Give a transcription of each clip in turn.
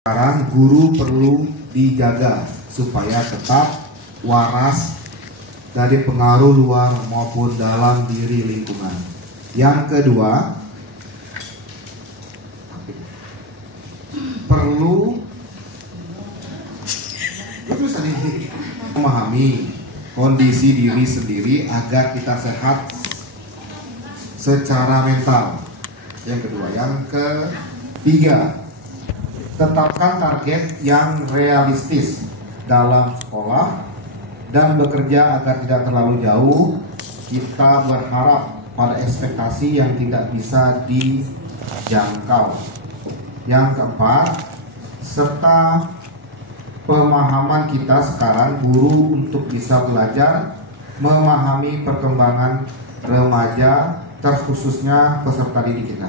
Sekarang guru perlu dijaga supaya tetap waras dari pengaruh luar maupun dalam diri lingkungan. Yang kedua, perlu memahami kondisi diri sendiri agar kita sehat secara mental. Yang kedua, yang ketiga, tetapkan target yang realistis dalam sekolah dan bekerja agar tidak terlalu jauh. Kita berharap pada ekspektasi yang tidak bisa dijangkau. Yang keempat, serta pemahaman kita sekarang guru untuk bisa belajar memahami perkembangan remaja, terkhususnya peserta didik kita.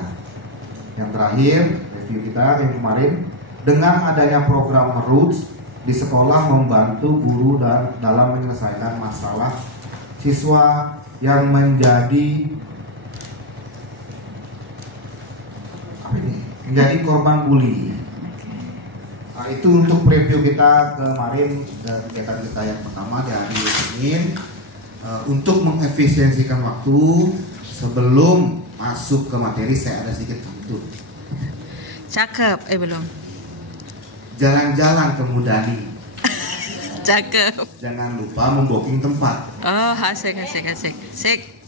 Yang terakhir, review kita yang kemarin, dengan adanya program Roots di sekolah membantu guru dalam menyelesaikan masalah siswa yang menjadi korban bully. Nah, itu untuk preview kita kemarin kegiatan kita yang pertama di hari Senin. Untuk mengefisiensikan waktu sebelum masuk ke materi, saya ada sedikit pantun. Cakep, belum. Jalan-jalan ke Mudani. Cakep. Jangan lupa membooking tempat. Oh, asik. Sik.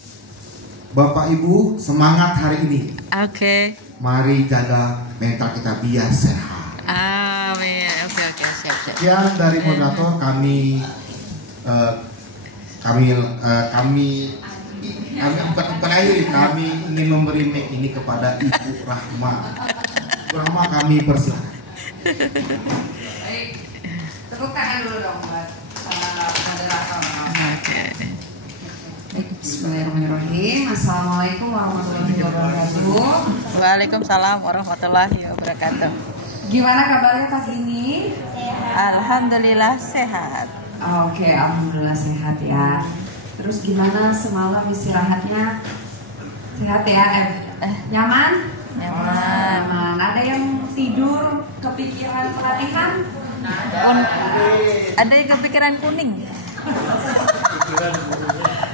Bapak Ibu, semangat hari ini. Oke. Mari jaga mental kita biar sehat. Amin. Oke, siap. Sekian dari moderator kami ingin memberi mic ini kepada Ibu Rahma. Ibu Rahma, kami persilakan. Baik, tepuk tangan dulu dong buat moderator. Oke. Baik, bismillahirrahmanirrahim. Assalamualaikum warahmatullahi wabarakatuh. Waalaikumsalam warahmatullahi wabarakatuh. Gimana kabarnya pagi ini? Alhamdulillah sehat. Oke, alhamdulillah sehat ya. Terus gimana semalam istirahatnya? Sehat ya? Nyaman? Nyaman. Ada yang tidur kepikiran pelatihan? Ada yang kepikiran kuning.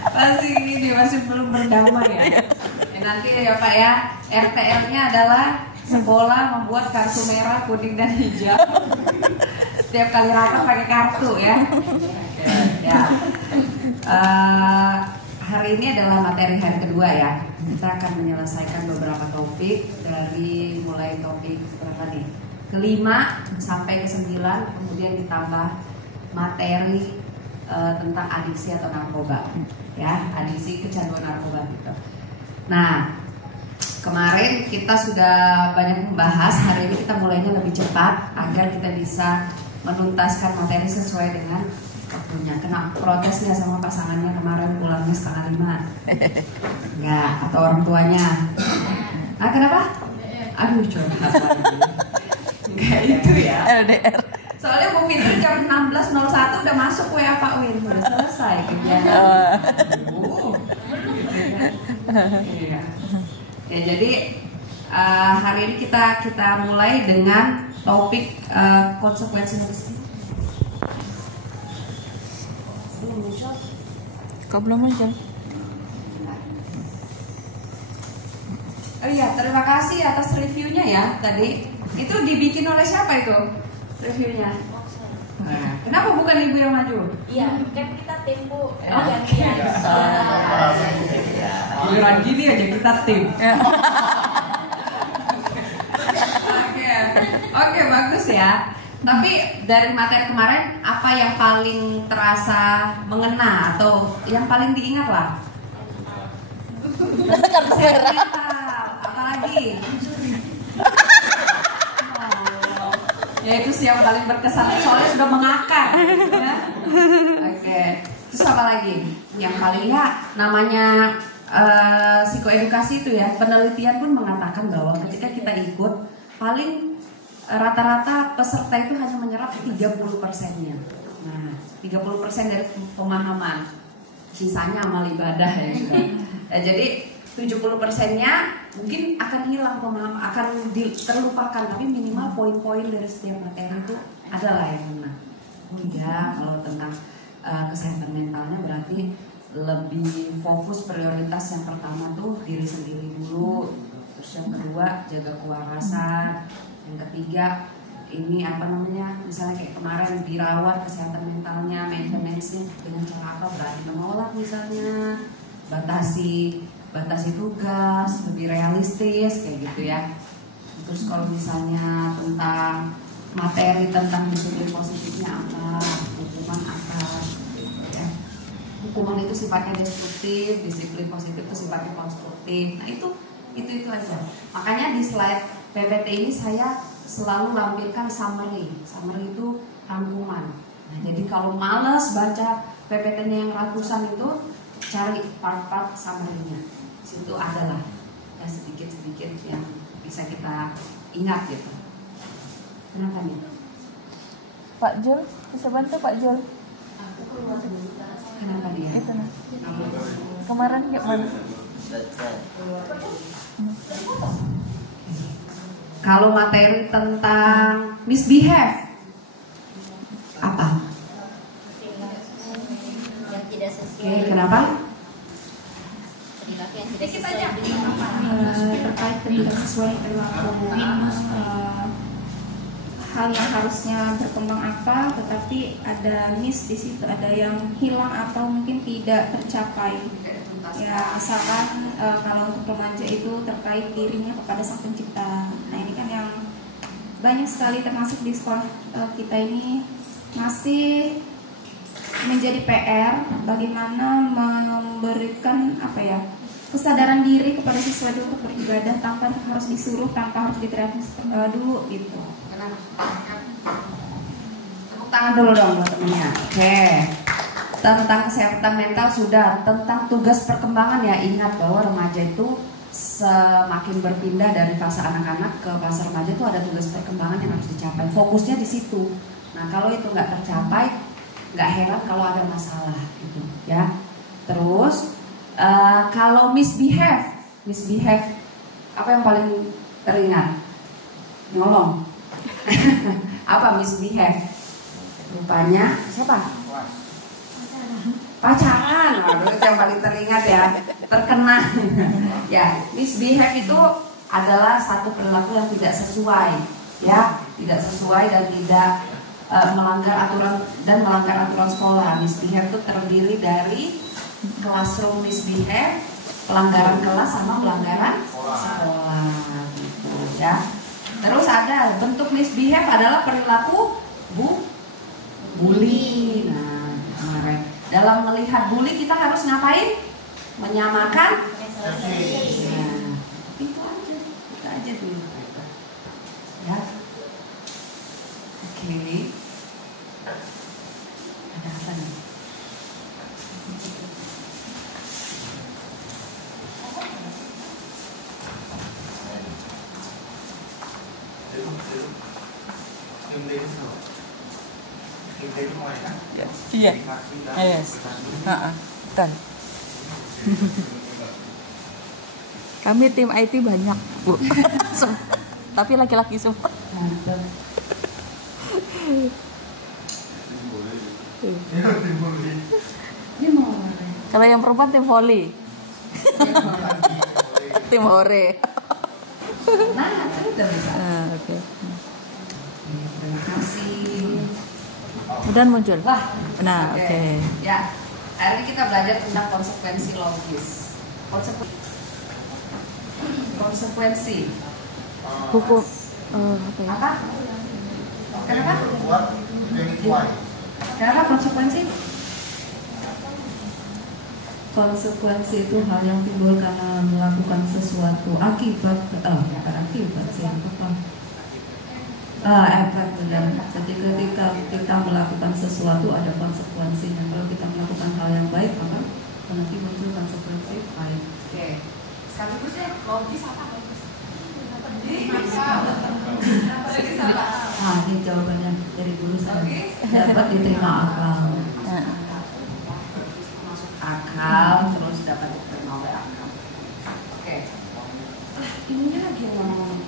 Pasti ini masih belum berdamai ya. Nanti ya Pak ya, RTL-nya adalah sekolah membuat kartu merah, kuning dan hijau. Setiap kali rapat pakai kartu ya. Ya. Hari ini adalah materi hari kedua ya. Kita akan menyelesaikan beberapa topik dari mulai topik berapa nih? Kelima sampai ke-9, kemudian ditambah materi tentang adiksi atau narkoba, ya, adiksi kecanduan narkoba gitu. Nah, kemarin kita sudah banyak membahas, hari ini kita mulainya lebih cepat agar kita bisa menuntaskan materi sesuai dengan waktunya. Kena protesnya sama pasangannya kemarin pulangnya 4:30. Enggak, atau orang tuanya. Ah, kenapa? Aduh, curhat lagi. Enggak itu ya. LDR. Soalnya Bu Fitri jam 16.01 udah masuk WA Pak Win, udah selesai kegiatan. Iya. Ya, jadi hari ini kita mulai dengan topik konsekuensi medis. Kok belum muncul? Oh iya, terima kasih atas reviewnya ya tadi. Itu dibikin oleh siapa itu reviewnya? Nah, kenapa bukan Ibu yang maju? Iya, kan kita tim Bu. Giliran gini aja kita tim. Oke, bagus ya. Tapi dari materi kemarin apa yang paling terasa mengena atau yang paling diingat lah? Apalagi? Ya itu sih yang paling berkesan, soalnya sudah mengakar ya? Oke. Terus apa lagi? Yang paling ya namanya psikoedukasi itu ya, penelitian pun mengatakan bahwa ketika kita ikut paling rata-rata peserta itu hanya menyerap 30%-nya. Nah, 30% dari pemahaman, sisanya amal ibadah ya. Jadi 70%-nya mungkin akan hilang pemahaman, akan terlupakan, tapi minimal poin-poin dari setiap materi itu adalah yang kena. Oh iya, kalau tentang kesehatan mentalnya berarti lebih fokus prioritas yang pertama tuh diri sendiri dulu, terus yang kedua jaga kewarasan, yang ketiga ini misalnya kayak kemarin dirawat kesehatan mentalnya, maintenance-nya dengan cara apa, berarti menolak misalnya, batasi tugas, lebih realistis kayak gitu ya. Terus kalau misalnya tentang materi tentang disiplin positifnya apa, hukuman apa gitu ya. Hukuman itu sifatnya destruktif, disiplin positif itu sifatnya konstruktif. Nah itu aja. Makanya di slide PPT ini saya selalu lampirkan summary. Summary itu rangkuman. Nah, jadi kalau males baca PPT-nya yang ratusan itu, cari part-part summary-nya. Situ adalah ya, sedikit-sedikit yang bisa kita ingat gitu. Kenapa nih? Pak Jul, bisa bantu Pak Jul? Kenapa dia? Itu nah. Kemarin gimana? Kalau materi tentang misbehave apa? Yang tidak sesuai. Oke, kenapa? Perilaku yang tidak sesuai dengan Terkait tidak sesuai perilaku, hal yang harusnya berkembang apa, tetapi ada miss di situ, ada yang hilang atau mungkin tidak tercapai. Ya, misalkan kalau untuk remaja itu terkait dirinya kepada Sang Pencipta. Nah, ini kan yang banyak sekali termasuk di sekolah kita ini masih menjadi PR bagaimana memberikan kesadaran diri kepada siswa dulu untuk beribadah tanpa harus disuruh, tanpa harus diteriakin dulu gitu. Tepuk tangan dulu dong buat temennya. Oke. Tentang kesehatan mental sudah, tentang tugas perkembangan ya, ingat bahwa remaja itu semakin berpindah dari fase anak-anak ke fase remaja itu ada tugas perkembangan yang harus dicapai. Fokusnya di situ. Nah, kalau itu nggak tercapai, nggak heran kalau ada masalah gitu ya. Terus kalau misbehave apa yang paling teringat? Nyolong. Apa misbehave? Rupanya siapa? Pacaran. Waduh, itu yang paling teringat ya, terkena. Ya, misbehave itu adalah satu perilaku yang tidak sesuai, ya, tidak sesuai dan tidak melanggar aturan sekolah. Misbehave itu terdiri dari classroom misbehave, pelanggaran kelas sama pelanggaran sekolah gitu ya. Terus ada bentuk misbehave adalah perilaku bully. Nah, kemarin dalam melihat bully kita harus ngapain? Menyamakan. Nah, itu aja dulu. Ya. Oke. Ada apa nih? Iya. Yes. Betul. Kami tim IT banyak, Bu. Tapi laki-laki semua. Kalau yang perempuan tim volley. Tim hore. Nah, itu udah bisa. Oke. Terima kasih. Kemudian muncul. Wah. Nah, oke. Ya, hari ini kita belajar tentang konsekuensi logis. Konsekuensi. Hukum apa ya? Apa? Kenapa? Kenapa konsekuensi? Konsekuensi itu hal yang timbul karena melakukan sesuatu akibat, bukan akibat sih, efek. Dan jadi ketika kita melakukan sesuatu ada konsekuensinya. Kalau kita melakukan hal yang baik maka nanti muncul konsekuensi baik. Oke. Sekaligus ya, logis apa? Ini jawabannya dari dulu saya dapat diterima akal. Masuk akal terus dapat diterima oleh akal. Oke. Ininya lagi yang ngomong.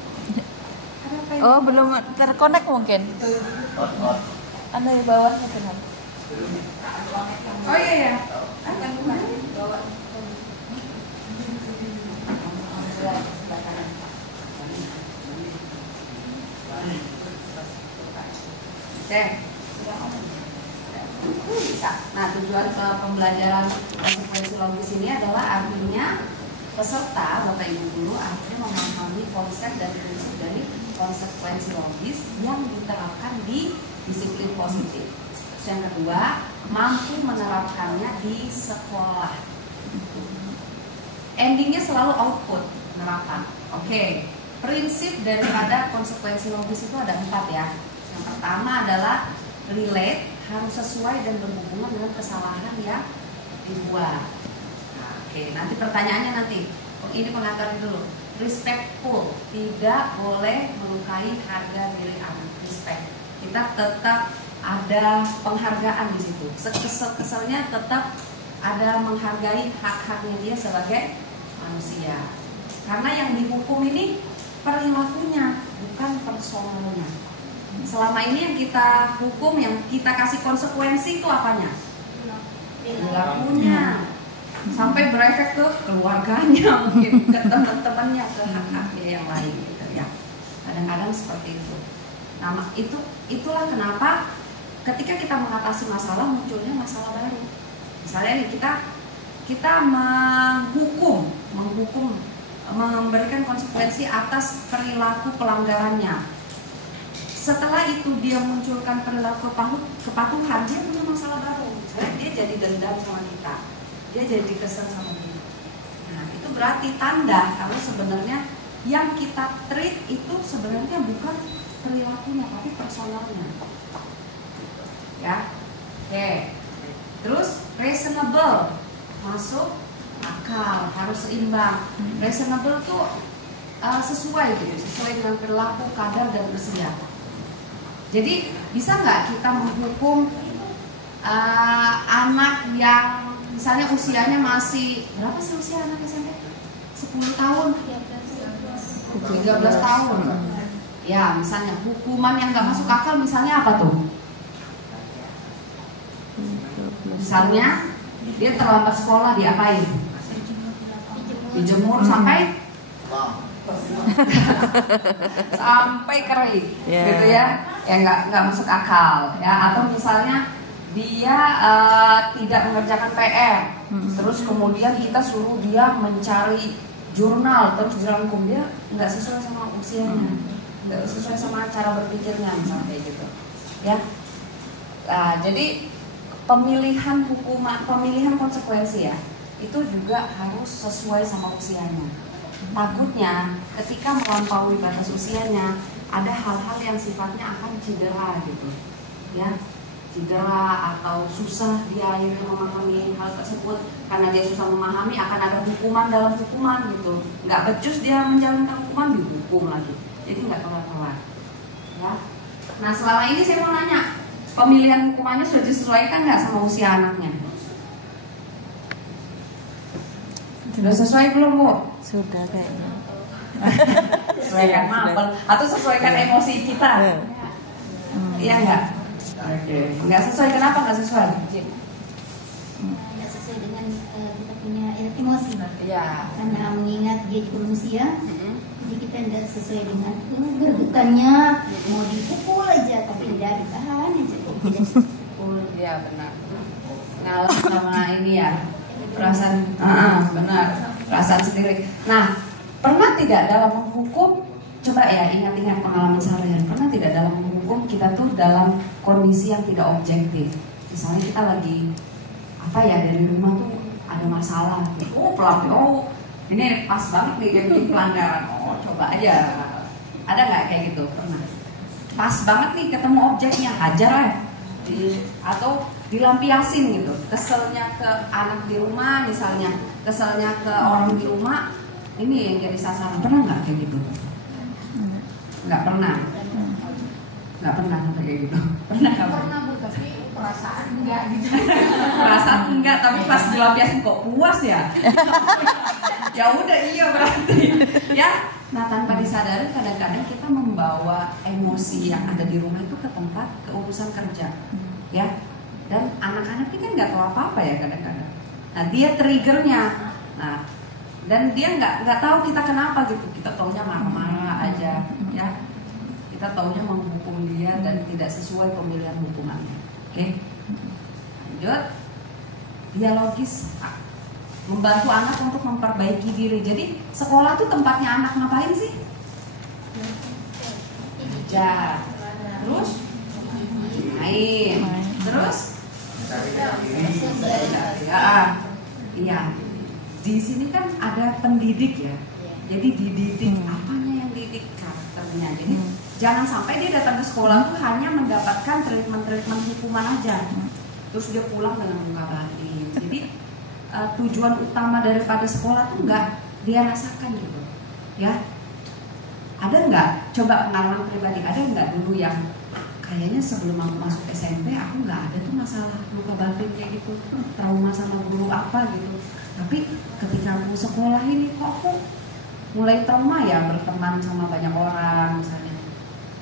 Kenapa ini? Oh, belum terkonek mungkin. Ada di bawah mungkin. Oh iya ya. Apa bukan? Oke. Bisa. Nah, tujuan ke pembelajaran konsekuensi logis ini adalah artinya peserta, Bapak Ibu guru, akhirnya memahami konsep dan prinsip dari konsekuensi logis yang diterapkan di disiplin positif. Terus yang kedua, mampu menerapkannya di sekolah. Endingnya selalu output, penerapan. Oke, prinsip daripada konsekuensi logis itu ada 4 ya. Yang pertama adalah relate, harus sesuai dan berhubungan dengan kesalahan yang dibuat. Nah, oke, nanti pertanyaannya nanti. Ini pengantarnya dulu. Respectful, tidak boleh melukai harga diri anak. Respect. Kita tetap ada penghargaan di situ. Sekesal-kesalnya tetap ada menghargai hak-haknya dia sebagai manusia. Karena yang dihukum ini perilakunya, bukan personalnya. Selama ini yang kita hukum, yang kita kasih konsekuensi itu apanya? Perilakunya. Sampai berefek ke keluarganya, mungkin ke teman-temannya, ke hak-haknya yang lain gitu ya. Kadang-kadang seperti itu. Nah, itulah kenapa ketika kita mengatasi masalah munculnya masalah baru. Misalnya nih kita menghukum, memberikan konsekuensi atas perilaku pelanggarannya. Setelah itu dia munculkan perilaku kepatuhan, dia punya masalah baru. Misalnya dia jadi dendam sama kita, dia jadi kesel sama dia. Nah, itu berarti tanda kalau sebenarnya yang kita treat itu sebenarnya bukan perilakunya, tapi personalnya. Ya, oke. Terus reasonable, masuk akal, harus seimbang. Reasonable tuh sesuai gitu, sesuai dengan perilaku, kadar dan usia. Jadi bisa nggak kita menghukum anak yang misalnya usianya masih berapa sih usia anak SMP? 10 tahun, 13 tahun. Ya, misalnya hukuman yang nggak masuk akal misalnya apa tuh? Misalnya dia terlambat sekolah, diapain? Dijemur sampai sampai kering, gitu ya nggak masuk akal ya. Atau misalnya dia tidak mengerjakan PR, terus kemudian kita suruh dia mencari jurnal, terus dirangkum, dia nggak sesuai sama usianya, nggak sesuai sama cara berpikirnya misalnya kayak gitu ya. Nah, jadi pemilihan hukuman, pemilihan konsekuensi ya, itu juga harus sesuai sama usianya. Takutnya ketika melampaui batas usianya ada hal-hal yang sifatnya akan cedera gitu ya, cedera atau susah dia akhirnya memahami hal tersebut. Karena dia susah memahami, akan ada hukuman dalam hukuman gitu. Nggak becus dia menjalankan hukuman, dihukum lagi, jadi nggak kelar-kelar ya. Nah, selama ini saya mau nanya, pemilihan hukumannya sudah disesuaikan nggak sama usia anaknya? Sudah sesuai belum, Bu? Sudah kayaknya. Sesuaikan mapel atau sesuaikan emosi kita? Iya enggak? Oke. Enggak sesuai, kenapa enggak sesuai? Tidak sesuai dengan kita punya emosi, Pak. Iya. Karena mengingat dia juga manusia, jadi kita tidak sesuai dengan kedudukannya. Mau dipukul aja, tapi tidak ditahan aja. Tidak dipukul. Iya, benar. Ngalah sama ini ya, perasaan, benar, perasaan sendiri. Nah, pernah tidak dalam menghukum, coba ya ingat-ingat pengalaman seharian, pernah tidak dalam menghukum kita tuh dalam kondisi yang tidak objektif? Misalnya kita lagi apa ya, dari rumah tuh ada masalah, ini pas banget nih dia bikin pelanggaran, coba aja, ada nggak kayak gitu? Pernah? Pas banget nih ketemu objeknya, hajar ya, atau dilampiasin gitu, keselnya ke anak di rumah misalnya, keselnya ke orang di rumah, ini yang jadi sasaran. Pernah nggak kayak gitu? Nggak pernah. Nggak pernah sampai kayak gitu. Pernah nggak? Pernah, Bu, tapi perasaan enggak gitu. Perasaan enggak, tapi pas dilampiasin kok puas ya. Ya udah iya berarti. Ya. Nah tanpa disadari kadang-kadang kita membawa emosi yang ada di rumah itu ke tempat keurusan kerja, ya. Dan anak-anak ini kan nggak tahu apa-apa ya kadang-kadang. Nah dia triggernya, nah dan dia nggak tahu kita kenapa gitu. Kita taunya marah-marah aja, ya. Kita taunya menghukum dia dan tidak sesuai pemilihan hukumannya. Oke, lanjut. Dialogis, membantu anak untuk memperbaiki diri. Jadi sekolah tuh tempatnya anak ngapain sih? Belajar. Terus main. Terus ya, iya. Di sini kan ada pendidik ya. Jadi dididik, apanya yang didik karakternya. Jadi jangan sampai dia datang ke sekolah tuh hanya mendapatkan treatment hukuman aja. Terus dia pulang dengan muka batin. Jadi tujuan utama daripada sekolah tuh nggak dia rasakan gitu, ya. Ada nggak? Coba pengalaman pribadi, ada nggak dulu yang kayaknya sebelum aku masuk SMP aku nggak ada tuh masalah luka batin kayak gitu, trauma sama guru apa gitu. Tapi ketika aku sekolah ini kok aku mulai trauma ya, berteman sama banyak orang misalnya.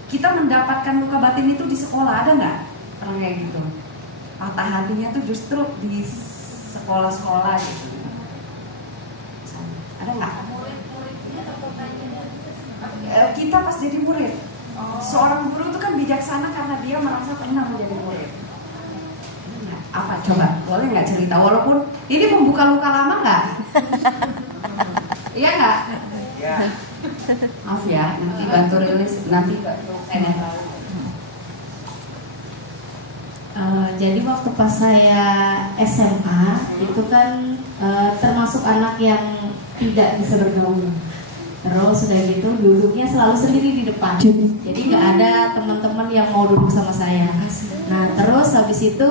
Kita mendapatkan luka batin itu di sekolah, ada nggak orang kayak gitu? Patah hatinya tuh justru di sekolah-sekolah gitu. Ada nggak? Kita pas jadi murid, seorang guru itu kan bijaksana karena dia merasa pernah menjadi murid. Apa? Coba, boleh nggak cerita? Walaupun ini membuka luka lama nggak? Iya nggak? Iya. Maaf ya, nanti bantu rilis, nanti bantu tahu. Jadi waktu pas saya SMA itu kan termasuk anak yang tidak bisa bergaul. Terus sudah gitu duduknya selalu sendiri di depan. Jadi nggak ada teman-teman yang mau duduk sama saya. Nah terus habis itu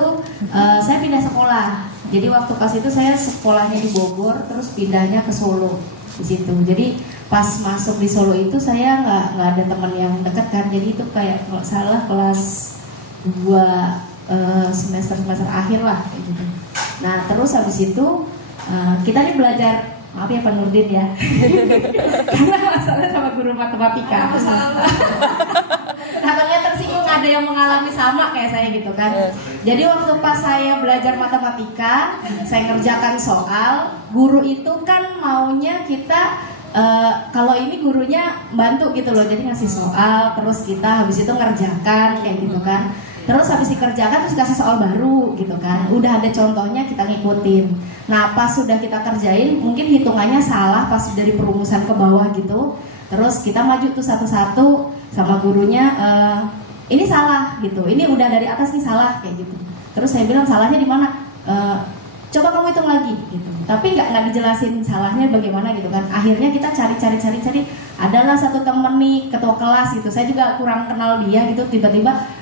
saya pindah sekolah. Jadi waktu pas itu saya sekolahnya di Bogor, terus pindahnya ke Solo di situ. Jadi pas masuk di Solo itu saya nggak ada teman yang dekat kan. Jadi itu kayak kalau salah kelas 2 semester akhir lah kayak gitu. Nah terus habis itu kita nih belajar, maaf ya Pak Nurdin ya, karena masalah sama guru matematika. Takutnya tersinggung ada yang mengalami sama kayak saya gitu kan. Jadi waktu pas saya belajar matematika, saya ngerjakan soal, guru itu kan maunya kita kalau ini gurunya bantu gitu loh, jadi ngasih soal, terus kita habis itu ngerjakan kayak gitu kan. Terus habis dikerjakan terus kasih soal baru gitu kan. Udah ada contohnya kita ngikutin. Nah pas sudah kita kerjain mungkin hitungannya salah pas dari perumusan ke bawah gitu. Terus kita maju tuh satu-satu sama gurunya, ini salah gitu. Ini udah dari atas nih salah kayak gitu. Terus saya bilang salahnya di mana? Coba kamu hitung lagi gitu. Tapi nggak dijelasin salahnya bagaimana gitu kan. Akhirnya kita cari. Adalah satu temen nih ketua kelas gitu. Saya juga kurang kenal dia gitu. Tiba-tiba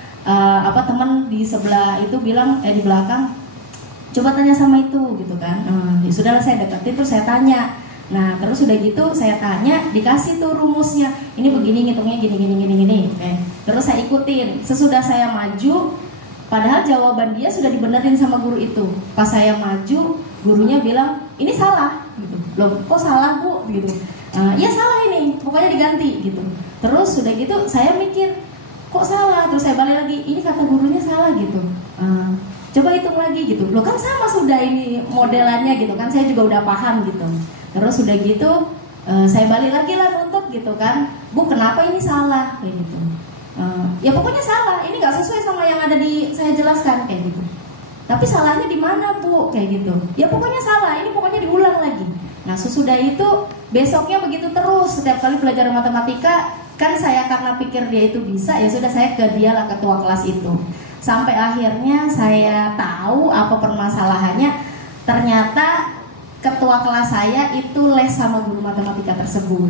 teman di sebelah itu bilang di belakang, coba tanya sama itu gitu kan. Ya sudahlah saya deketin terus saya tanya. Nah terus udah gitu saya tanya, dikasih tuh rumusnya. Ini begini ngitungnya gini. Terus saya ikutin. Sesudah saya maju, padahal jawaban dia sudah dibenerin sama guru itu. Pas saya maju, gurunya bilang ini salah gitu. Loh kok salah bu gitu. Iya salah ini, pokoknya diganti gitu. Terus udah gitu saya mikir, kok salah? Terus saya balik lagi, ini kata gurunya salah gitu. Coba hitung lagi gitu. Loh kan sama sudah ini modelannya gitu kan, saya juga udah paham gitu. Terus udah gitu saya balik lagi lah nuntut gitu kan, bu kenapa ini salah kayak gitu. Ya pokoknya salah, ini nggak sesuai sama yang ada di saya jelaskan kayak gitu. Tapi salahnya di mana bu kayak gitu. Ya pokoknya salah, ini pokoknya diulang lagi. Nah sesudah itu besoknya begitu terus, setiap kali belajar matematika kan saya karena pikir dia itu bisa, ya sudah saya ke dia lah ketua kelas itu. Sampai akhirnya saya tahu apa permasalahannya. Ternyata ketua kelas saya itu les sama guru matematika tersebut.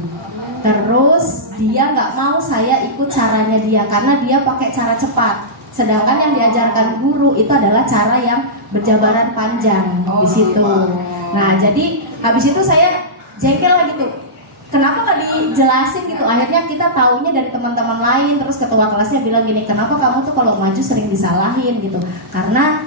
Terus dia nggak mau saya ikut caranya dia karena dia pakai cara cepat. Sedangkan yang diajarkan guru itu adalah cara yang berjabaran panjang di situ. Nah jadi habis itu saya jengkel lah gitu. Kenapa nggak dijelasin gitu? Akhirnya kita taunya dari teman-teman lain. Terus ketua kelasnya bilang gini, kenapa kamu tuh kalau maju sering disalahin gitu? Karena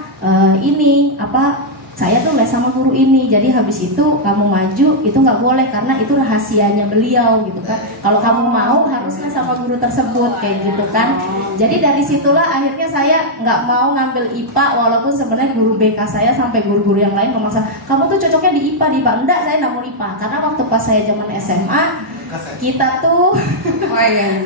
saya tuh les sama guru ini, jadi habis itu kamu maju itu nggak boleh karena itu rahasianya beliau gitu kan. Kalau kamu mau harus les sama guru tersebut kayak gitu kan. Jadi dari situlah akhirnya saya nggak mau ngambil IPA, walaupun sebenarnya guru BK saya sampai guru-guru yang lain memaksa, kamu tuh cocoknya di IPA, enggak, saya nggak mau IPA karena waktu pas saya zaman SMA kita tuh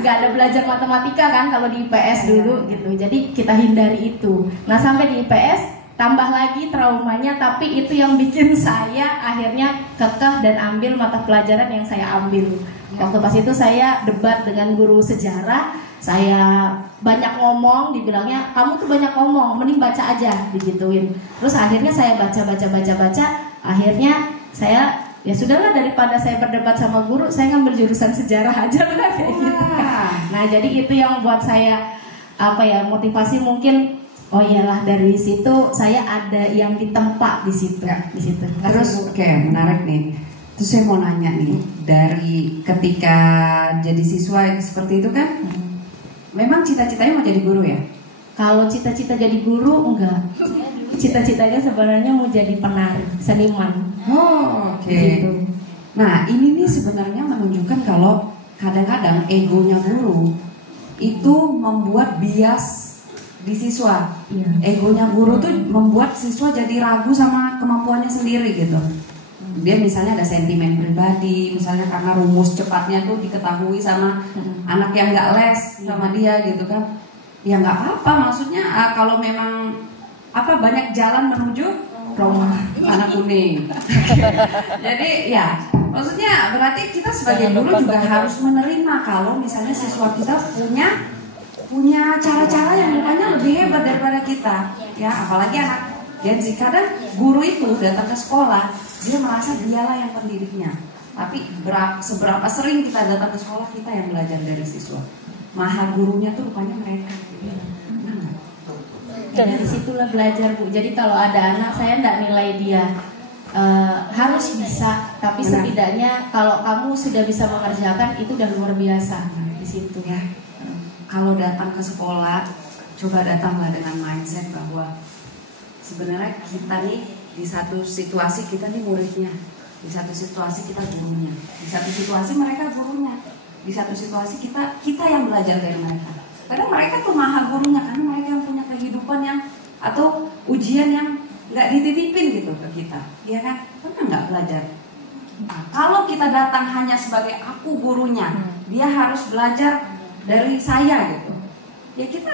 nggak ada belajar matematika kan kalau di IPS dulu gitu, jadi kita hindari itu. Nah sampai di IPS tambah lagi traumanya, tapi itu yang bikin saya akhirnya kekeh dan ambil mata pelajaran yang saya ambil. Waktu pas itu saya debat dengan guru sejarah, saya banyak ngomong, dibilangnya kamu tuh banyak ngomong, mending baca aja, digituin. Terus akhirnya saya baca, akhirnya saya ya sudahlah, daripada saya berdebat sama guru, saya ngambil jurusan sejarah aja lah kayak gitu. Nah jadi itu yang buat saya motivasi mungkin. Oh iyalah, dari situ saya ada yang ditempa di situ. Di situ. Terus menarik nih. Terus saya mau nanya nih, dari ketika jadi siswa seperti itu kan, memang cita-citanya mau jadi guru ya? Kalau cita-cita jadi guru enggak. Cita-citanya sebenarnya mau jadi penari, seniman. Oh, oke. Gitu. Nah, ini nih sebenarnya menunjukkan kalau kadang-kadang egonya guru itu membuat bias di siswa. Egonya guru tuh membuat siswa jadi ragu sama kemampuannya sendiri gitu. Dia misalnya ada sentimen pribadi, misalnya karena rumus cepatnya tuh diketahui sama anak yang nggak les sama dia gitu kan. Ya nggak apa-apa, maksudnya kalau memang banyak jalan menuju Roma anak kuning. Jadi ya maksudnya berarti kita sebagai guru juga harus menerima kalau misalnya siswa kita punya cara-cara yang mukanya lebih hebat daripada kita, ya apalagi anak Gen Z. Kadang guru itu datang ke sekolah, dia merasa dialah yang pendidiknya, tapi seberapa sering kita datang ke sekolah, kita yang belajar dari siswa. Maha gurunya tuh rupanya mereka. Dan disitulah belajar Bu. Jadi kalau ada anak, saya enggak nilai dia harus bisa, tapi setidaknya kalau kamu sudah bisa mengerjakan itu udah luar biasa. Di situ ya. Kalau datang ke sekolah, coba datanglah dengan mindset bahwa sebenarnya kita nih di satu situasi kita nih muridnya, di satu situasi kita gurunya, di satu situasi mereka gurunya, di satu situasi kita yang belajar dari mereka. Karena mereka tuh maha gurunya, karena mereka yang punya kehidupan yang atau ujian yang nggak dititipin gitu ke kita, ya kan? Pernah nggak belajar? Nah, kalau kita datang hanya sebagai aku gurunya, dia harus belajar dari saya gitu, ya kita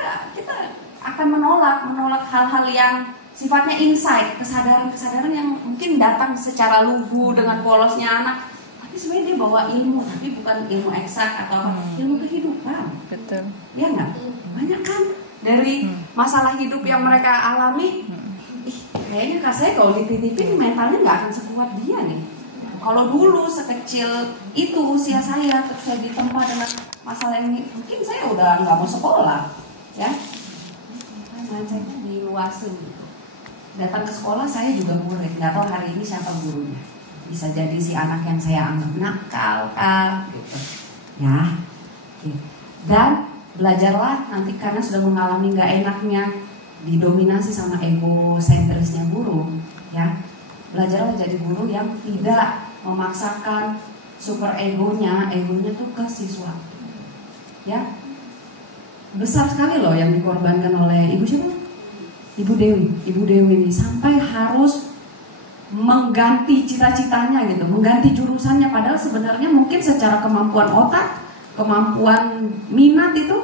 akan menolak hal-hal yang sifatnya insight, kesadaran yang mungkin datang secara lugu dengan polosnya anak, tapi sebenarnya dia bawa ilmu, tapi bukan ilmu eksak atau ilmu kehidupan. Betul. Ya nggak? Banyak kan dari masalah hidup yang mereka alami, kayaknya kak saya kalau dititipin mentalnya nggak akan sekuat dia nih. Kalau dulu sekecil itu usia saya, terus saya ditempa dengan masalah ini, mungkin saya udah nggak mau sekolah, ya. Mindsetnya diluasin. Datang ke sekolah saya juga murid, nggak tahu hari ini siapa gurunya. Bisa jadi si anak yang saya anggap nakal, gitu. Ya. Dan belajarlah nanti karena sudah mengalami nggak enaknya didominasi sama egosentrisnya guru, ya. Belajarlah jadi guru yang tidak memaksakan super egonya tuh ke siswa. Ya, besar sekali loh yang dikorbankan oleh Ibu siapa? Ibu Dewi ini sampai harus mengganti cita-citanya gitu, mengganti jurusannya, padahal sebenarnya mungkin secara kemampuan otak, kemampuan minat itu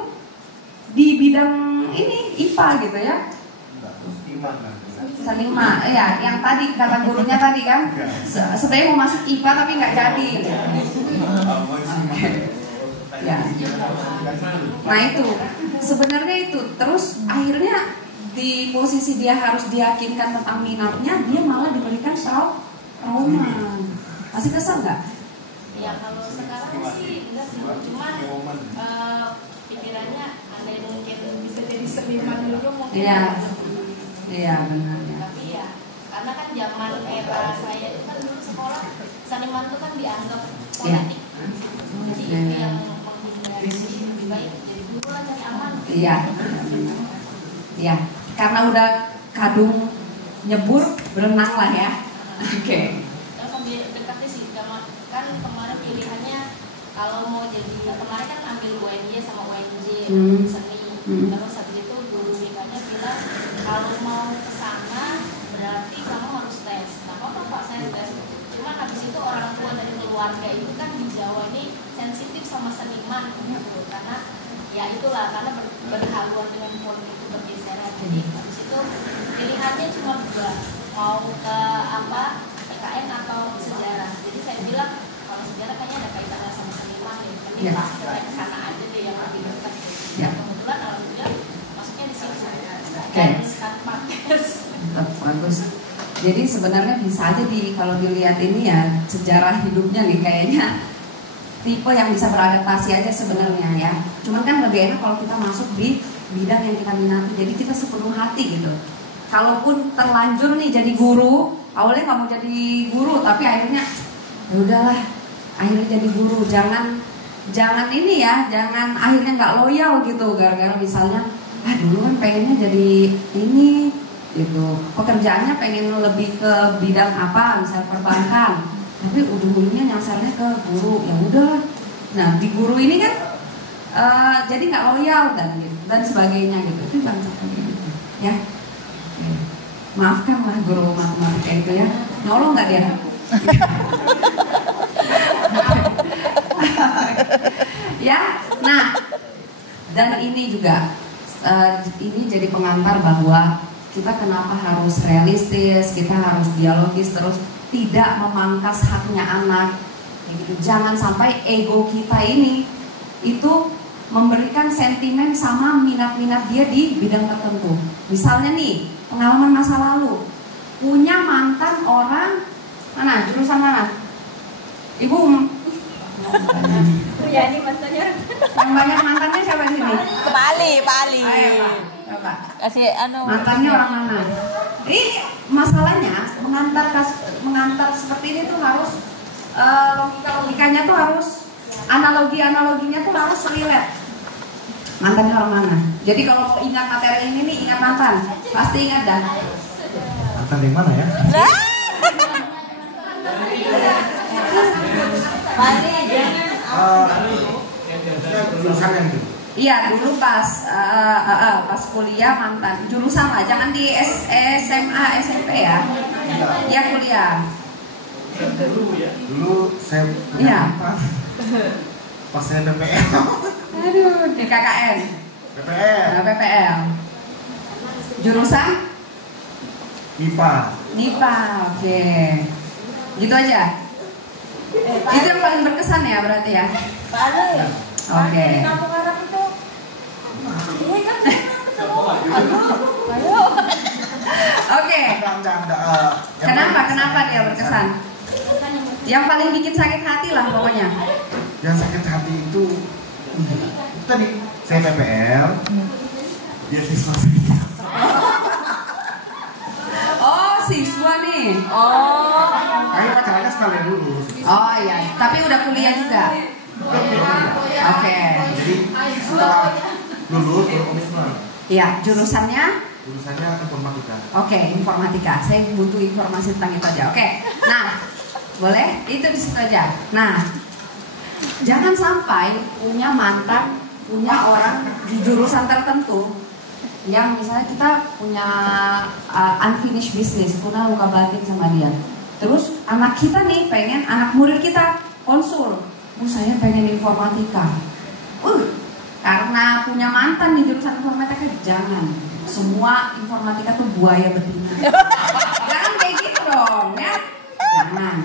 di bidang ini IPA gitu ya. Sanima, ya, yang tadi kata gurunya tadi kan, sebenarnya mau masuk IPA tapi nggak jadi. Ya. Nah itu, sebenarnya itu, terus akhirnya di posisi dia harus diyakinkan tentang minatnya, dia malah diberikan trauma. Masih kesal nggak? Ya kalau sekarang sih enggak sih, cuman pikirannya ada yang mungkin bisa jadi seniman dulu mungkin. Iya benar ya. Tapi ya karena kan zaman era saya itu kan dulu sekolah seniman itu kan dianggap politik. Jadi itu yang menghindari, lebih baik jadi guru lah, cari aman. Iya. Ya, karena udah kadung nyebur berenang lah ya. Oke. Dekatnya sih, kan kemarin pilihannya kalau mau jadi kemarin kan ambil UNJ sama UNJ seni. Terus habis itu guru BK-nya bilang kalau mau ke sana berarti kamu harus tes. Nah, apa Pak saya tes? Cuma habis itu orang tua dari keluarga itu kan di Jawa ini sensitif sama seniman gitu. Karena ya itulah karena berhaluan dengan politik itu bergeseran. Jadi habis itu pilihannya cuma dua, mau ke apa PKN atau sejarah. Jadi saya bilang kalau sejarah kayaknya ada kaitannya sama seniman ya. Jadi saya ke sana aja deh yang lebih dekat. Ya kebetulan alhamdulillah masuknya di sini. Bagus. Jadi sebenarnya bisa aja kalau dilihat ini ya sejarah hidupnya nih kayaknya tipe yang bisa beradaptasi aja sebenarnya ya. Cuman kan lebih enak kalau kita masuk di bidang yang kita minati. Jadi kita sepenuh hati gitu. Kalaupun terlanjur nih jadi guru, awalnya nggak mau jadi guru tapi akhirnya ya udahlah, akhirnya jadi guru. Jangan ini ya, jangan akhirnya nggak loyal gitu gara-gara misalnya dulu kan pengennya jadi ini gitu, pekerjaannya pengen lebih ke bidang apa, misalnya perbankan, tapi ujung-ujungnya nyasarnya ke guru, ya udahlah. Nah di guru ini kan jadi nggak loyal dan sebagainya gitu, itu jangan sampai gitu ya. Maafkan lah guru matematika itu ya, nolong nggak dia? Ya, nah dan ini juga ini jadi pengantar bahwa kita kenapa harus realistis, kita harus dialogis terus, tidak memangkas haknya anak. Gitu. Jangan sampai ego kita ini itu memberikan sentimen sama minat-minat dia di bidang tertentu. Misalnya nih, pengalaman masa lalu, punya mantan orang mana, jurusan mana? Ibu ya ini mantannya yang banyak mantannya siapa di sini? Bali. Ayo Pak, coba. Kasih Mantannya orang mana? Ini masalahnya mengantar seperti ini tuh harus logikanya tuh harus analoginya tuh harus relate. Mantannya orang mana? Jadi kalau ingat materi ini nih, ingat mantan, pasti ingat dah. Mantan yang mana ya? Jurusan yang itu. Iya, dulu pas kuliah mantan jurusan lah, jangan di SMA SMP ya. Iya kuliah. Dulu saya mantan. Pas saya PPL. Aduh, di KKN. PPL. Nah, PPL. Jurusan? NIPA, oke. Gitu aja. Itu yang paling berkesan ya berarti ya. Oke. Oke. Kenapa dia berkesan? Yang paling bikin sakit hati lah pokoknya. Yang sakit hati itu tadi saya PPL, dia siswa. Oh, siswa nih. Kayaknya pacarannya sekalian dulu. Oh iya, tapi udah kuliah juga. Oke. Jadi setelah lulus komitmen. Iya, jurusannya informatika. Oke, informatika. Saya butuh informasi tentang itu aja. Oke. Nah, boleh? Itu di situ aja. Nah, jangan sampai punya mantan, punya orang di jurusan tertentu yang misalnya kita punya unfinished business, punya luka batin sama dia. Terus anak kita nih pengen, anak murid kita konsul, saya pengen informatika. Karena punya mantan di jurusan informatika, jangan. Semua informatika tuh buaya betina. Jangan kayak gitu dong, ya. Jangan.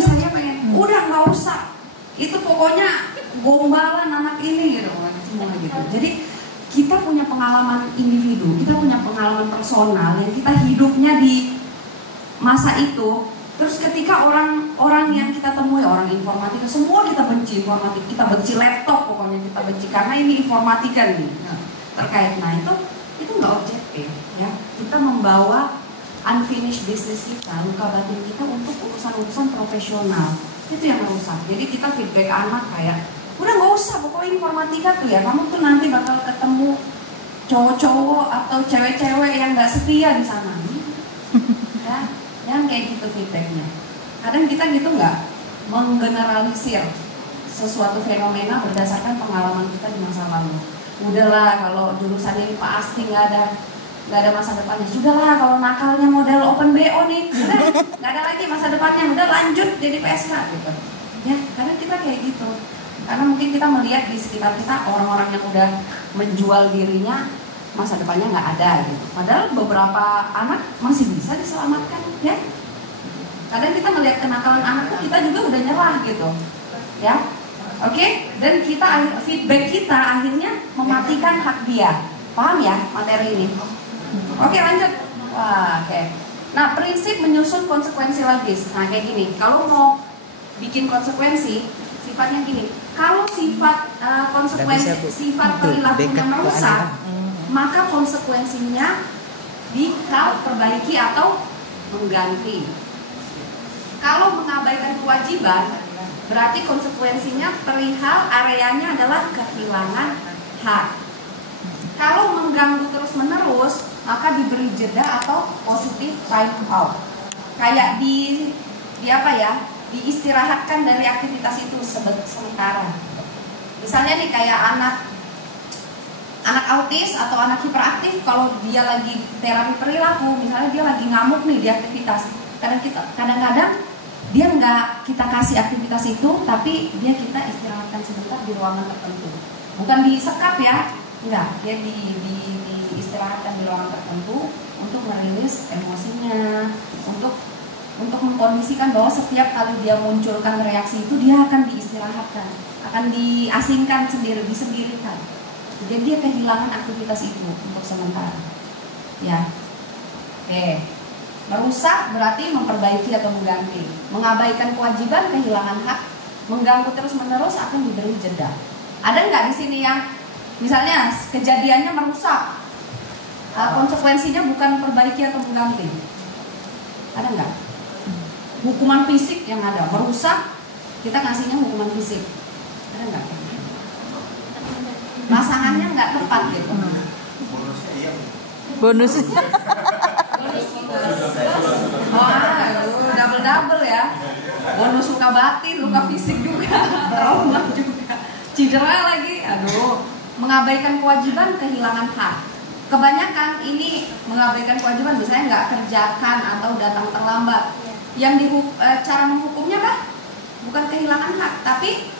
Saya pengen, udah nggak usah. Itu pokoknya gombalan anak ini gitu, semua gitu. Jadi kita punya pengalaman individu, kita punya pengalaman personal yang kita hidupnya di masa itu. Terus ketika orang yang kita temui, orang informatika, semua kita benci informatika, kita benci laptop, pokoknya kita benci karena ini informatika nih terkait. Nah itu nggak objektif ya. Kita membawa unfinished business kita, luka batin kita untuk urusan-urusan profesional. Itu yang rusak. Jadi kita feedback anak kayak, udah nggak usah, pokoknya informatika tuh ya, kamu tuh nanti bakal ketemu cowok-cowok atau cewek-cewek yang nggak setia di sana. ya jangan kayak gitu feedbacknya. Kadang kita gitu nggak menggeneralisir sesuatu fenomena berdasarkan pengalaman kita di masa lalu. Udahlah kalau jurusan ini pasti nggak ada masa depannya. Sudahlah kalau nakalnya model open BO nih, udah nggak ada lagi masa depannya. Udah lanjut jadi PSK gitu. Ya, karena kita kayak gitu. Karena mungkin kita melihat di sekitar kita orang-orang yang udah menjual dirinya masa depannya nggak ada gitu. Padahal beberapa anak masih bisa diselamatkan, ya. Kadang kita melihat kenakalan anak tuh kita juga udah nyerah gitu, ya. Oke, dan feedback kita akhirnya mematikan hak dia. Paham ya materi ini? Oke, lanjut. Wah, oke. Nah, prinsip menyusun konsekuensi logis. Nah, kayak gini. Kalau mau bikin konsekuensi, sifatnya gini. Kalau sifat konsekuensi, sifat perilakunya merusak, maka konsekuensinya diperbaiki atau mengganti. Kalau mengabaikan kewajiban, berarti konsekuensinya perihal areanya adalah kehilangan hak. Kalau mengganggu terus-menerus, maka diberi jeda atau positive time out. Kayak di apa ya? Diistirahatkan dari aktivitas itu sementara. Misalnya nih kayak anak autis atau anak hiperaktif, kalau dia lagi terapi perilaku, misalnya dia lagi ngamuk nih di aktivitas. Kadang-kadang dia nggak kita kasih aktivitas itu, tapi dia kita istirahatkan sebentar di ruangan tertentu. Bukan disekap ya, enggak. Dia diistirahatkan di ruangan tertentu untuk merilis emosinya, untuk mengkondisikan bahwa setiap kali dia munculkan reaksi itu dia akan diistirahatkan, akan diasingkan sendiri, disendirikan. Jadi dia kehilangan aktivitas itu untuk sementara. Ya, oke. Merusak berarti memperbaiki atau mengganti. Mengabaikan kewajiban, kehilangan hak. Mengganggu terus-menerus akan diberi jeda. Ada nggak di sini yang misalnya kejadiannya merusak, konsekuensinya bukan perbaiki atau mengganti? Ada nggak? Hukuman fisik yang ada merusak, kita ngasihnya hukuman fisik. Ada nggak? Pasangannya nggak tepat gitu. Bonus. Wah, double ya. Bonus luka batin, luka fisik juga, trauma juga, cedera lagi. Aduh, mengabaikan kewajiban, kehilangan hak. Kebanyakan ini mengabaikan kewajiban, misalnya nggak kerjakan atau datang terlambat. Yang cara menghukumnya apa? Bukan kehilangan hak, tapi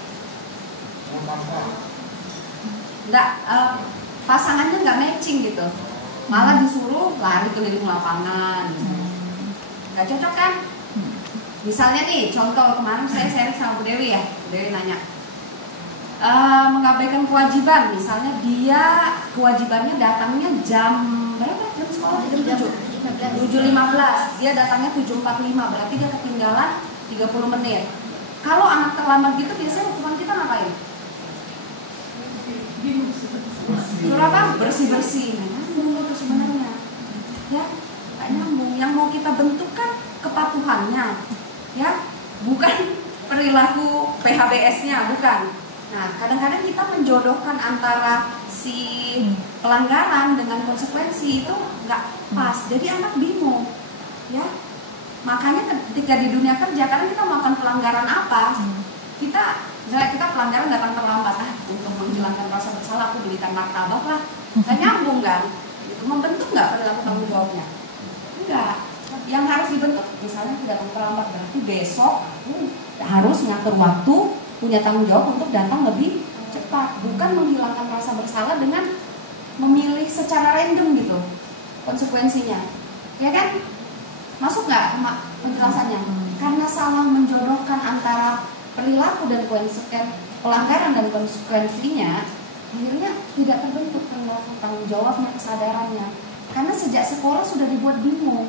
nggak pasangannya nggak matching gitu. Malah disuruh lari keliling lapangan. Nggak cocok kan? Misalnya nih, contoh kemarin saya sharing sama Bu Dewi ya. Bu Dewi nanya, mengabaikan kewajiban. Misalnya dia kewajibannya datangnya jam berapa? Jam sekolah? Jam 7.15. Dia datangnya 7.45. Berarti dia ketinggalan 30 menit. Kalau anak terlambat gitu biasanya hukuman kita ngapain? Suruh apa? Bersih-bersih. Nyambung itu sebenarnya, ya nggak nyambung. Yang mau kita bentuk kan kepatuhannya, ya bukan perilaku PHBS-nya, bukan. Nah, kadang-kadang kita menjodohkan antara si pelanggaran dengan konsekuensi itu nggak pas. Jadi anak bingung, ya. Makanya ketika di dunia kerja, kadang kita melakukan pelanggaran apa? Misalnya kita pelanggaran datang terlambat, untuk menghilangkan rasa bersalah aku belikan martabak lah. Nggak nyambung kan? Itu membentuk nggak perilaku tanggung jawabnya? Enggak. Yang harus dibentuk, misalnya tidak terlambat, berarti besok harus ngatur waktu, punya tanggung jawab untuk datang lebih cepat. Bukan menghilangkan rasa bersalah dengan memilih secara random gitu konsekuensinya, ya kan? Masuk nggak penjelasannya? Karena salah menjodohkan antara perilaku dan pelanggaran dan konsekuensinya, akhirnya tidak terbentuk perilaku tanggung jawabnya, kesadarannya. Karena sejak sekolah sudah dibuat bingung.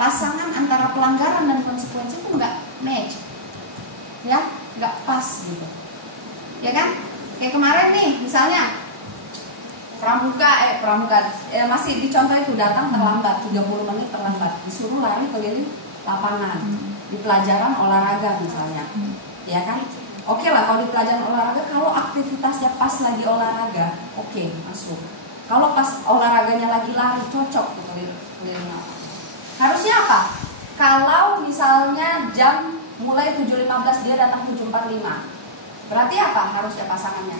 Pasangan antara pelanggaran dan konsekuensi itu nggak match, ya, nggak pas gitu, ya kan? Kayak kemarin nih, misalnya pramuka masih dicontoh itu datang terlambat, 30 menit terlambat, disuruh lari keliling lapangan di pelajaran olahraga misalnya, ya kan? Oke lah kalau di pelajaran olahraga, kalau aktivitasnya pas lagi olahraga, oke, masuk. Kalau pas olahraganya lagi lari, cocok gitu keliling lapangan. Harusnya apa? 7.15 dia datang 7.45. Berarti apa harusnya pasangannya?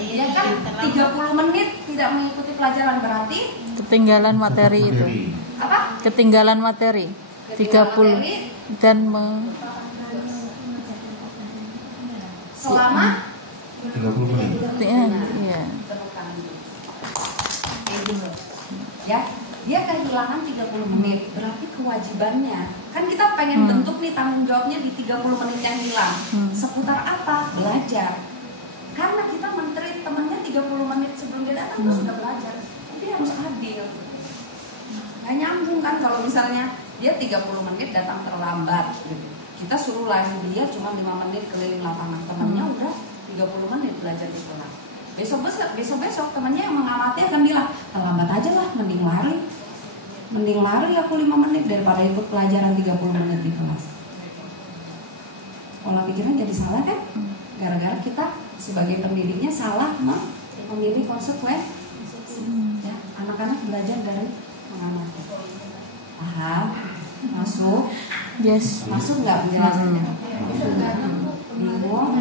Dia kan 30 menit tidak mengikuti pelajaran, berarti Ketinggalan materi itu. apa? Ketinggalan materi. 30 dan Selama 30 menit. iya. Ya, dia kehilangan 30 menit. Berarti kewajibannya, kan kita pengen bentuk nih tanggung jawabnya di 30 menit yang hilang. Seputar apa? Belajar. Karena kita menteri temannya 30 menit sebelum dia datang tuh sudah belajar. Jadi harus adil. Gak nyambung kan kalau misalnya dia 30 menit datang terlambat gitu. Kita suruh lari dia cuma 5 menit keliling lapangan. Temannya udah 30 menit belajar di kelas. Besok temannya yang mengamati akan bilang, terlambat aja lah, mending lari aku 5 menit daripada ikut pelajaran 30 menit di kelas. Pola pikirnya jadi salah kan? Gara-gara kita sebagai pendidiknya salah memilih konsekuensi. Ya, anak-anak belajar dari mengamati. Paham? Masuk? Yes. Masuk nggak penjelasannya? Bingung?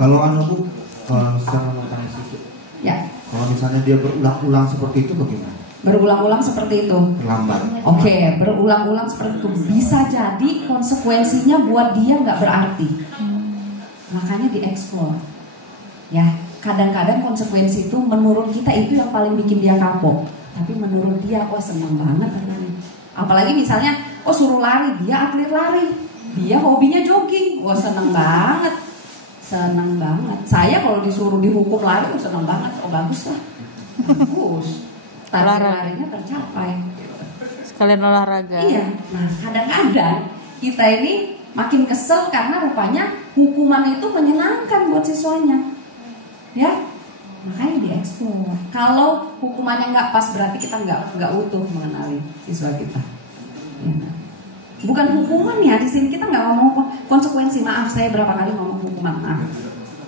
Kalau Bu, kalau misalnya dia berulang-ulang seperti itu bagaimana? Berulang-ulang seperti itu. Terlambat. Oke, berulang-ulang seperti itu bisa jadi konsekuensinya buat dia nggak berarti. Makanya dieksplor. Ya, kadang-kadang konsekuensi itu menurut kita itu yang paling bikin dia kapok. Tapi menurut dia, wah senang banget ini. Apalagi misalnya, suruh lari, dia atlet lari, dia hobinya jogging, wah senang banget. Senang banget. Saya kalau disuruh dihukum lari, senang banget. Oh bagus lah, bagus. Target larinya tercapai. Sekalian olahraga. Iya. Nah kadang-kadang kita ini makin kesel karena rupanya hukuman itu menyenangkan buat siswanya. Ya, makanya dieksplor. Kalau hukumannya nggak pas berarti kita nggak utuh mengenali siswa kita. Ya. Bukan hukuman ya, di sini kita nggak ngomong konsekuensi. Maaf, saya berapa kali ngomong hukuman. Maaf.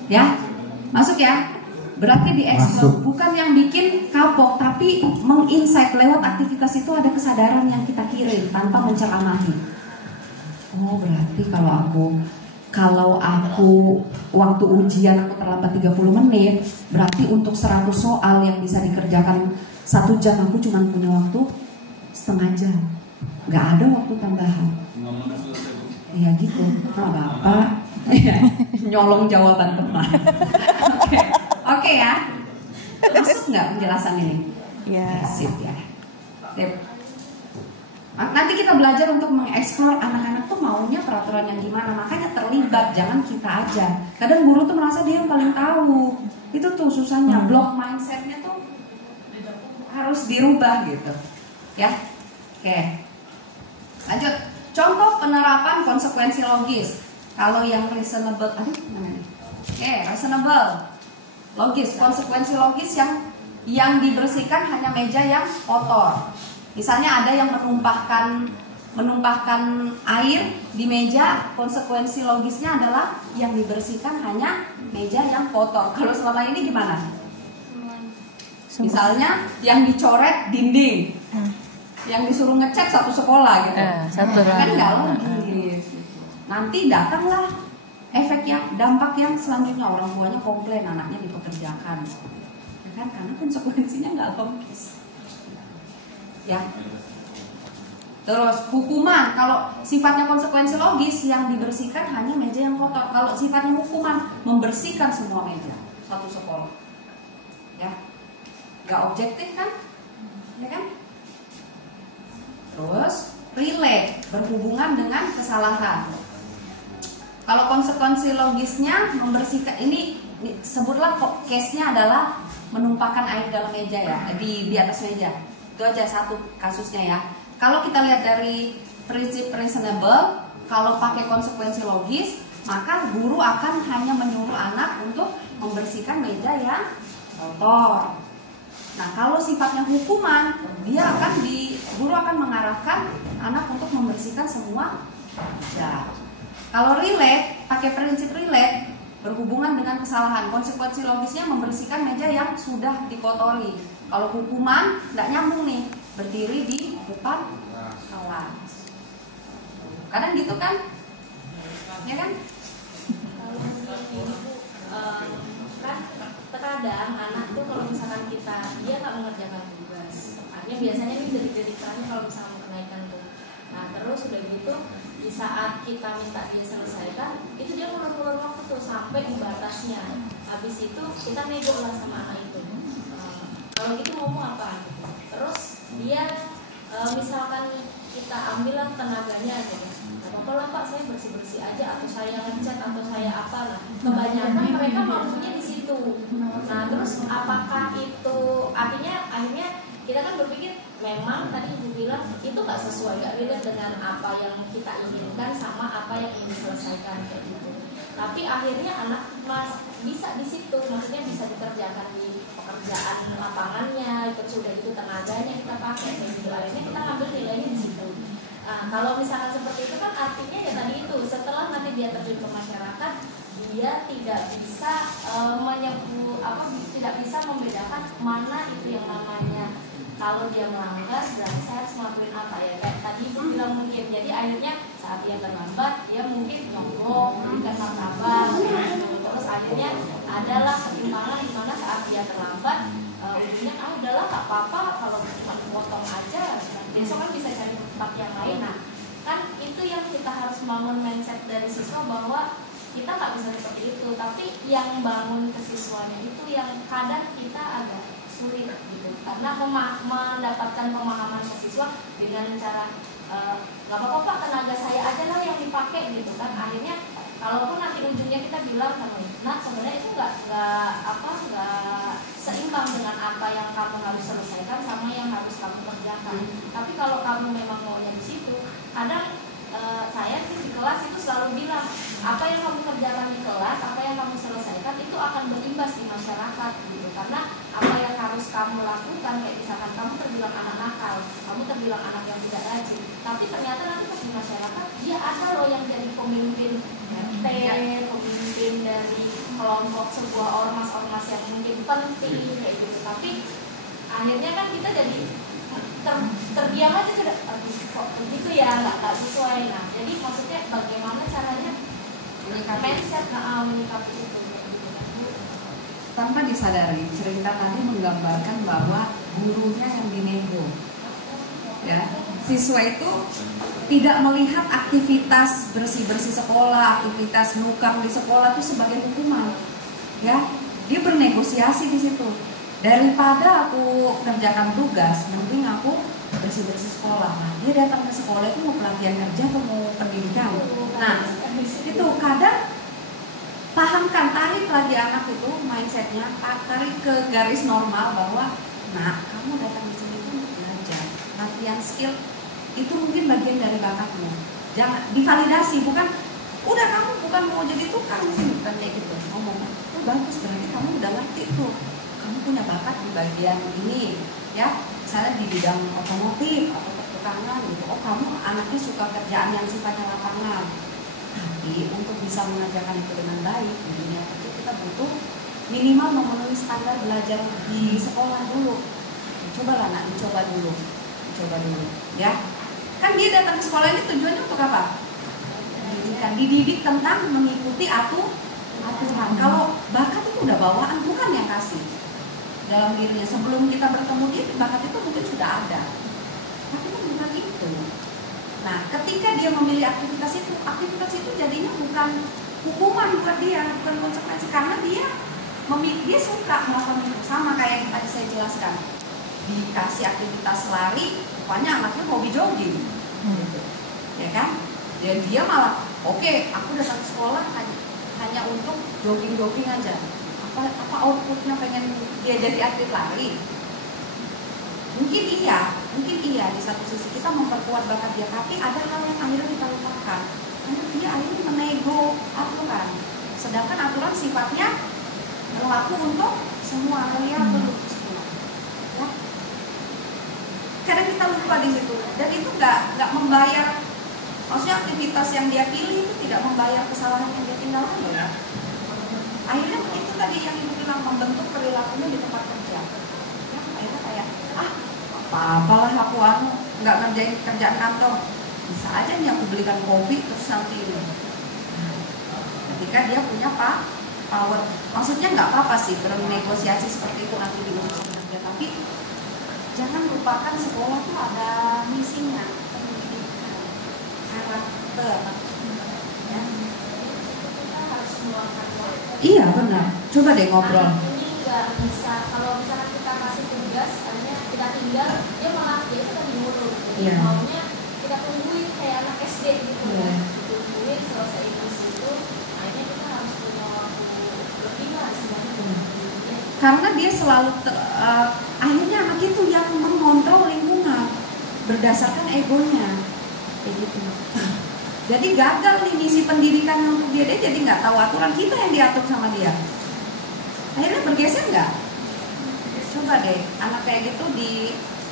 Ya, masuk ya. Berarti dieksplor, bukan yang bikin kapok, tapi menginsight lewat aktivitas itu ada kesadaran yang kita kirim tanpa menceramahi. Oh, berarti kalau aku waktu ujian aku terlambat 30 menit, berarti untuk 100 soal yang bisa dikerjakan 1 jam aku cuma punya waktu setengah jam. Nggak ada waktu tambahan. Iya gitu. Nah, Bapak nyolong jawaban teman. Oke ya. Masuk nggak penjelasan ini? Ya. Sip ya. Sip. Nanti kita belajar untuk mengeksplor anak-anak tuh maunya peraturan yang gimana. Makanya terlibat, jangan kita aja. Kadang guru tuh merasa dia yang paling tahu. Itu tuh susahnya. Block mindsetnya tuh harus dirubah gitu. Ya. Oke. Lanjut. Contoh penerapan konsekuensi logis. Kalau yang reasonable, reasonable. Logis, konsekuensi logis yang dibersihkan hanya meja yang kotor. Misalnya ada yang menumpahkan air di meja, konsekuensi logisnya adalah yang dibersihkan hanya meja yang kotor. Kalau selama ini gimana? Misalnya yang dicoret dinding, yang disuruh ngecat satu sekolah gitu. Kan nggak logis. Nanti datanglah dampak yang selanjutnya, orang tuanya komplain anaknya dipekerjakan, ya kan? Karena konsekuensinya nggak logis. Ya. Terus hukuman, kalau sifatnya konsekuensi logis yang dibersihkan hanya meja yang kotor. Kalau sifatnya hukuman membersihkan semua meja satu sekolah. Ya. Nggak objektif kan? Ya kan? Terus relate, berhubungan dengan kesalahan. Kalau konsekuensi logisnya membersihkan, ini sebutlah case-nya adalah menumpahkan air dalam meja ya, di atas meja. Itu aja satu kasusnya ya. Kalau kita lihat dari prinsip reasonable, kalau pakai konsekuensi logis, maka guru akan hanya menyuruh anak untuk membersihkan meja yang kotor. Nah, kalau sifatnya hukuman, guru akan mengarahkan anak untuk membersihkan semua meja. Kalau relate, pakai prinsip relate, berhubungan dengan kesalahan. Konsekuensi logisnya membersihkan meja yang sudah dikotori. Kalau hukuman, nggak nyambung nih. berdiri di depan kelas. Kadang gitu kan, ya kan? Kan terkadang anak tuh kalau misalkan dia nggak mengerjakan tugas, artinya biasanya ini dari terakhir kalau misalnya mau kenaikan tuh. Nah terus udah gitu di saat kita minta dia selesaikan, itu dia mulur-mulur waktu tuh sampai di batasnya. Habis itu kita nego lah sama anak itu. Kalau gitu ngomong apa? Terus dia misalkan kita ambillah tenaganya gitu. Apa lah Pak, saya bersih-bersih aja, atau saya ngecat, atau saya apa lah. Kebanyakan mereka mampunya di situ. Nah terus apakah itu artinya akhirnya kita kan berpikir memang tadi Ibu bilang itu nggak sesuai, nggak relate dengan apa yang kita inginkan sama apa yang ingin diselesaikan kayak gitu. Tapi akhirnya anak bisa di situ, maksudnya bisa dikerjakan di pekerjaan lapangannya, itu sudah itu tenaganya kita pakai kayak gitu. Akhirnya kita ngambil nilainya di situ. Nah, kalau misalkan seperti itu kan artinya ya tadi itu setelah nanti dia terjun ke masyarakat, dia tidak bisa tidak bisa membedakan mana itu yang namanya kalau dia melanggar berarti saya harus ngelakuin apa ya, kayak tadi Ibu bilang mungkin. Jadi akhirnya saat dia terlambat dia mungkin nyogok, memberikan martabak, terus akhirnya adalah ketimpangan di mana saat dia terlambat ujungnya udahlah nggak apa-apa kalau cuma potong aja, besok kan bisa cari tempat yang lain. Nah kan itu yang kita harus bangun mindset dari siswa bahwa kita nggak bisa seperti itu, tapi yang bangun ke siswanya itu yang kadang kita agak sulit gitu, karena mendapatkan pemahaman ke siswa dengan cara nggak apa-apa Pak, tenaga saya aja lah yang dipakai gitu kan. Akhirnya kalaupun nanti ujungnya kita bilang sama nah sebenarnya itu nggak seimbang dengan apa yang kamu harus selesaikan sama yang harus kamu kerjakan. Tapi kalau kamu memang maunya di situ, kadang saya sih di kelas itu selalu bilang apa yang kamu kerjakan di kelas, apa yang kamu selesaikan itu akan berimbas di masyarakat gitu. Karena apa yang harus kamu lakukan, kayak misalkan kamu terbilang anak nakal, kamu terbilang anak yang tidak rajin, tapi ternyata nanti pas di masyarakat dia ada loh yang jadi pemimpin RT, pemimpin dari kelompok sebuah ormas yang mungkin penting kayak gitu. Tapi akhirnya kan kita jadi terdiam aja sudah kok begitu ya, nggak sesuai. Nah jadi maksudnya bagaimana caranya mindset menyikapi itu tanpa disadari. Cerita tadi menggambarkan bahwa gurunya yang dinego, ya, siswa itu tidak melihat aktivitas bersih-bersih sekolah, aktivitas nukang di sekolah itu sebagai hukuman, ya. Dia bernegosiasi di situ. Daripada aku kerjakan tugas, mending aku bersih-bersih sekolah. Nah, dia datang ke sekolah itu mau pelatihan kerja atau mau pendidikan. Nah, itu kadang pahamkan, tarik lagi anak itu mindsetnya, tarik ke garis normal bahwa, nah, kamu datang di sini itu untuk belajar, latihan skill itu mungkin bagian dari bakatmu. Jangan divalidasi, bukan, udah kamu bukan mau jadi tukang sih, bukan kayak gitu. Ngomong, oh bagus, berarti kamu udah ngerti tuh. Kamu punya bakat di bagian ini, ya, misalnya di bidang otomotif atau pertukangan gitu. Oh kamu anaknya suka kerjaan yang sifatnya lapangan. Tapi untuk bisa mengajarkan itu dengan baik, di dunia kerja kita butuh minimal memenuhi standar belajar di sekolah dulu. Cobalah nak, dicoba dulu, ya. Kan dia datang ke sekolah ini tujuannya untuk apa? Dididik tentang mengikuti aturan. Kalau bakat itu udah bawaan, Tuhan yang kasih dalam dirinya. Sebelum kita bertemu dia, bakat itu mungkin sudah ada, tapi kan bukan itu. Nah, ketika dia memilih aktivitas itu jadinya bukan hukuman buat dia, bukan konsekuensi, karena dia suka melakukan itu. Sama kayak yang tadi saya jelaskan, dikasih aktivitas lari, rupanya anaknya hobi jogging, gitu. Ya kan? Dan dia malah, oke, aku datang ke sekolah hanya untuk jogging aja. Apa outputnya pengen dia jadi atlet lari? Mungkin iya di satu sisi kita memperkuat bakat dia, tapi ada hal yang akhirnya kita lupakan karena dia akhirnya menego aturan, sedangkan aturan sifatnya berlaku untuk semua kalian, untuk semua, ya. Kadang kita lupa di situ, dan itu nggak membayar. Maksudnya aktivitas yang dia pilih itu tidak membayar kesalahan yang dia tinggalkan, ya. Akhirnya itu tadi yang Ibu bilang, membentuk perilakunya di tempat kerja. Ya, akhirnya kayak apalah aku nggak ngerjain kerjaan kantor, bisa aja nih aku belikan kopi terus nanti ini. Ketika dia punya power, maksudnya nggak apa-apa sih bernegosiasi seperti itu nanti di urusan kerja, tapi jangan lupakan sekolah tuh ada misinya, pendidikan, karakter, ya. Kita harus meluangkan waktu. Iya benar, coba deh ngobrol. Ini nggak bisa, kalau misalnya kita kasih tugas, hanya kita tinggal, dia malah dia itu lebih mulu. Iya. Maunya kita tungguin kayak anak SD gitu, Iya. tungguin selesai di situ, akhirnya kita harus punya waktu lebih lah istilahnya. Karena dia selalu akhirnya anak itu yang mengontrol lingkungan berdasarkan egonya, kayak gitu. Jadi gagal nih misi pendidikannya untuk dia jadi nggak tahu aturan, kita yang diatur sama dia. Akhirnya bergeser nggak? Coba deh anak kayak gitu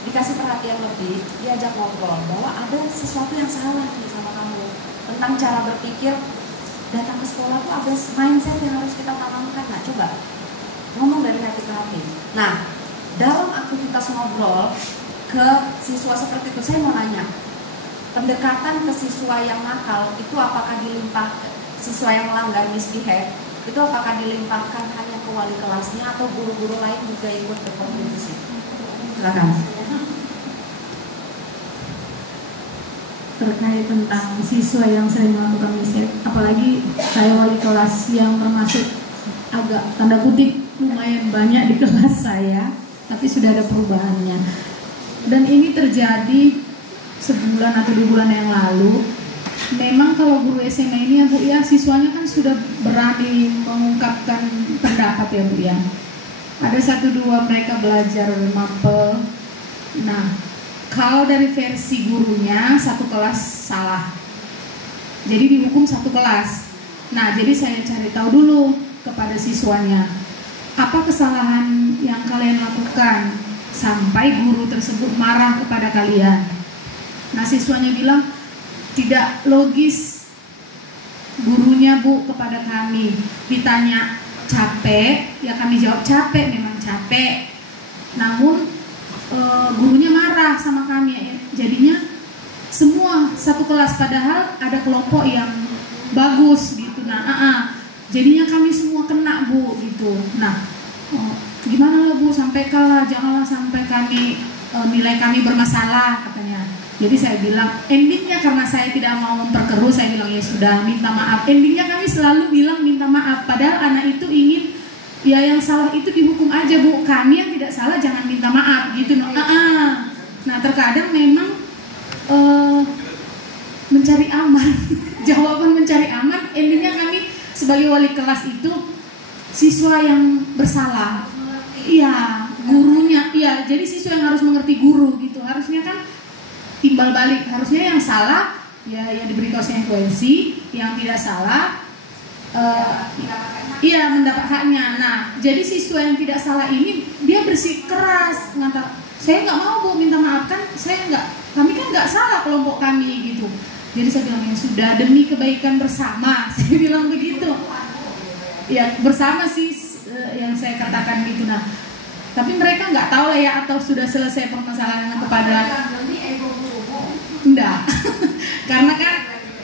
dikasih perhatian lebih, diajak ngobrol bahwa ada sesuatu yang salah nih sama kamu tentang cara berpikir. Datang ke sekolah tuh ada mindset yang harus kita tanamkan. Nah coba ngomong dari hati ke hati. Nah, dalam aktivitas ngobrol ke siswa seperti itu, saya mau nanya, pendekatan ke siswa yang nakal itu apakah dilimpahkan, siswa yang melanggar misbehave itu apakah dilimpahkan hanya ke wali kelasnya atau guru-guru lain juga ikut berkontribusi? Silakan. Terkait tentang siswa yang sering melakukan misbehave, apalagi saya wali kelas yang termasuk agak tanda kutip lumayan banyak di kelas saya, tapi sudah ada perubahannya. Dan ini terjadi sebulan atau 2 bulan yang lalu. Memang kalau guru SMA ini ya Bu ya, siswanya kan sudah berani mengungkapkan pendapat ya Bu ya. Ada 1-2 mereka belajar mapel. Nah, kalau dari versi gurunya satu kelas salah, jadi dihukum satu kelas. Nah, jadi saya cari tahu dulu kepada siswanya, apa kesalahan yang kalian lakukan sampai guru tersebut marah kepada kalian. Nah, siswanya bilang tidak logis gurunya Bu kepada kami. Ditanya capek, ya kami jawab capek, memang capek. Namun gurunya marah sama kami, jadinya semua satu kelas, padahal ada kelompok yang bagus gitu. Nah, jadinya kami semua kena Bu gitu. Nah, gimana lah Bu, sampai kalah, janganlah sampai kami nilai kami bermasalah katanya. Jadi saya bilang endingnya, karena saya tidak mau memperkeruh, saya bilang ya sudah, minta maaf. Endingnya kami selalu bilang minta maaf, padahal anak itu ingin ya yang salah itu dihukum aja Bu, kami yang tidak salah jangan minta maaf gitu. Nah terkadang memang mencari aman jawaban mencari aman, endingnya kami sebagai wali kelas itu siswa yang bersalah, iya gurunya, iya jadi siswa yang harus mengerti guru gitu. Harusnya kan timbal balik, harusnya yang salah ya yang diberi konsekuensi, yang tidak salah iya mendapat haknya. Nah jadi siswa yang tidak salah ini dia bersikeras ngata, saya nggak mau Bu minta maaf, kan saya nggak, kami kan nggak salah kelompok kami gitu. Jadi saya bilang ya sudah, demi kebaikan bersama, saya bilang begitu. Ya bersama sih yang saya katakan gitu. Nah tapi mereka nggak tahu lah ya, atau sudah selesai permasalahannya kepada enggak karena kan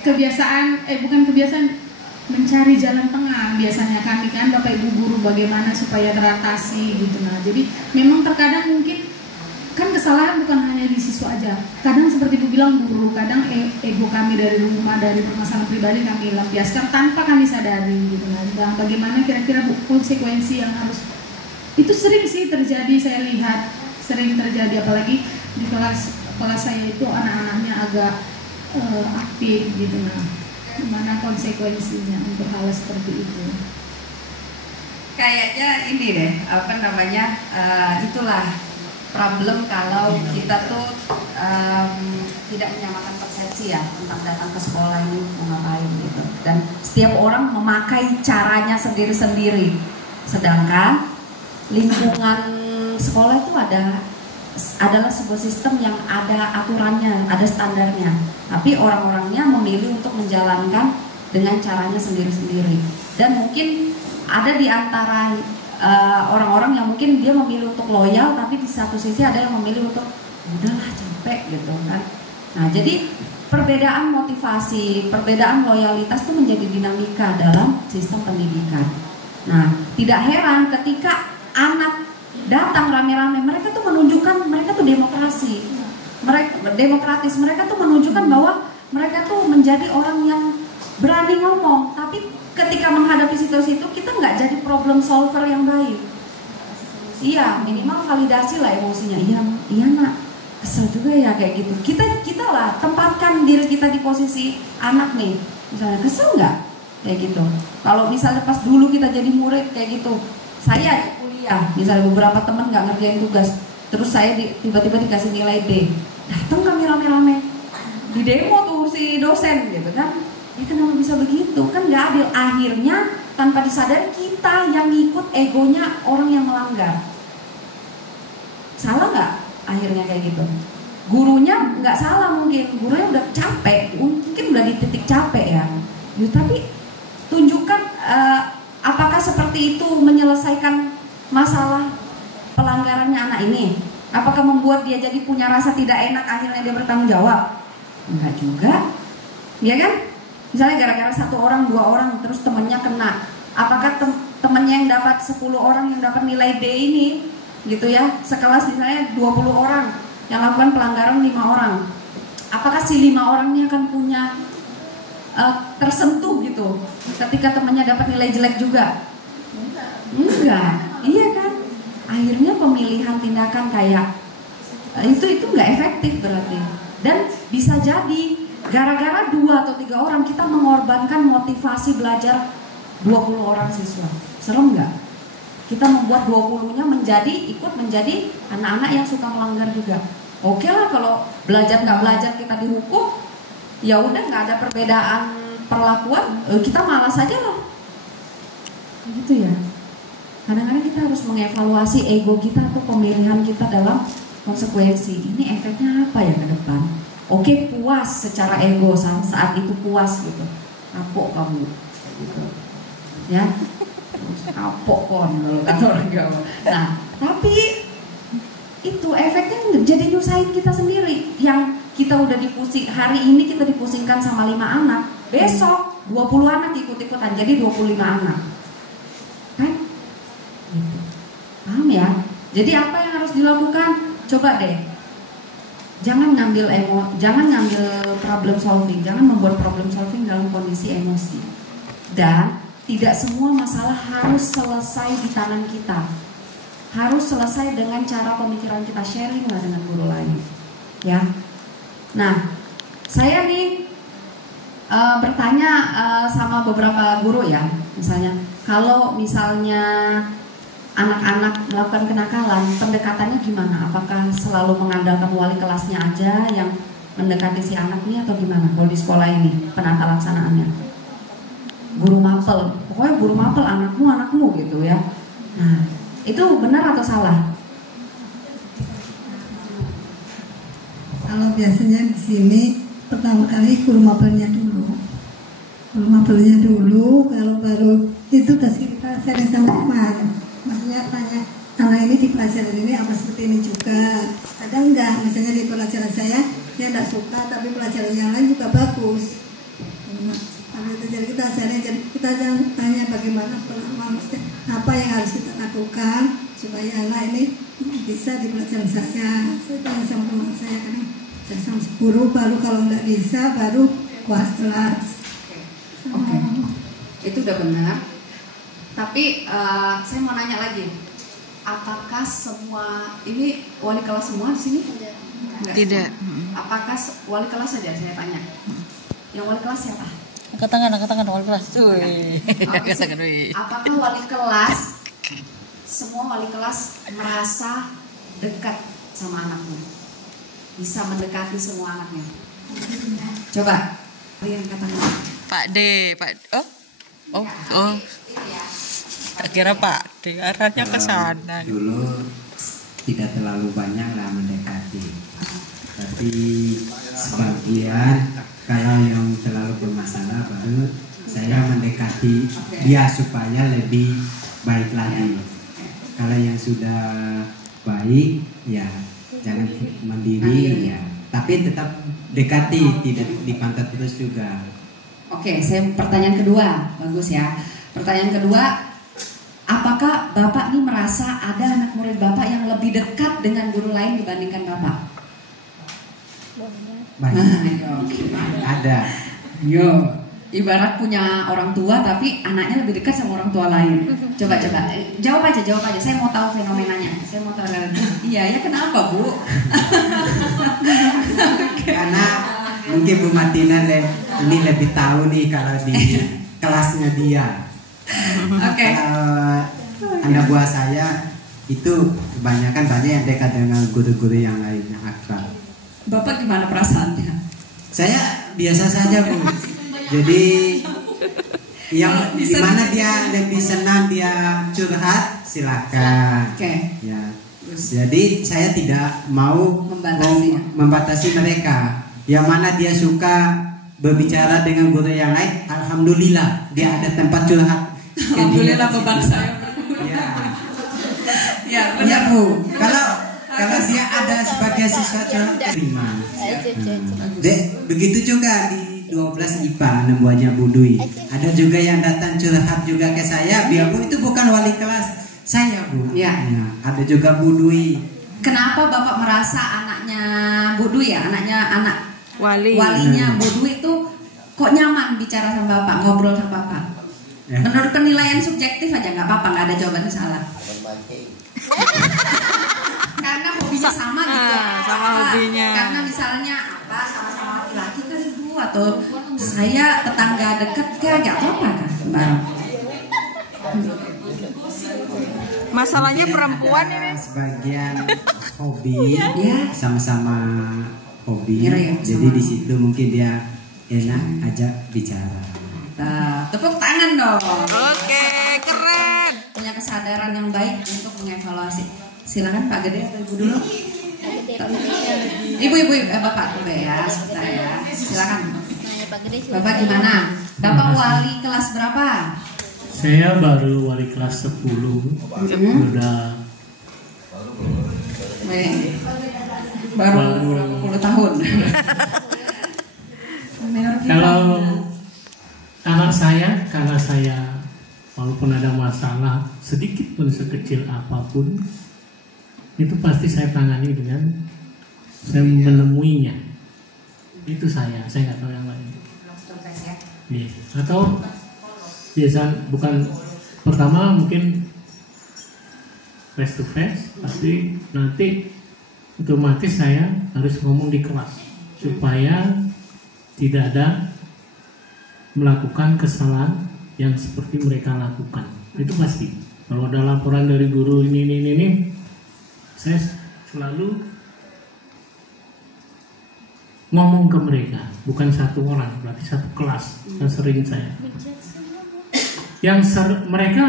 kebiasaan bukan kebiasaan, mencari jalan tengah biasanya kami kan Bapak Ibu guru, bagaimana supaya teratasi gitu. Nah jadi memang terkadang mungkin kan kesalahan bukan hanya di siswa aja, kadang seperti Bu bilang guru, kadang ego kami dari rumah, dari permasalahan pribadi kami lampiaskan tanpa kami sadari gitu. Nah bagaimana kira-kira Bu konsekuensi yang harus, itu sering sih terjadi, saya lihat sering terjadi, apalagi di kelas saya itu anak-anaknya agak aktif gitu. Nah gimana konsekuensinya untuk hal seperti itu? Kayaknya ini deh, apa namanya, itulah problem kalau kita tuh tidak menyamakan persepsi ya tentang datang ke sekolah ini mau ngapain gitu. Dan setiap orang memakai caranya sendiri-sendiri. Sedangkan lingkungan sekolah itu adalah sebuah sistem yang ada aturannya, ada standarnya. Tapi orang-orangnya memilih untuk menjalankan dengan caranya sendiri-sendiri. Dan mungkin ada di antara orang-orang yang mungkin dia memilih untuk loyal, tapi di satu sisi ada yang memilih untuk udahlah capek gitu kan. Nah jadi perbedaan motivasi, perbedaan loyalitas itu menjadi dinamika dalam sistem pendidikan. Nah tidak heran ketika anak datang rame-rame, mereka tuh menunjukkan mereka tuh demokrasi, mereka demokratis, mereka tuh menunjukkan bahwa mereka tuh menjadi orang yang berani ngomong. Tapi ketika menghadapi situasi itu kita nggak jadi problem solver yang baik. Iya, minimal validasi lah emosinya. Iya nak, kesel juga ya kayak gitu. Kita lah tempatkan diri kita di posisi anak nih. Misalnya kesel nggak kayak gitu. Kalau misalnya pas dulu kita jadi murid kayak gitu, saya kuliah, misalnya beberapa teman nggak ngerjain tugas, terus saya tiba-tiba dikasih nilai D, datang kami rame-rame di demo tuh si dosen gitu kan. Ya kenapa bisa begitu? Kan nggak adil. Akhirnya tanpa disadari kita yang ngikut egonya orang yang melanggar. Salah nggak akhirnya kayak gitu? Gurunya nggak salah mungkin, gurunya udah capek, mungkin udah di titik capek ya. Tapi tunjukkan apakah seperti itu menyelesaikan masalah pelanggarannya anak ini? Apakah membuat dia jadi punya rasa tidak enak akhirnya dia bertanggung jawab? Enggak juga, ya kan? Misalnya gara-gara 1 orang, 2 orang terus temennya kena, apakah temennya yang dapat 10 orang yang dapat nilai D ini gitu ya, sekelas misalnya 20 orang yang lakukan pelanggaran 5 orang, apakah si 5 orang ini akan punya tersentuh gitu ketika temannya dapat nilai jelek juga? Enggak, iya kan? Akhirnya pemilihan tindakan kayak itu nggak efektif berarti. Dan bisa jadi gara-gara 2 atau 3 orang kita mengorbankan motivasi belajar 20 orang siswa. Serem nggak? Kita membuat 20-nya ikut menjadi anak-anak yang suka melanggar juga. Oke lah kalau belajar nggak belajar kita dihukum, ya udah nggak ada perbedaan perlakuan, kita malas aja lah. Gitu ya. Kadang-kadang kita harus mengevaluasi ego kita atau pemilihan kita dalam konsekuensi. Ini efeknya apa ya ke depan? Oke, puas secara ego saat itu puas gitu. Kapok kamu gitu. Ya. Kapok kon kalau kata orang Jawa. Nah, tapi itu efeknya jadi nyusahin kita sendiri. Yang kita udah dipusing, hari ini kita dipusingkan sama 5 anak, besok 20 anak ikut-ikutan jadi 25 anak. Kan? Gitu. Paham ya? Jadi apa yang harus dilakukan? Coba deh. Jangan ngambil problem solving, jangan membuat problem solving dalam kondisi emosi. Dan tidak semua masalah harus selesai di tangan kita. Harus selesai dengan cara pemikiran kita, sharing lah dengan guru lain. Ya. Nah, saya nih bertanya sama beberapa guru ya. Misalnya, kalau misalnya anak-anak melakukan kenakalan, pendekatannya gimana? Apakah selalu mengandalkan wali kelasnya aja yang mendekati si anak ini atau gimana? Kalau di sekolah ini penata laksanaannya, guru mapel, pokoknya guru mapel anakmu gitu ya. Nah, itu benar atau salah? Kalau biasanya di sini pertama kali guru mapelnya dulu. Kalau baru itu tes kita sering sama maksudnya tanya anak ini di pelajaran ini apa seperti ini juga. Kadang enggak, misalnya di pelajaran saya dia enggak suka tapi pelajaran yang lain juga bagus. Jadi kita tanya bagaimana apa yang harus kita lakukan supaya anak ini bisa di pelajaran saya. Saya tanya sama teman saya kadang saya sama guru, baru kalau nggak bisa baru kelas. Oke. Itu udah benar. Tapi saya mau nanya lagi, apakah semua ini wali kelas semua di sini? Tidak. Apakah wali kelas saja saya tanya? Yang wali kelas siapa? Angkat tangan wali kelas. Apakah wali kelas, semua wali kelas merasa dekat sama anaknya? Bisa mendekati semua anaknya? Coba, yang katakan. Pak D, Oh. Tak kira Pak D, arahnya ke sana. Dulu tidak terlalu banyak lah mendekati. Tapi sebagian kalau yang terlalu bermasalah baru saya mendekati dia supaya lebih baik lagi. Kalau yang sudah baik ya jangan mandiri ya, tapi tetap dekati, tidak dipantau terus juga. Oke, saya pertanyaan kedua, bagus ya. Pertanyaan kedua, apakah Bapak ini merasa ada anak murid Bapak yang lebih dekat dengan guru lain dibandingkan Bapak? Ada. Yo, ibarat punya orang tua tapi anaknya lebih dekat sama orang tua lain. Coba jawab aja. Saya mau tahu fenomenanya. Saya mau tahu. Iya, ya kenapa, Bu? Karena mungkin Bu Martina ini lebih tahu nih kalau di kelasnya dia. Oke. Anak buah saya itu kebanyakan banyak yang dekat dengan guru-guru yang lainnya, akrab. Bapak gimana perasaannya? Saya biasa saja, Bu. Jadi yang dimana dia lebih senang dia curhat, silakan. Oke. Ya. Jadi saya tidak mau membatasi mereka. Yang mana dia suka berbicara dengan guru yang lain, alhamdulillah dia ada tempat curhat. Alhamdulillah beban saya. Ya, benar, Bu. Kalau dia ada sebagai siswa curhat, terima. Begitu juga di 12 IPA 6 buahnya Bu Dwi. Ada juga yang datang curhat juga ke saya, biarpun itu bukan wali kelas saya, Bu. Ya. Ada juga Bu Dwi. Kenapa Bapak merasa anaknya Bu Dwi ya, anak walinya Bu Dwi itu kok nyaman bicara sama Bapak, ngobrol sama Bapak? Ya. Menurut penilaian subjektif aja nggak apa-apa, nggak ada jawaban salah. Karena hobinya sama gitu. Sama hobinya. Karena misalnya sama-sama laki-laki kan Bu, atau saya tetangga deket kan nggak apa-apa kan, bareng. Masalahnya perempuan ini. Sebagian hobi, sama-sama hobi. Ya, jadi di situ mungkin dia enak ajak bicara. Nah, tepuk tangan dong. Oke, keren. Punya kesadaran yang baik untuk mengevaluasi. Silakan Pak Gede atau Ibu dulu. Ibu, Bapak dulu ya, sebentar ya. Silakan. Bapak gimana? Bapak wali kelas berapa? Saya baru wali kelas 10. Udah baru 10 tahun. Kalau anak saya, karena saya walaupun ada masalah sedikit pun sekecil apapun, itu pasti saya tangani dengan saya menemuinya. Itu saya nggak tahu yang lain. Ya. Atau biasa bukan pertama mungkin face to face, tapi nanti otomatis saya harus ngomong di kelas supaya tidak ada melakukan kesalahan yang seperti mereka lakukan. Itu pasti. Kalau ada laporan dari guru ini, saya selalu ngomong ke mereka, bukan satu orang, berarti satu kelas. Yang sering saya. Mereka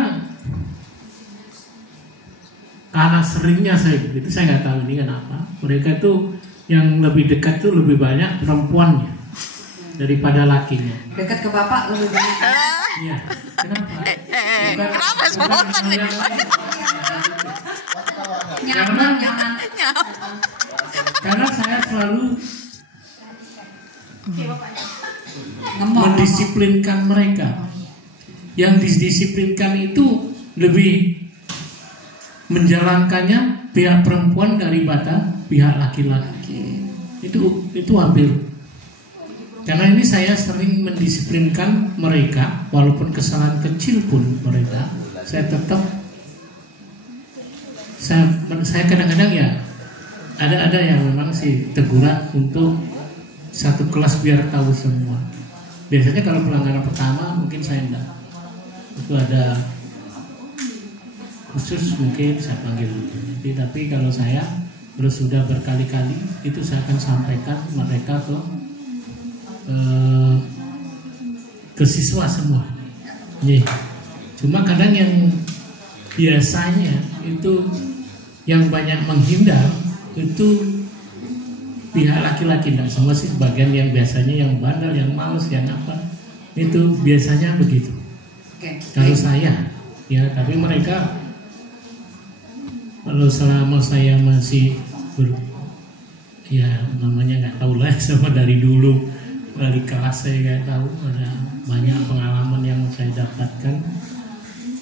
karena seringnya saya begitu, saya nggak tahu ini kenapa. Mereka tuh yang lebih dekat tuh lebih banyak perempuannya daripada lakinya. Dekat ke Bapak lebih banyak. Iya. Kenapa? Kenapa spontan nih? Nyaman. Karena saya selalu mendisiplinkan mereka. Yang didisiplinkan itu lebih menjalankannya pihak perempuan daripada pihak laki-laki. Itu hampir. Karena ini saya sering mendisiplinkan mereka, walaupun kesalahan kecil pun mereka, saya tetap saya kadang-kadang ya ada yang memang sih teguran untuk satu kelas biar tahu semua. Biasanya kalau pelanggaran pertama mungkin saya enggak. Itu ada khusus mungkin saya panggil. Tapi kalau saya terus sudah berkali-kali itu saya akan sampaikan mereka ke siswa semua. Cuma kadang yang biasanya itu yang banyak menghindar itu pihak laki-laki, tidak sama sih, bagian yang biasanya yang bandel, yang malas, yang apa, itu biasanya begitu. Kalau saya, ya, tapi mereka kalau selama saya masih ya namanya nggak tahu lah, sama dari dulu dari kelas saya nggak tahu, ada banyak pengalaman yang saya dapatkan.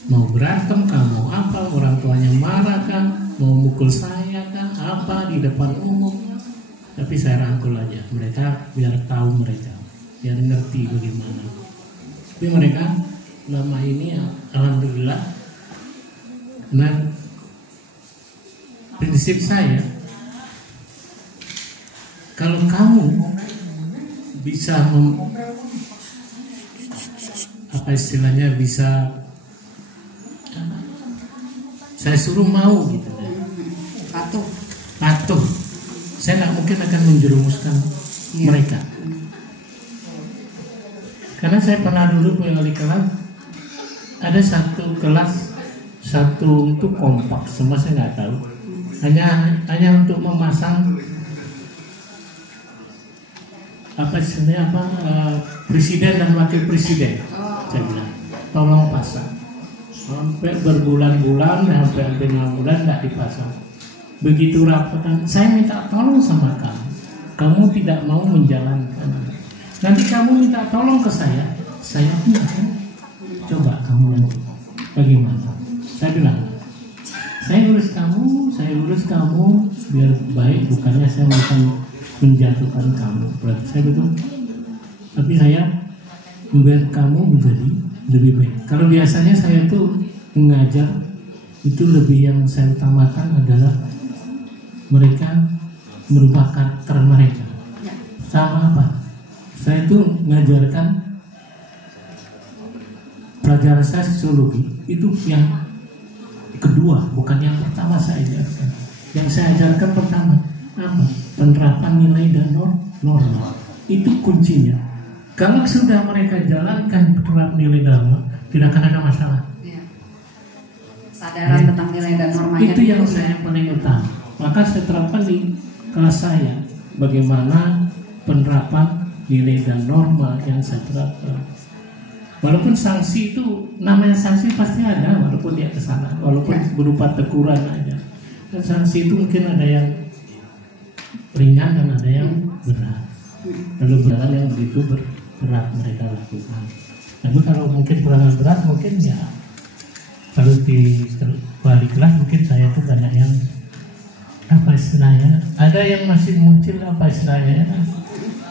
Mau berantem kah, mau apa, orang tuanya marah kah, mau mukul saya kah, apa di depan umum, tapi saya rangkul aja mereka biar tahu, mereka biar ngerti bagaimana. Tapi mereka lama ini alhamdulillah, karena prinsip saya, kalau kamu bisa apa istilahnya, bisa saya suruh mau gitu, patuh, saya nggak mungkin akan menjerumuskan mereka. Karena saya pernah dulu punya wali kelas, ada satu kelas, satu itu kompak semua, saya nggak tahu, hanya untuk memasang apa istilahnya apa, presiden dan wakil presiden. Saya bilang tolong pasang, sampai berbulan-bulan, sampai 5 bulan nggak dipasang. Begitu rapatan, saya minta tolong sama kamu tidak mau menjalankan. Nanti kamu minta tolong ke saya tidak. Coba kamu bagaimana? Saya bilang, saya urus kamu biar baik, bukannya saya akan menjatuhkan kamu. Berarti saya betul, tapi saya membuat kamu menjadi lebih baik. Kalau biasanya saya tuh mengajar itu lebih yang saya utamakan adalah mereka merubah karakter mereka. Sama apa? Saya tuh mengajarkan pelajaran saya sosiologi itu yang kedua, bukan yang pertama saya ajarkan. Yang saya ajarkan pertama apa? Penerapan nilai dan norma. Itu kuncinya. Kalau sudah mereka jalankan penerapan nilai dan norma, tidak akan ada masalah. Sadaran tentang nilai dan normanya itu yang saya paling utama. Maka saya terapkan di kelas saya bagaimana penerapan nilai dan norma yang saya terapkan. Walaupun sanksi itu, namanya sanksi pasti ada, walaupun dia kesalahan, walaupun berupa teguran aja. Dan sanksi itu mungkin ada yang ringan dan ada yang berat. Lalu berat yang begitu berat mereka lakukan. Tapi kalau mungkin pelanggaran berat, mungkin ya kalau di wali kelas mungkin saya tuh banyak yang apa istilahnya, ada yang masih muncul apa istilahnya,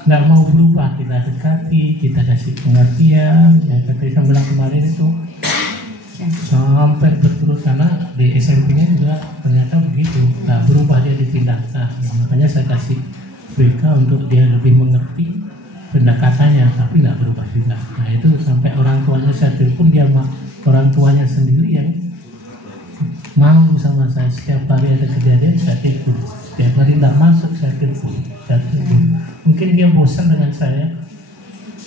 nggak mau berubah, kita dekati, kita kasih pengertian. Ya seperti saya bilang kemarin itu sampai berterus, karena di SMP-nya juga ternyata begitu, nggak berubah, dia dipindahkan. Makanya saya kasih mereka untuk dia lebih mengerti pendekatannya, tapi nggak berubah juga. Nah itu sampai orang tuanya saya telepon, dia orang tuanya sendiri yang mau sama saya. Setiap hari ada kejadian saya telepon, setiap hari nggak masuk saya telepon. Mungkin dia bosan dengan saya.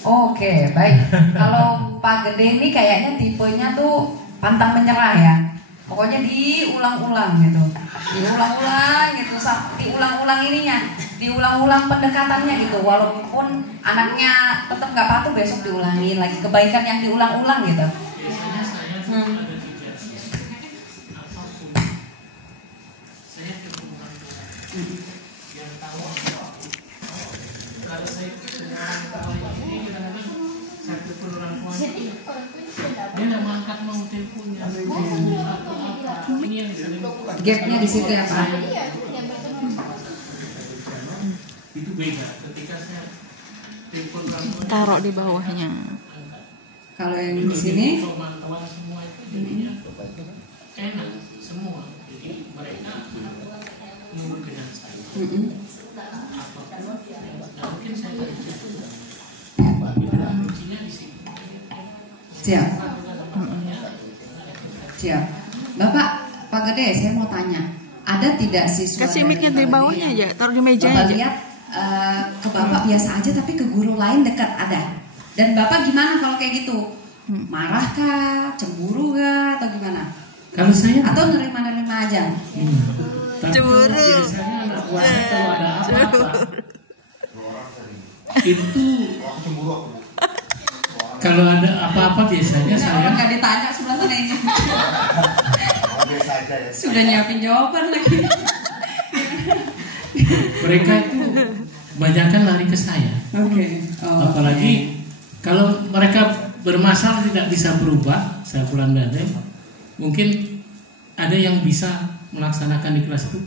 Oke, baik. Kalau Pak Gede ini kayaknya tipenya tuh pantang menyerah ya. Pokoknya diulang-ulang gitu, diulang-ulang ininya, diulang-ulang pendekatannya gitu. Walaupun anaknya tetap nggak patuh, besok diulangin lagi kebaikan yang diulang-ulang gitu. Gapnya di situ ya Pak. Itu beda ketika saya telepon taruh di bawahnya. Kalau yang di sini pemantauan semua itu jadinya enak semua. Jadi mereka nurut dengan saya. Mungkin saya kerja. Kuncinya di sini. Siap. Bapak, Pak Gede, saya mau tanya, ada tidak siswa kasih mic-nya di bawahnya aja, taruh di meja aja. lihat ke Bapak biasa aja, tapi ke guru lain dekat ada. Dan Bapak gimana kalau kayak gitu? Marah kah, cemburu kah, atau gimana? Kalau saya atau nerima-nerima aja? Cemburu. Biasanya anak buahnya kalau ada apa-apa itu kalau ada apa-apa biasanya saya nggak ditanya sebelah sana ini. Sudah nyiapin jawaban lagi. mereka itu banyakkan lari ke saya. Oke. Apalagi kalau mereka bermasalah tidak bisa berubah, saya pulang dari mungkin ada yang bisa melaksanakan di kelas itu,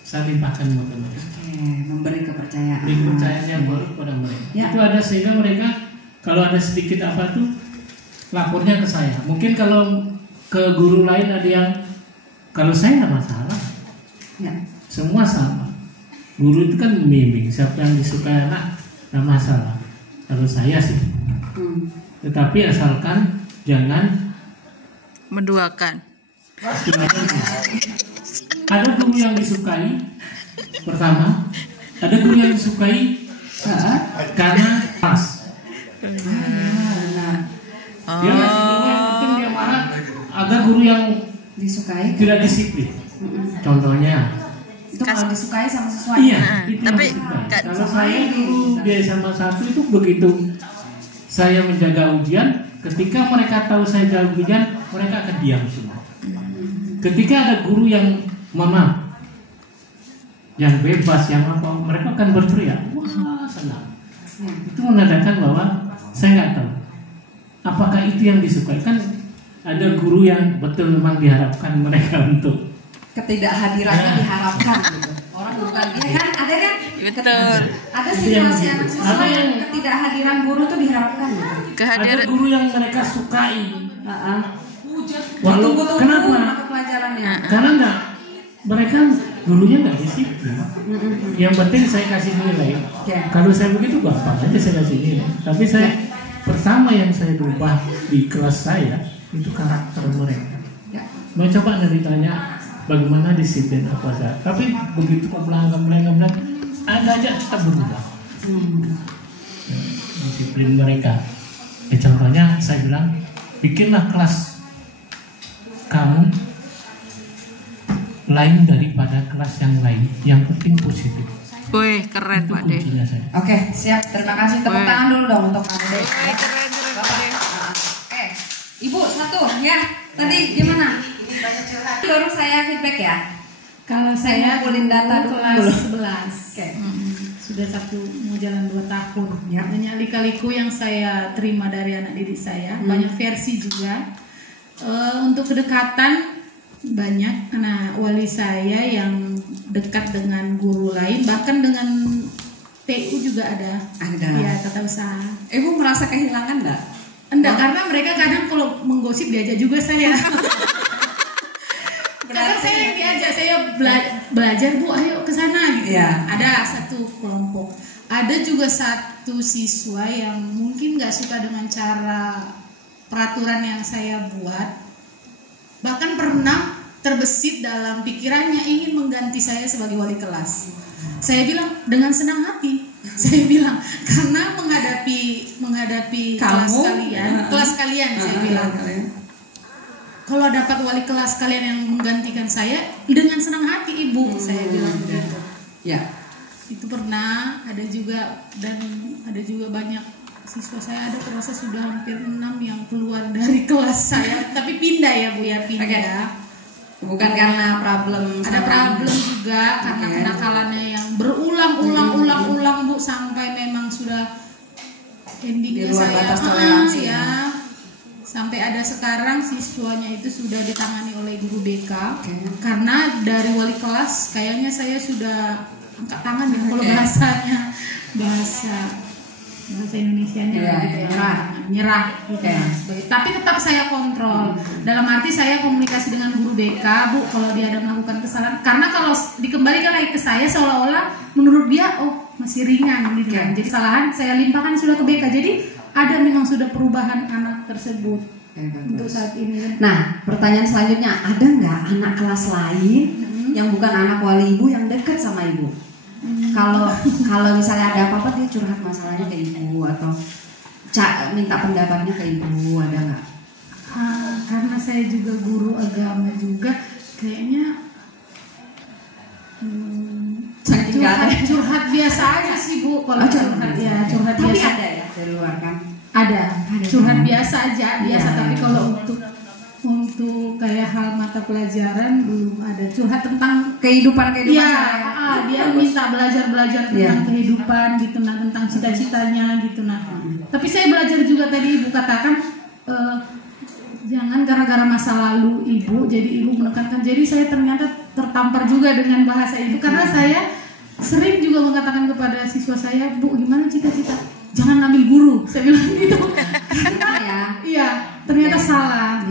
saya limpahkan kepada mereka. Memberi kepercayaan. Beri kepercayaan yang baru kepada mereka. Ya. Itu ada sehingga mereka kalau ada sedikit apa tuh lapornya ke saya. Mungkin kalau ke guru lain ada yang kalau saya tidak masalah. Ya. Semua sama. Guru itu kan membimbing siapa yang disukai anak, tidak masalah. Kalau saya sih. Tetapi asalkan jangan menduakan. Ada guru yang disukai, pertama, ada guru yang disukai karena pas. Dia masih guru yang penting dia marah. Ada guru yang disukai tidak disiplin. Contohnya. Itu kalau disukai sama sesuatu. Iya. Tapi kalau saya dulu di SMA 1 itu begitu. Saya menjaga ujian, ketika mereka tahu saya jaga ujian, mereka akan diam semua. Ketika ada guru yang mama, yang bebas, yang apa, mereka akan berteriak, wah senang. Itu menandakan bahwa saya nggak tahu apakah itu yang disukai. Kan ada guru yang betul memang diharapkan mereka untuk ketidakhadirannya diharapkan gitu. Orang bukan dia kan ada kan? Betul. Ada situasi anak siswa yang ketidakhadiran guru tuh diharapkan gitu. Ada guru yang mereka sukai. Tunggu-tunggu Kenapa? mata pelajarannya. Karena enggak, mereka gurunya nggak disiplin. Yang penting saya kasih nilai. Kalau saya begitu gampang aja saya kasih nilai. Tapi saya pertama yang saya ubah di kelas saya itu karakter mereka. Mau coba ditanya bagaimana disiplin apa saja. Tapi begitu melanggar ada aja tetap berubah. Disiplin mereka. Contohnya saya bilang bikinlah kelas kamu lain daripada kelas yang lain. Yang penting positif. Wih, keren Pak De. Oke, siap. Terima kasih. Tepuk tangan dulu dong untuk Pak De. Keren. Ibu satu ya. Tadi gimana? Baru saya feedback ya. Kalau saya ngumpulin data kelas 11. Okay. Sudah mau jalan 2 tahun. Ya. Banyak lika-liku yang saya terima dari anak didik saya. Banyak versi juga. Untuk kedekatan banyak anak wali saya yang dekat dengan guru lain, bahkan dengan TU juga ada. Ya, tata usaha. Ibu merasa kehilangan enggak? Enggak, karena mereka kadang kalau menggosip diajak juga saya. Kadang saya yang diajak, saya belajar Bu, ayo ke sana gitu. Ya. Ada satu kelompok. Ada juga satu siswa yang mungkin nggak suka dengan cara peraturan yang saya buat. Bahkan pernah terbesit dalam pikirannya ingin mengganti saya sebagai wali kelas. Saya bilang dengan senang hati. Saya bilang karena menghadapi kelas kalian saya bilang. Kalau dapat wali kelas kalian yang menggantikan saya dengan senang hati Ibu, saya bilang begitu. Ya. Itu pernah ada juga, dan ada juga banyak siswa saya, ada terasa sudah hampir 6 yang keluar dari kelas saya, tapi pindah ya Bu ya, pindah. Okay. Bukan karena problem. Ada problem juga karena kenakalannya yang berulang-ulang Bu, sampai memang sudah endingnya di luar saya batas toleransi ya. Sampai ada sekarang siswanya itu sudah ditangani oleh guru BK. Karena dari wali kelas kayaknya saya sudah angkat tangan ya kalau bahasa Indonesianya gitu ya. Nyerah gitu. Tapi tetap saya kontrol. Dalam arti saya komunikasi dengan guru BK, Bu, kalau dia ada melakukan kesalahan. Karena kalau dikembalikan lagi ke saya seolah-olah menurut dia masih ringan gitu kan. Jadi kesalahan saya limpahkan sudah ke BK. Jadi ada memang sudah perubahan anak tersebut untuk saat ini. Nah, pertanyaan selanjutnya, ada nggak anak kelas lain yang bukan anak wali Ibu yang dekat sama Ibu? Kalau misalnya ada apa-apa dia curhat masalahnya ke Ibu atau minta pendapatnya ke Ibu, ada nggak? Karena saya juga guru agama juga, kayaknya curhat biasa aja sih Bu. Kalau curhat tapi biasa. ada ya dari luar kan? Ada curhat biasa aja, biasa. Tapi kalau untuk saya hal mata pelajaran belum ada curhat tentang kehidupan ya, saya. dia minta belajar tentang kehidupan gitu, nah tentang cita-citanya gitu, nah. Tapi saya belajar juga tadi ibu katakan jangan gara-gara masa lalu ibu, jadi ibu menekankan. Jadi saya ternyata tertampar juga dengan bahasa ibu karena saya sering juga mengatakan kepada siswa saya, Bu, gimana cita-cita? Jangan ambil guru, saya bilang gitu. Iya, ternyata salah.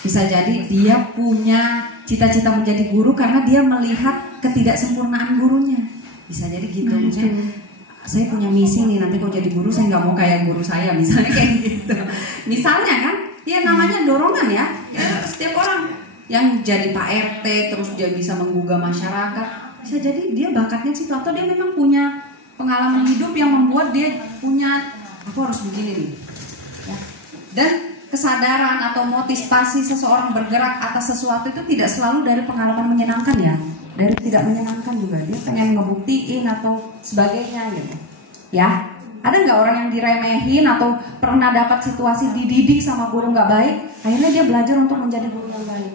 Bisa jadi dia punya cita-cita menjadi guru karena dia melihat ketidaksempurnaan gurunya. Bisa jadi gitu. Maksudnya, saya punya misi nih, nanti kalau jadi guru saya nggak mau kayak guru saya, misalnya kayak gitu. Misalnya kan, ya namanya dorongan ya setiap orang yang jadi Pak RT terus dia bisa menggugah masyarakat, bisa jadi dia bakatnya situ atau dia memang punya pengalaman hidup yang membuat dia punya aku harus begini nih ya. Dan kesadaran atau motivasi seseorang bergerak atas sesuatu itu tidak selalu dari pengalaman menyenangkan ya, dari tidak menyenangkan juga, dia pengen ngebuktiin atau sebagainya gitu ya. Ada nggak orang yang diremehin atau pernah dapat situasi dididik sama guru nggak baik, akhirnya dia belajar untuk menjadi guru yang baik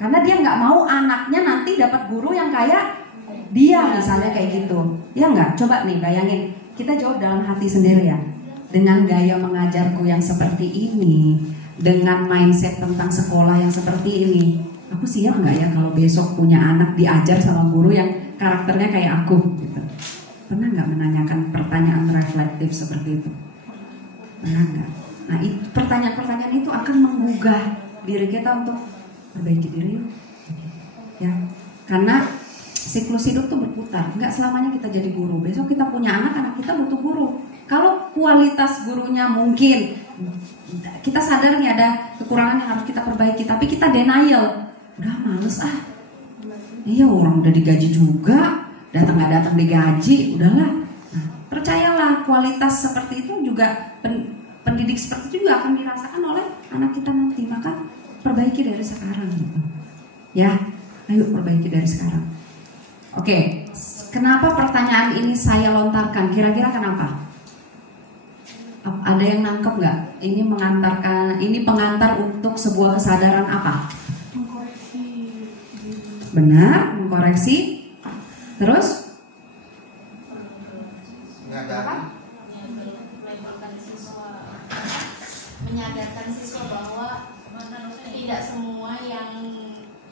karena dia nggak mau anaknya nanti dapat guru yang kayak dia misalnya kayak gitu, ya nggak? Coba nih bayangin, kita jawab dalam hati sendiri ya. Dengan gaya mengajarku yang seperti ini, dengan mindset tentang sekolah yang seperti ini, aku siap nggak ya kalau besok punya anak diajar sama guru yang karakternya kayak aku? Gitu. Pernah nggak menanyakan pertanyaan reflektif seperti itu? Pernah nggak? Nah, pertanyaan-pertanyaan itu akan menggugah diri kita untuk perbaiki diri yuk. Ya, karena siklus hidup tuh berputar, nggak selamanya kita jadi guru. Besok kita punya anak kita butuh guru. Kalau kualitas gurunya mungkin kita sadar nih ada kekurangan yang harus kita perbaiki, tapi kita denial, udah males iya orang udah digaji juga, datang nggak datang digaji, udahlah. Nah, percayalah kualitas seperti itu juga pendidik seperti itu juga akan dirasakan oleh anak kita nanti. Maka perbaiki dari sekarang gitu. Ya, ayo perbaiki dari sekarang. Oke, kenapa pertanyaan ini saya lontarkan? Kira-kira kenapa? Ada yang nangkep nggak? Ini pengantar untuk sebuah kesadaran apa? Mengkoreksi. Benar, mengkoreksi. Terus? Menyadarkan siswa bahwa tidak semua yang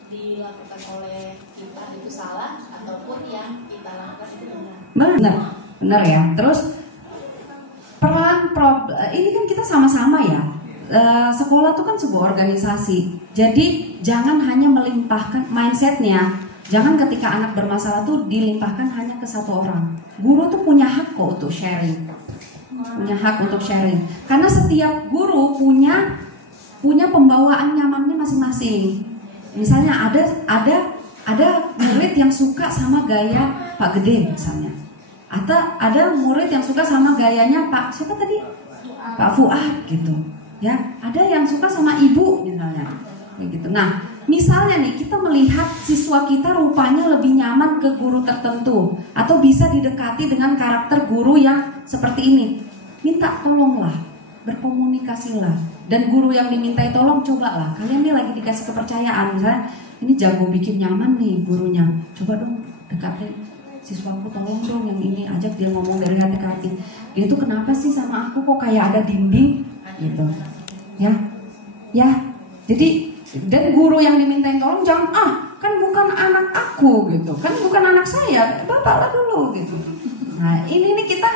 dilakukan oleh kita itu salah ataupun yang kita lakukan itu benar. Benar ya. Terus ini kan kita sama-sama ya. Sekolah itu kan sebuah organisasi. Jadi jangan hanya melimpahkan mindsetnya. Jangan ketika anak bermasalah tuh dilimpahkan hanya ke satu orang. Guru tuh punya hak kok untuk sharing. Punya hak untuk sharing. Karena setiap guru punya pembawaan nyamannya masing-masing. Misalnya ada murid yang suka sama gaya Pak Gede misalnya. Atau ada murid yang suka sama gayanya Pak siapa tadi? Pak Fuad gitu. Ya, ada yang suka sama ibu misalnya. Kayak gitu. Nah, misalnya nih kita melihat siswa kita rupanya lebih nyaman ke guru tertentu atau bisa didekati dengan karakter guru yang seperti ini. Minta tolonglah, berkomunikasilah. Dan guru yang dimintai tolong cobalah. Kalian nih lagi dikasih kepercayaan, misalnya ini jago bikin nyaman nih gurunya. Coba dong dekatin siswaku, tolong dong yang ini, ajak dia ngomong dari hati ke hati. Dia tuh kenapa sih sama aku kok kayak ada dinding gitu. Ya. Jadi dan guru yang dimintain tolong jangan kan bukan anak aku gitu. Kan bukan anak saya, bapaklah dulu gitu. Nah, ini nih kita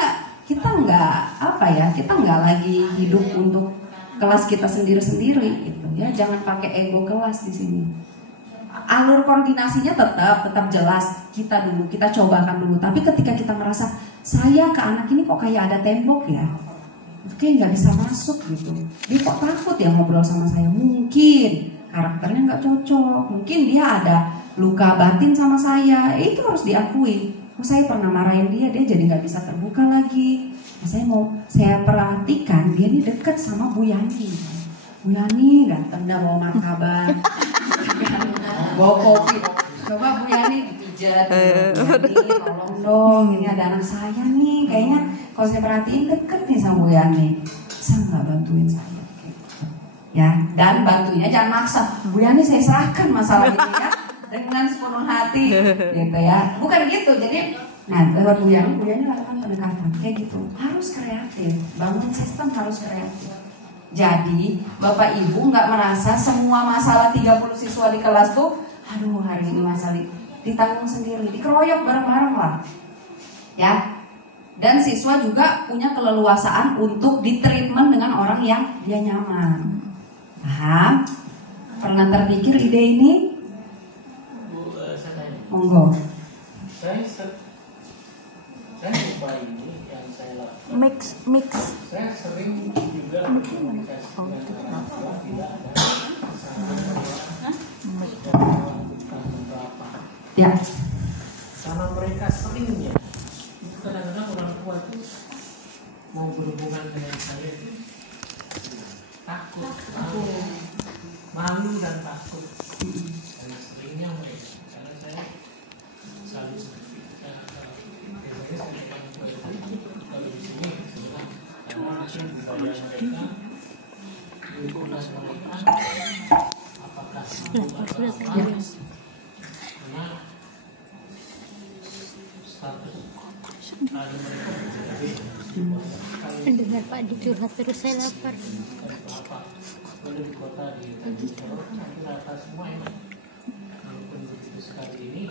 nggak lagi hidup untuk kelas kita sendiri-sendiri gitu ya. Jangan pakai ego kelas di sini. Alur koordinasinya tetap jelas. Kita cobakan dulu. Tapi ketika kita merasa saya ke anak ini kok kayak ada tembok ya, kayak nggak bisa masuk gitu. Dia kok takut ya ngobrol sama saya. Mungkin karakternya nggak cocok. Mungkin dia ada luka batin sama saya. Itu harus diakui. Saya pernah marahin dia jadi nggak bisa terbuka lagi. Saya perhatikan dia ini dekat sama Bu Yani. Bu Yani datang dah bawa martabak, bawa kopi. Coba Bu Yani dipijat, Bu Yani tolong dong, ini ada anak saya nih. Kayaknya kalau saya perhatiin deket nih sama Bu Yani. Bisa nggak bantuin saya? ya, dan bantunya jangan maksa. Bu Yani saya serahkan masalah itu ya dengan sepenuh hati gitu ya, bukan gitu. Jadi lewat Bu Yani lakukan pendekatan kayak gitu, harus kreatif, bangun sistem harus kreatif. Jadi Bapak Ibu nggak merasa semua masalah 30 siswa di kelas tuh aduh hari ini masalah ditanggung sendiri, dikeroyok bareng-bareng lah ya. Dan siswa juga punya keleluasaan untuk ditreatment dengan orang yang dia nyaman. Paham? Pernah terpikir ide ini? Monggo. Saya lupa ini yang saya lakukan. Mix. Saya sering juga berkomunikasi dengan orang tua, tidak ada ya. Karena mereka seringnya itu kadang-kadang orang tua itu mau berhubungan dengan saya itu takut, malu dan takut. Karena seringnya mereka, karena saya selalu seperti kalau di sini karena mungkin budaya mereka, lingkungan mereka, apakah karena status ada mereka Mendengar Pak dicurhat terus saya lapar. Kalau di kota di rata semua enak. Walaupun begitu sekali ini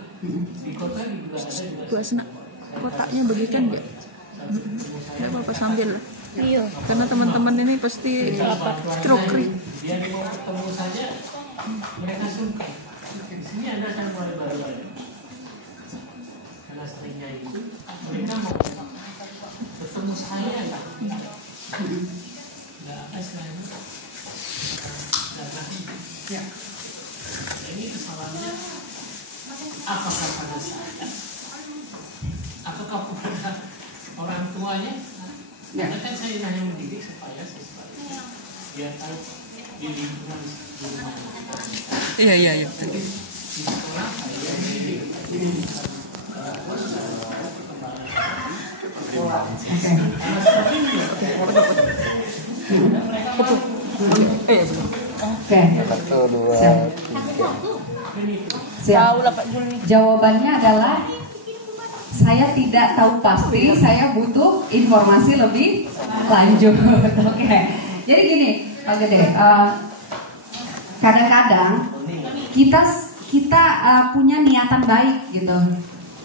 di kota juga ada juga. Gua senang kotaknya bagikan deh. Nggak apa-apa sambil lah. Iya. Karena teman-teman ini pasti trukri. Dia mau ketemu saja mereka sungkan. Di sini ada yang mulai baru-baru. Karena seringnya itu mereka mau ketemu saya nggak ada selain ya. Ini kesalahannya apakah pada saya, apakah pada orang tuanya? Karena kan saya hanya mendidik supaya siswa biar tahu di lingkungan di rumah. Iya. Jadi di sekolah saya mendidik. Oke. Siap. Jawabannya adalah saya tidak tahu pasti, saya butuh informasi lebih lanjut. Oke. Jadi gini, Pak Gede, kadang-kadang kita punya niatan baik gitu.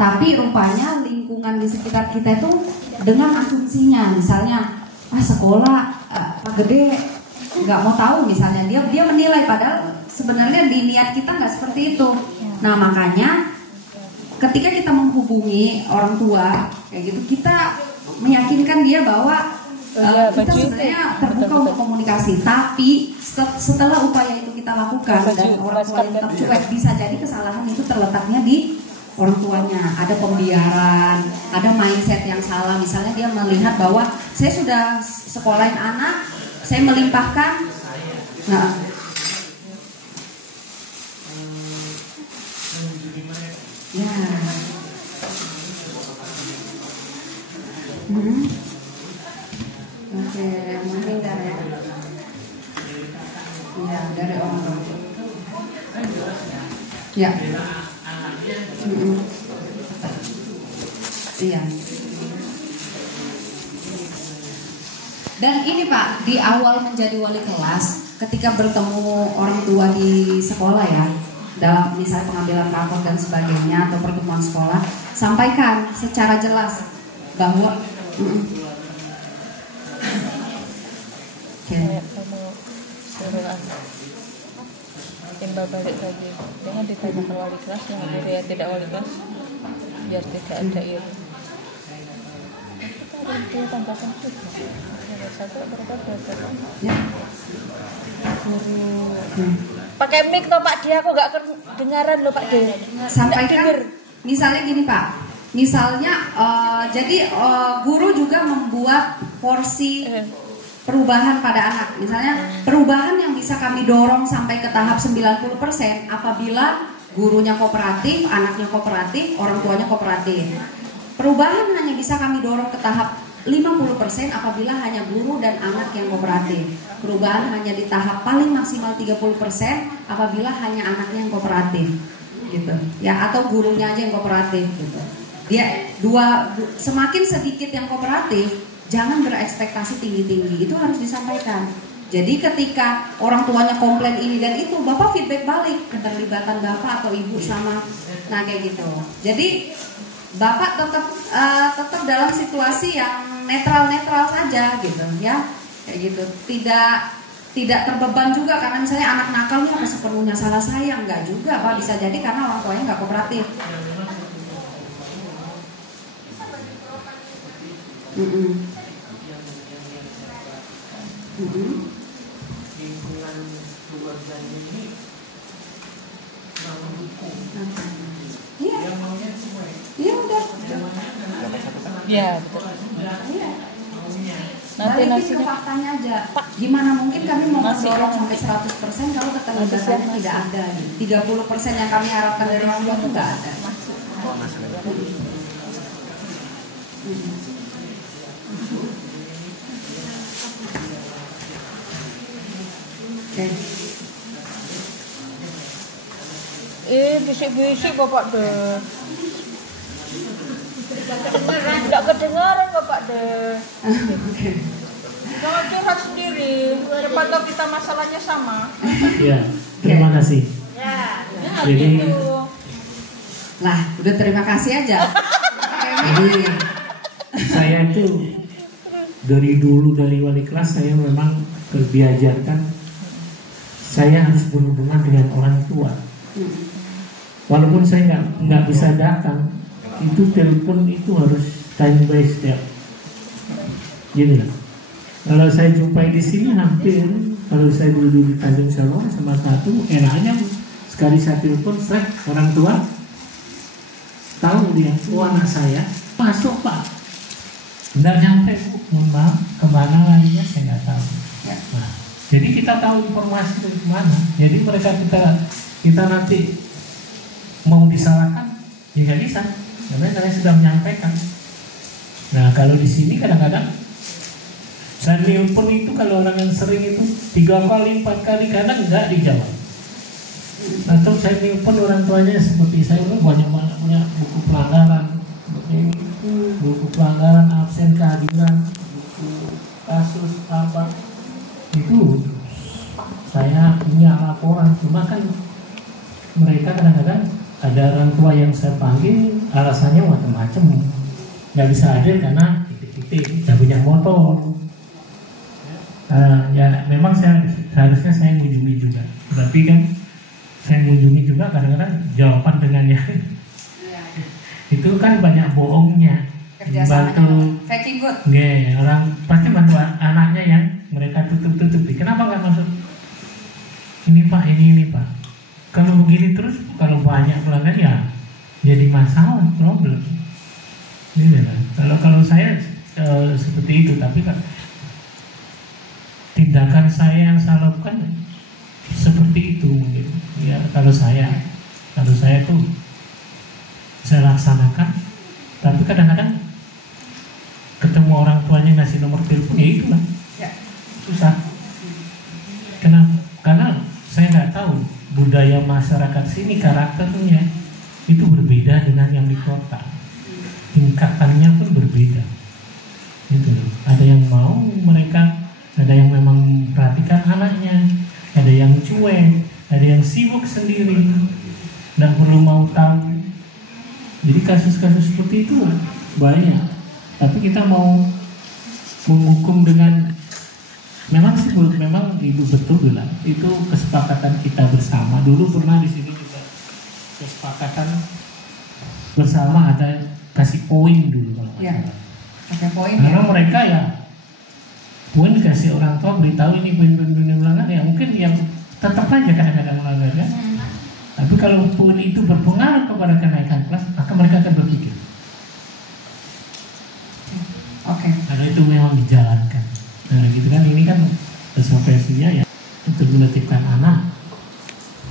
Tapi rupanya lingkungan di sekitar kita itu dengan asumsinya, misalnya sekolah Pak Gede nggak mau tahu, misalnya dia menilai padahal sebenarnya di niat kita nggak seperti itu. Nah makanya ketika kita menghubungi orang tua kayak gitu, kita meyakinkan dia bahwa kita sebenarnya terbuka untuk komunikasi. Tapi setelah upaya itu kita lakukan dan orang tua yang tetap cuek, bisa jadi kesalahan itu terletaknya di orang tuanya. Ada pembiaran, ada mindset yang salah. Misalnya dia melihat bahwa saya sudah sekolahin anak, saya melimpahkan. Nah, ya. Oke, menghindar ya. Ya, dari orang tua. Ya. Iya. Dan ini Pak, di awal menjadi wali kelas, ketika bertemu orang tua di sekolah ya, dalam misalnya pengambilan rapor dan sebagainya atau pertemuan sekolah, sampaikan secara jelas bahwa timbal balik lagi dengan ditanya ke wali kelas yang dia tidak wali kelas biar tidak ada iri. Itu tanggapan juga. Satu berapa guru. Pakai mic toh Pak dia, aku nggak kedengaran loh Pak dia. Sampaikan. Misalnya gini Pak, misalnya jadi guru juga membuat porsi perubahan pada anak. Misalnya perubahan yang bisa kami dorong sampai ke tahap 90% apabila gurunya kooperatif, anaknya kooperatif, orang tuanya kooperatif. Perubahan hanya bisa kami dorong ke tahap 50% apabila hanya guru dan anak yang kooperatif. Perubahan hanya di tahap paling maksimal 30% apabila hanya anaknya yang kooperatif, gitu. Ya, atau gurunya aja yang kooperatif, gitu. Dia semakin sedikit yang kooperatif, jangan berekspektasi tinggi-tinggi. Itu harus disampaikan. Jadi ketika orang tuanya komplain ini dan itu, Bapak feedback balik keterlibatan Bapak atau Ibu sama, nah kayak gitu. Jadi Bapak tetap dalam situasi yang netral saja gitu ya, kayak gitu. Tidak terbeban juga karena misalnya anak nakal nih apa sepenuhnya salah saya, enggak juga Pak, bisa jadi karena orang tuanya nggak kooperatif. Lingkungan keluarga ini mau mendukung. Iya. Yang maunya semua. Iya udah. Iya betul. Iya. Nanti balikin ke faktanya aja. Gimana mungkin kami mau mendorong sampai 100% kalau keterlibatannya tidak ada. 30% yang kami harapkan dari orang tua itu nggak ada. Oke. Bisik-bisik Bapak deh. Tidak kedengaran Bapak deh. Jangan curhat sendiri. Depan tahu kita masalahnya sama. Ya, terima kasih. Ya, Jadi, lah, udah terima kasih aja. Jadi saya itu dari dulu dari wali kelas saya memang diajarkan saya harus berhubungan dengan orang tua. Walaupun saya nggak bisa datang, itu telepon itu harus time by step. Gini lah. Kalau saya jumpai di sini hampir, kalau saya dulu di Tanjung Selong sama satu enaknya sekali saya telepon, orang tua tahu dia, anak saya masuk Pak, nggak nyampe mohon maaf, kemana larinya saya nggak tahu. Nah, jadi kita tahu informasi dari kemana. Jadi mereka kita nanti mau disalahkan, ya nggak bisa, karena saya sudah menyampaikan. Nah kalau di sini kadang-kadang saya nelpon itu kalau orang yang sering itu 3 kali 4 kali kadang nggak dijawab. Atau saya nelpon orang tuanya seperti saya banyak punya buku pelanggaran, buku pelanggaran absen kehadiran, buku kasus apa itu saya punya laporan. Cuma kan mereka kadang-kadang ada orang tua yang saya panggil alasannya macam-macam, nggak bisa hadir karena titik-titik nggak punya motor. Ya memang seharusnya saya mengunjungi juga, tapi kan saya mengunjungi juga kadang-kadang jawaban dengan yang itu kan banyak bohongnya. Bantu faking good. Orang pasti bantu anaknya yang mereka tutup-tutupi. Kenapa nggak masuk? Ini Pak, ini Pak. Kalau begini terus, kalau banyak pelanggan ya jadi masalah, problem. Ini lah. Kalau saya seperti itu, tapi kan tindakan saya yang saya lakukan seperti itu mungkin. Ya kalau saya tuh saya laksanakan, tapi kadang-kadang ketemu orang tuanya ngasih nomor telepon ya itulah susah. Kenapa? Karena saya nggak tahu budaya masyarakat sini karakternya itu berbeda dengan yang di kota, tingkatannya pun berbeda. Gitu. Ada yang mau mereka, ada yang memang perhatikan anaknya, ada yang cuek, ada yang sibuk sendiri, nggak perlu mau tahu. Jadi kasus-kasus seperti itu banyak. Tapi kita mau menghukum dengan memang Ibu betul bilang itu kesepakatan kita bersama. Dulu pernah di sini juga kesepakatan bersama ada kasih poin dulu kalau ya, pakai poin. Karena mereka ya poin dikasih orang tua beritahu ini poin melanggar ya mungkin yang tetap aja kadang-kadang melanggar kan. Tapi kalau poin itu berpengaruh kepada kenaikan kelas maka mereka akan berpikir. Karena itu memang dijalankan. Nah gitu kan ini kan SOP-nya ya untuk menertibkan anak.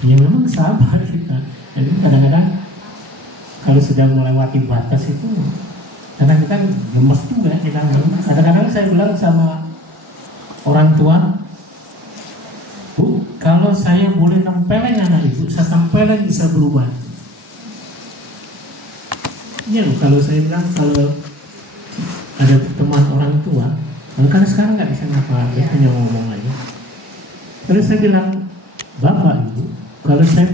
Ya memang sabar kita. Jadi kadang-kadang kalau sudah melewati batas itu Karena kita gemes juga kita. Kadang-kadang saya bilang sama orang tua, Bu, kalau saya boleh nempelin anak ibu, saya tempelin bisa berubah. Ya, kalau saya bilang kalau ada teman orang tua, karena sekarang nggak bisa ngapa-ngapain, hanya ngomong aja. Terus saya bilang, Bapak Ibu, kalau saya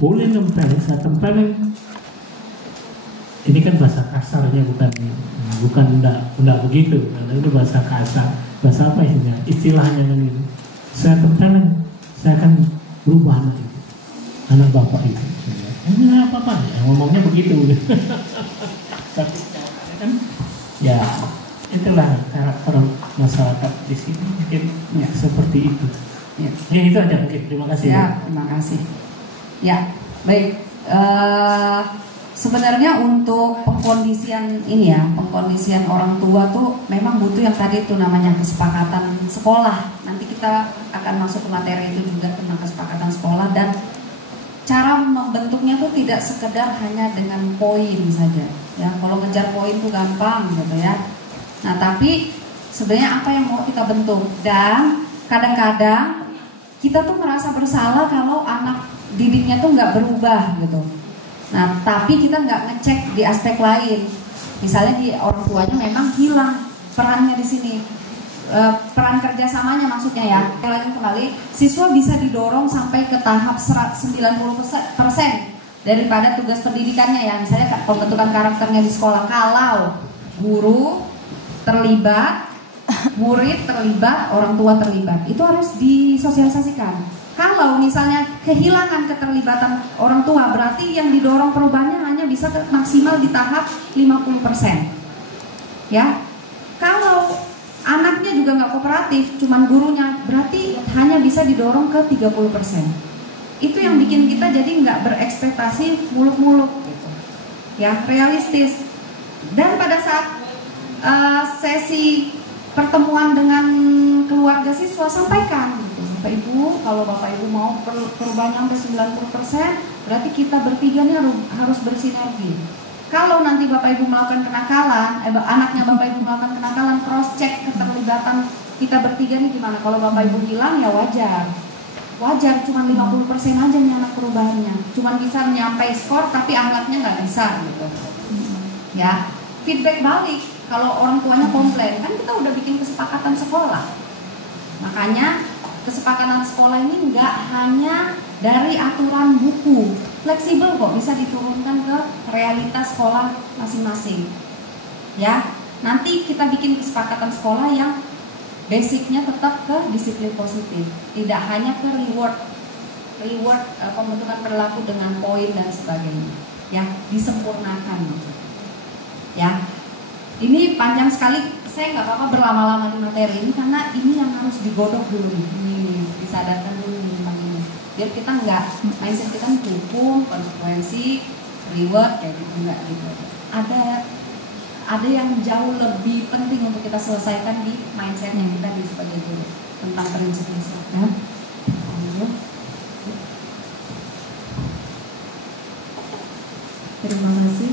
boleh nempelin, saya tempelin. Ini kan bahasa kasarnya, bukan enggak begitu, karena ini bahasa kasar, bahasa apa istilahnya ini. Saya tempelin, saya akan berubah anak itu, anak bapak itu. Ini apa ya, ngomongnya begitu. Tapi kan, ya itulah karakter masyarakat di sini mungkin ya, seperti itu. Ya itu aja mungkin. Terima kasih. Ya, terima kasih. Ya, baik. Sebenarnya untuk pengkondisian ini ya, pengkondisian orang tua tuh memang butuh yang tadi itu namanya kesepakatan sekolah. Nanti kita akan masuk ke materi itu juga tentang kesepakatan sekolah, dan cara membentuknya tuh tidak sekedar hanya dengan poin saja. Ya, kalau ngejar poin tuh gampang gitu ya. Nah, tapi sebenarnya apa yang mau kita bentuk, dan kadang-kadang kita tuh merasa bersalah kalau anak didiknya tuh nggak berubah gitu. Nah, tapi kita nggak ngecek di aspek lain. Misalnya di orang tuanya memang hilang perannya di sini, peran kerjasamanya maksudnya ya. Kembali, siswa bisa didorong sampai ke tahap 90% daripada tugas pendidikannya ya. Misalnya pembentukan karakternya di sekolah, kalau guru terlibat, murid terlibat, orang tua terlibat, itu harus disosialisasikan. Kalau misalnya kehilangan keterlibatan orang tua, berarti yang didorong perubahannya hanya bisa maksimal di tahap 50%. Ya, kalau anaknya juga nggak kooperatif, cuman gurunya, berarti hanya bisa didorong ke 30%. Itu yang bikin kita jadi nggak berekspektasi muluk-muluk, gitu. Ya, realistis. Dan pada saat sesi pertemuan dengan keluarga siswa, sampaikan gitu. Bapak Ibu, kalau Bapak Ibu mau perubahan sampai 90%, berarti kita bertiga nih harus bersinergi. Kalau nanti Bapak Ibu melakukan kenakalan, anaknya Bapak Ibu melakukan kenakalan, cross check keterlibatan kita bertiga nih gimana. Kalau Bapak Ibu hilang ya wajar, cuma 50% aja nih anak perubahannya, cuma bisa nyampe skor tapi akhlaknya nggak bisa gitu. Ya, feedback balik. Kalau orang tuanya komplain, kan kita udah bikin kesepakatan sekolah. Makanya kesepakatan sekolah ini nggak hanya dari aturan buku, fleksibel kok, bisa diturunkan ke realitas sekolah masing-masing. Ya, nanti kita bikin kesepakatan sekolah yang basicnya tetap ke disiplin positif, tidak hanya ke reward pembentukan perilaku dengan poin dan sebagainya. Ya, disempurnakan. Ya, ini panjang sekali. Saya nggak apa-apa berlama-lama di materi ini karena ini yang harus digodok dulu nih. Ini disadarkan dulu nih tentang ini. Biar kita nggak mindset kita hukum, konsekuensi, reward kayak gitu, nggak gitu. Ada yang jauh lebih penting untuk kita selesaikan di mindsetnya kita di sebagai guru tentang prinsip-prinsip. Ya. Terima kasih.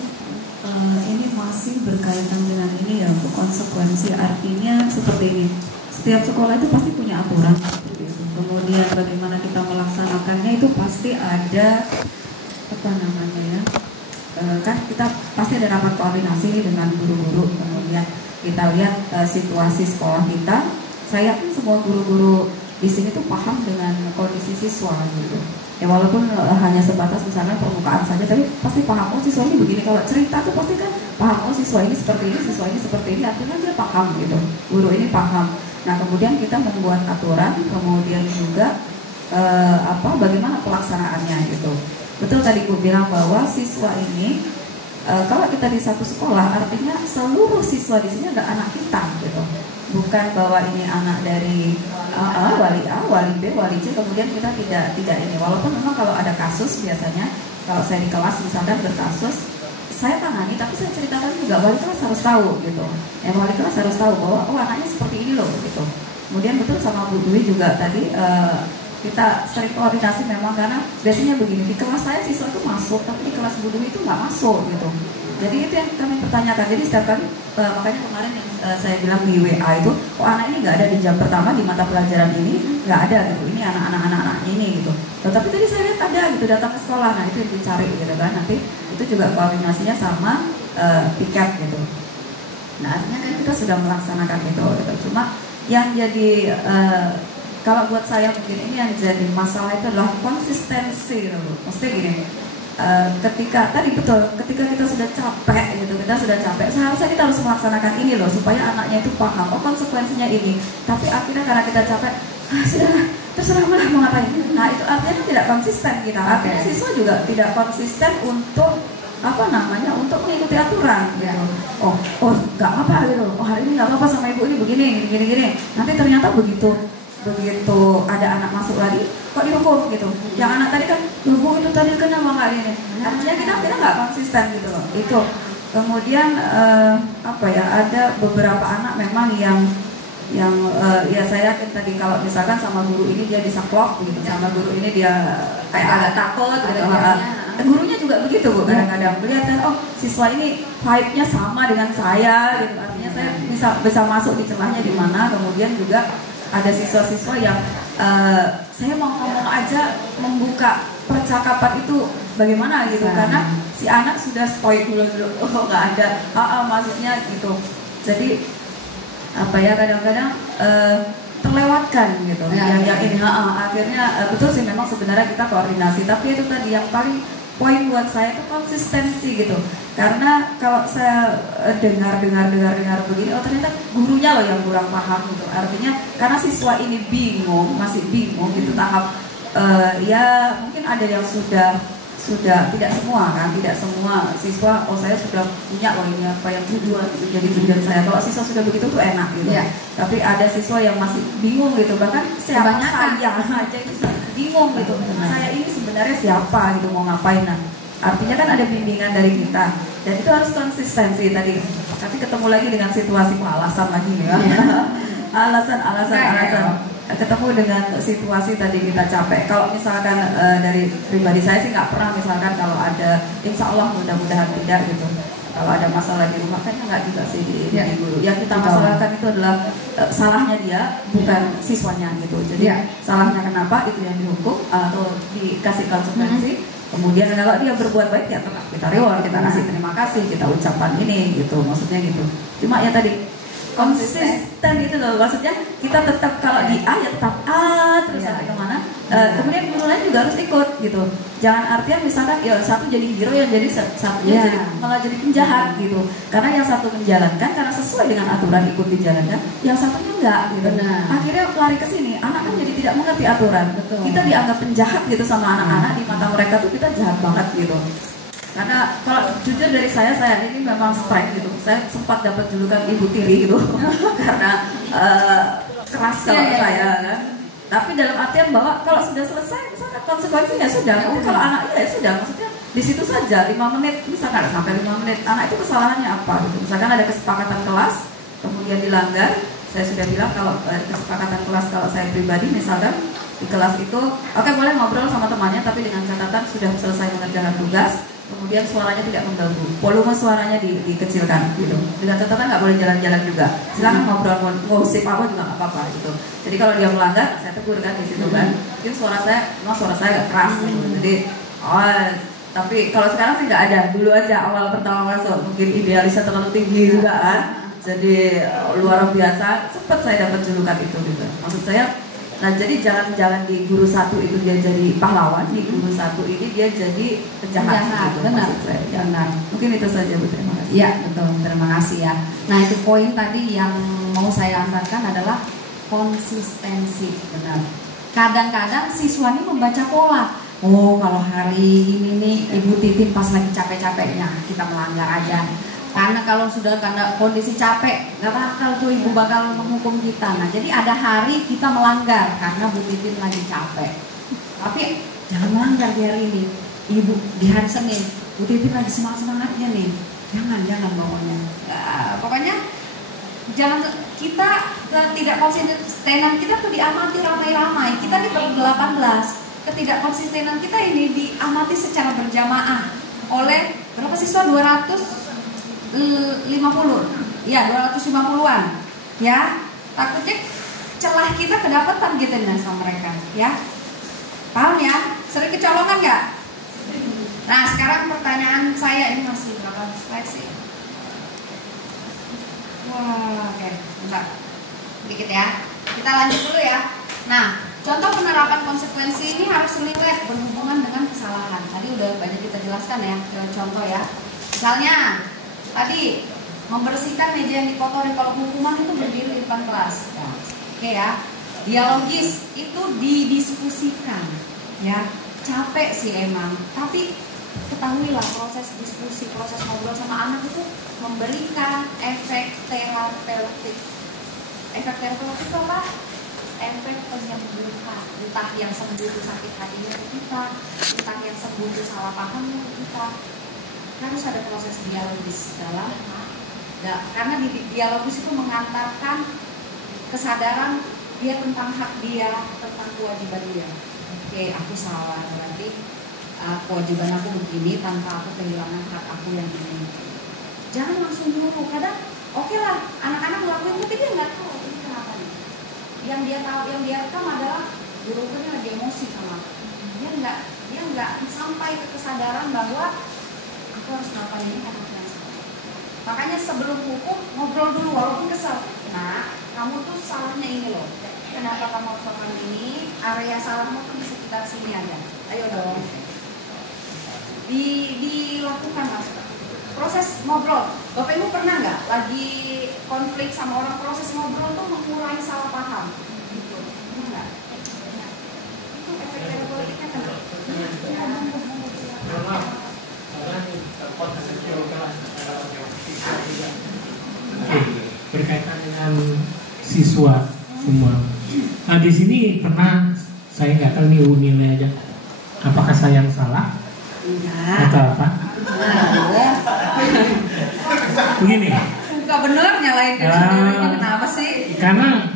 Ini masih berkaitan dengan ini ya, konsekuensi. Artinya seperti ini, setiap sekolah itu pasti punya aturan seperti itu. Kemudian bagaimana kita melaksanakannya itu pasti ada apa namanya ya, kan kita pasti ada rapat koordinasi dengan guru-guru. Kemudian kita lihat situasi sekolah kita. Saya yakin semua guru-guru di sini tuh paham dengan kondisi siswa gitu. Ya walaupun hanya sebatas misalnya permukaan saja, tapi pasti paham, oh siswa ini begini. Kalau cerita tuh pasti kan paham, oh siswa ini seperti ini, siswa ini seperti ini, artinya dia paham gitu, guru ini paham. Nah kemudian kita membuat aturan, kemudian juga bagaimana pelaksanaannya gitu. Betul tadi gue bilang bahwa siswa ini kalau kita di satu sekolah, artinya seluruh siswa di sini adalah anak kita gitu. Bukan bahwa ini anak dari wali A, wali B, wali C, kemudian kita tidak ini. Walaupun memang kalau ada kasus biasanya, kalau saya di kelas misalkan berkasus, saya tangani, tapi saya ceritakan juga wali kelas harus tahu gitu. Ya wali kelas harus tahu bahwa oh anaknya seperti ini loh gitu. Kemudian betul sama Bu Dwi juga tadi kita sering koordinasi memang karena biasanya begini, di kelas saya siswa itu masuk, tapi di kelas Bu Dwi itu nggak masuk gitu. Jadi itu yang kami pertanyakan. Jadi setiap kali makanya kemarin yang saya bilang di WA itu, kok anak ini nggak ada di jam pertama di mata pelajaran ini, nggak ada gitu. Ini anak-anak ini gitu. Tetapi tadi saya lihat ada gitu datang ke sekolah. Nah itu yang dicari gitu kan. Nanti itu juga koordinasinya sama piket gitu. Nah artinya kan kita sudah melaksanakan itu gitu. Cuma yang jadi kalau buat saya mungkin ini yang jadi masalah itu adalah konsistensi gitu. Maksudnya gini, ketika tadi betul, ketika kita sudah capek gitu, seharusnya kita harus melaksanakan ini loh supaya anaknya itu paham, oh konsekuensinya ini. Tapi akhirnya karena kita capek, sudahlah, terserah malah mau ngapain. Nah itu artinya tidak konsisten kita. Artinya siswa juga tidak konsisten untuk untuk mengikuti aturan gitu. Oh nggak apa gitu. Oh hari ini nggak apa-apa sama ibu ini begini. Nanti ternyata begitu ada anak masuk lagi kok dihukum gitu. Yang anak tadi kan hukum itu tadi kenapa nggak ini? Artinya kita nggak konsisten gitu loh. Itu kemudian ada beberapa anak memang yang ya saya yakin tadi kalau misalkan sama guru ini dia bisa klop gitu, sama guru ini dia kayak agak takut gitu. Gurunya juga begitu Bu, kadang-kadang melihat kan, oh siswa ini vibe-nya sama dengan saya gitu. Artinya saya bisa masuk di celahnya di mana. Kemudian juga ada siswa-siswa yang saya mau ngomong aja membuka percakapan itu bagaimana gitu, karena si anak sudah stoik dulu nggak ada maksudnya gitu. Jadi kadang-kadang terlewatkan gitu. Yang ini akhirnya betul sih memang sebenarnya kita koordinasi, tapi itu tadi yang paling poin buat saya itu konsistensi gitu. Karena kalau saya dengar begini, oh ternyata gurunya loh yang kurang paham gitu. Artinya karena siswa ini masih bingung gitu tahap ya mungkin ada yang sudah tidak semua siswa, oh saya sudah punya loh ini apa yang tujuan gitu, jadi tujuan saya. Kalau siswa sudah begitu tuh enak gitu. Tapi ada siswa yang masih bingung gitu, bahkan siapa saya aja itu bingung gitu. Saya ini sebenarnya siapa gitu, mau ngapain. Nah artinya kan ada bimbingan dari kita, dan itu harus konsistensi tadi. Tapi ketemu lagi dengan situasi alasan lagi nih ya. alasan ketemu dengan situasi tadi kita capek. Kalau misalkan dari pribadi saya sih nggak pernah misalkan kalau ada, insya Allah mudah-mudahan tidak gitu. Kalau ada masalah di rumah kan nggak juga sih di guru. Yang kita masalahkan itu adalah salahnya dia, bukan siswanya gitu. Jadi salahnya kenapa itu yang dihukum atau dikasih konsekuensi. Kemudian kalau dia berbuat baik ya tetap kita reward, kita kasih terima kasih, kita ucapan ini gitu, maksudnya gitu. Cuma ya tadi konsisten gitu loh, maksudnya kita tetap kalau di A ya tetap A terus sampai kemana. Kemudian guru lain juga harus ikut gitu. Jangan artian misalkan ya satu jadi hero, yang jadi satunya malah jadi penjahat gitu. Karena yang satu menjalankan karena sesuai dengan aturan ikut dijalankan, yang satunya enggak gitu. Akhirnya lari ke sini, anak kan jadi tidak mengerti aturan. Kita dianggap penjahat gitu sama anak-anak, di mata mereka tuh kita jahat banget gitu. Karena kalau jujur dari saya ini memang strike gitu. Saya sempat dapat julukan ibu tiri gitu karena keras kalau saya kan. Tapi dalam artian bahwa kalau sudah selesai misalkan konsekuensinya sudah. Kalau anak ya sudah, maksudnya di situ saja 5 menit misalkan sampai 5 menit. Anak itu kesalahannya apa gitu. Misalkan ada kesepakatan kelas kemudian dilanggar. Saya sudah bilang kalau kesepakatan kelas, kalau saya pribadi misalkan di kelas itu boleh ngobrol sama temannya tapi dengan catatan sudah selesai mengerjakan tugas. Kemudian suaranya tidak mengganggu, volume suaranya dikecilkan gitu. Dengan catatan nggak boleh jalan-jalan juga. Silakan ngobrol, ngosip apa juga nggak apa-apa gitu. Jadi kalau dia melanggar, saya tegur kan di situ kan. Mungkin suara saya agak keras gitu. Jadi tapi kalau sekarang sih nggak ada. Dulu aja awal pertama masuk mungkin idealisnya terlalu tinggi juga kan. Jadi luar biasa. Sempat saya dapat julukan itu gitu. Maksud saya. Nah jadi jangan di guru satu itu dia jadi pahlawan, di guru satu ini dia jadi penjahat. Benar. Mungkin itu saja Bu, terima kasih. Ya betul, terima kasih ya. Nah itu poin tadi yang mau saya anggarkan adalah konsistensi, benar. Kadang-kadang siswa ini membaca pola. Oh kalau hari ini nih Ibu Titin pas lagi capek-capeknya kita melanggar aja. Karena kalau sudah karena kondisi capek, nggak bakal tuh ibu bakal menghukum kita. Nah jadi ada hari kita melanggar karena Bu Titin lagi capek. Tapi jangan melanggar di hari ini. Ibu di hari Senin, Bu Titin lagi semangatnya nih. Jangan pokoknya. Pokoknya jangan kita tidak konsistenan kita tuh diamati ramai-ramai. Kita di 18 ketidakkonsistenan kita ini diamati secara berjamaah oleh berapa siswa? 200 250, ya 250-an, ya. Takutnya celah kita kedapatan gitu nih sama mereka, ya. Paham ya? Sering kecolongan nggak? Nah, sekarang pertanyaan saya ini masih berapa slide sih? Wah, oke, bentar, dikit ya. Kita lanjut dulu ya. Nah, contoh penerapan konsekuensi ini harus relate berhubungan dengan kesalahan. Tadi udah banyak kita jelaskan ya, contoh ya. Misalnya, tadi membersihkan meja yang dikotori, kalau hukuman itu berdiri di depan kelas. Nah, oke ya. Dialogis itu didiskusikan, ya. Capek sih emang, tapi ketahuilah proses diskusi, proses ngobrol sama anak itu memberikan efek terapeutik. Efek terapeutik itu apa? Efek penyembuhan. Entah yang sembuh itu sakit hatinya ke kita, entah yang sembuh itu salah pahamnya ke kita. Harus ada proses dialogis dalam, karena di dialogis itu mengantarkan kesadaran dia tentang hak dia, tentang kewajiban dia. Oke, aku salah, berarti kewajiban aku begini tanpa aku kehilangan hak aku yang ini. Jangan langsung dulu. Kadang oke lah, anak-anak ngelakuin tapi dia nggak tahu ini kenapa nih. Yang dia tahu, yang dia rekam adalah gurunya lagi emosi sama aku. Dia nggak sampai ke kesadaran bahwa aku harus melakukan ini karena aku yang salah. Makanya sebelum hukum ngobrol dulu walaupun kesal. Nah, kamu tuh salahnya ini loh. Kenapa kamu melakukan ini? Area salahmu tuh di sekitar sini ada. Ayo dong. Dilakukan mas. Proses ngobrol. Bapak Ibu pernah nggak lagi konflik sama orang, proses ngobrol tuh mengurangi salah paham? Gitu. Pernah nggak? Itu efek terapeutiknya kan? Oke, berkaitan dengan siswa semua. Nah di sini pernah saya nggak tahu nih nilai aja. Apakah saya yang salah? Enggak. Atau apa? Begini. Enggak bener nyalain diri sendiri. Kenapa sih? Karena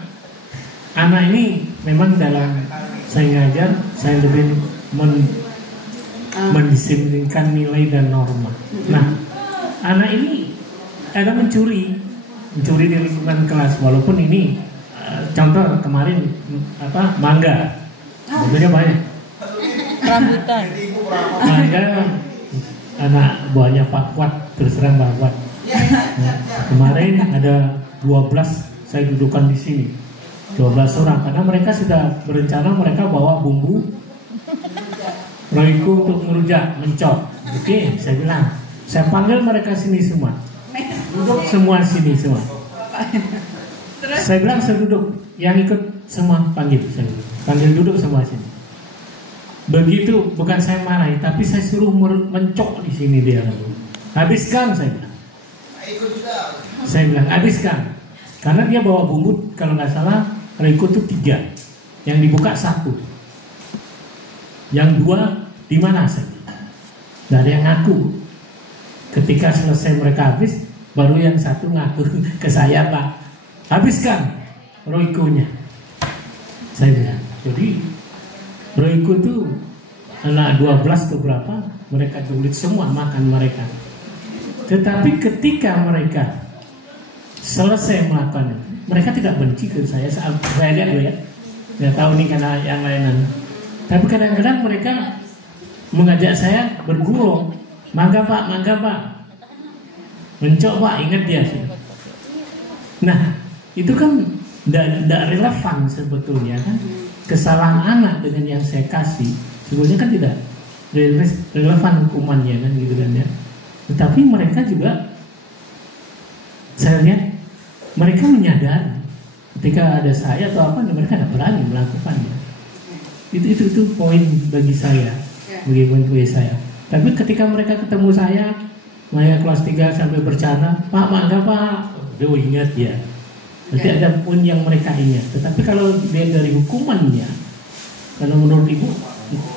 anak ini memang dalam saya ngajar, saya lebih mendisiplinkan nilai dan norma. Nah, anak ini ada mencuri di lingkungan kelas, walaupun ini contoh kemarin mangga, mobilnya banyak. Rambutan. Mangga anak buahnya Pak Kuat terus terang Pak Kuat. Nah, kemarin ada 12 saya dudukan di sini, 12 orang karena mereka sudah berencana mereka bawa bumbu Royku untuk merujak, mencop. Oke, saya bilang, saya panggil mereka sini semua. Duduk semua sini semua. Saya bilang saya duduk, yang ikut semua panggil, saya panggil duduk semua sini. Begitu bukan saya marahi, tapi saya suruh mencok di sini dia. Habiskan saya bilang. Saya bilang habiskan, karena dia bawa bumbu kalau nggak salah Royku itu 3, yang dibuka 1, yang 2 di mana saya? Nggak ada yang ngaku. Ketika selesai mereka habis, baru yang 1 ngaku ke saya, Pak. Habiskan Roykunya. Saya bilang. Jadi Royku itu anak 12 ke berapa, mereka dulit semua makan mereka. Tetapi ketika mereka selesai melakukan itu, mereka tidak benci ke saya. Saya lihat ya, nggak tahu nih karena yang lainan. Tapi kadang-kadang mereka mengajak saya bergurau, mangga Pak, mencok Pak, ingat dia sudah. Nah, itu kan tidak relevan sebetulnya kan. Kesalahan anak dengan yang saya kasih sebetulnya kan tidak relevan hukumannya kan gitu kan ya. Tetapi mereka juga saya lihat mereka menyadari ketika ada saya atau apa mereka tidak berani melakukannya. Itu poin bagi saya, bagi poin saya. Tapi ketika mereka ketemu saya kelas 3 sampai bercanda, Pak, mangga Pak, dia ingat ya. Berarti ada poin yang mereka ingat. Tetapi kalau dilihat dari hukumannya, kalau menurut Ibu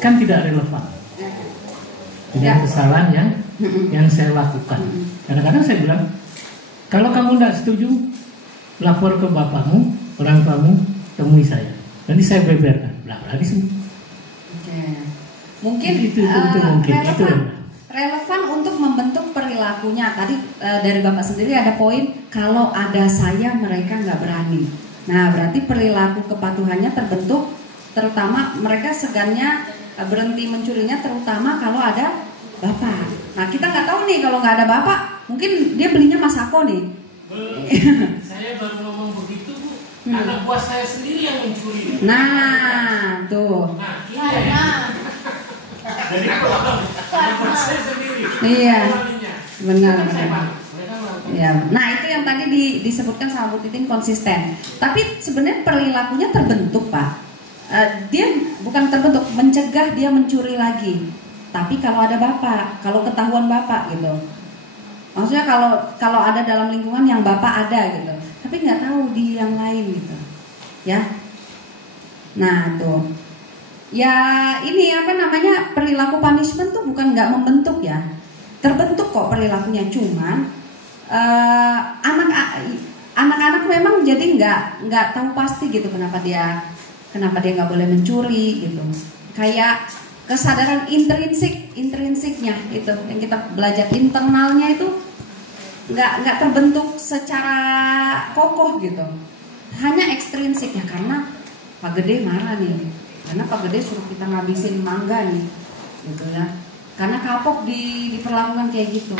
kan tidak relevan dengan kesalahan yang saya lakukan. Kadang-kadang saya bilang, kalau kamu tidak setuju, lapor ke bapakmu, orang tuamu, temui saya. Nanti saya beberkan. Lagi semua. Oke. Mungkin itu mungkin relevan untuk membentuk perilaku perilakunya tadi dari Bapak sendiri ada poin kalau ada saya mereka nggak berani. Nah berarti perilaku kepatuhannya terbentuk, terutama mereka segannya berhenti mencurinya terutama kalau ada bapak. Nah kita nggak tahu nih kalau nggak ada bapak, mungkin dia belinya Masako nih. Saya baru ngomong begitu Bu, anak buah saya sendiri yang mencuri. Nah tuh. Nah ini ya. Dari anak buah saya sendiri. Iya. Benar. Ya, nah itu yang tadi disebutkan sama Bu Titin konsisten. Tapi sebenarnya perilakunya terbentuk Pak. Dia bukan terbentuk, mencegah dia mencuri lagi. Tapi kalau ada bapak, kalau ketahuan bapak gitu. Maksudnya kalau ada dalam lingkungan yang bapak ada gitu. Tapi nggak tahu di yang lain gitu. Ya. Nah tuh. Ya ini apa namanya perilaku punishment tuh bukan nggak membentuk ya. Terbentuk kok perilakunya, cuman anak-anak memang jadi nggak tahu pasti gitu kenapa dia nggak boleh mencuri gitu. Kayak kesadaran intrinsiknya itu yang kita belajar internalnya itu nggak terbentuk secara kokoh gitu. Hanya ekstrinsiknya karena Pak Gede marah nih, karena Pak Gede suruh kita ngabisin mangga nih, gitu ya. Karena kapok diperlakukan kayak gitu.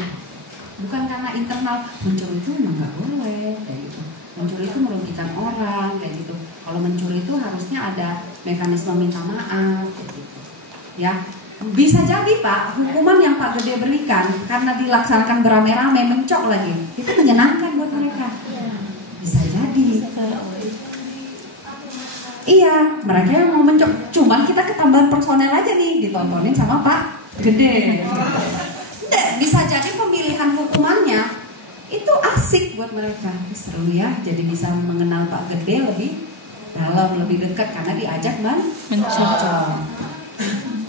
Bukan karena internal mencuri itu memang nggak boleh kayak gitu. Mencuri itu merugikan orang kayak gitu. Kalau mencuri itu harusnya ada mekanisme minta maaf kayak gitu. Ya, bisa jadi Pak hukuman yang Pak Gede berikan karena dilaksanakan beramai-ramai mencok lagi itu menyenangkan buat mereka. Bisa jadi. Iya, mereka yang mau mencok. Cuman kita ketambahan personel aja nih ditontonin sama Pak Gede. Bisa jadi pemilihan hukumannya itu asik buat mereka, seru ya. Jadi bisa mengenal Pak Gede lebih dalam, lebih dekat karena diajak mencocok.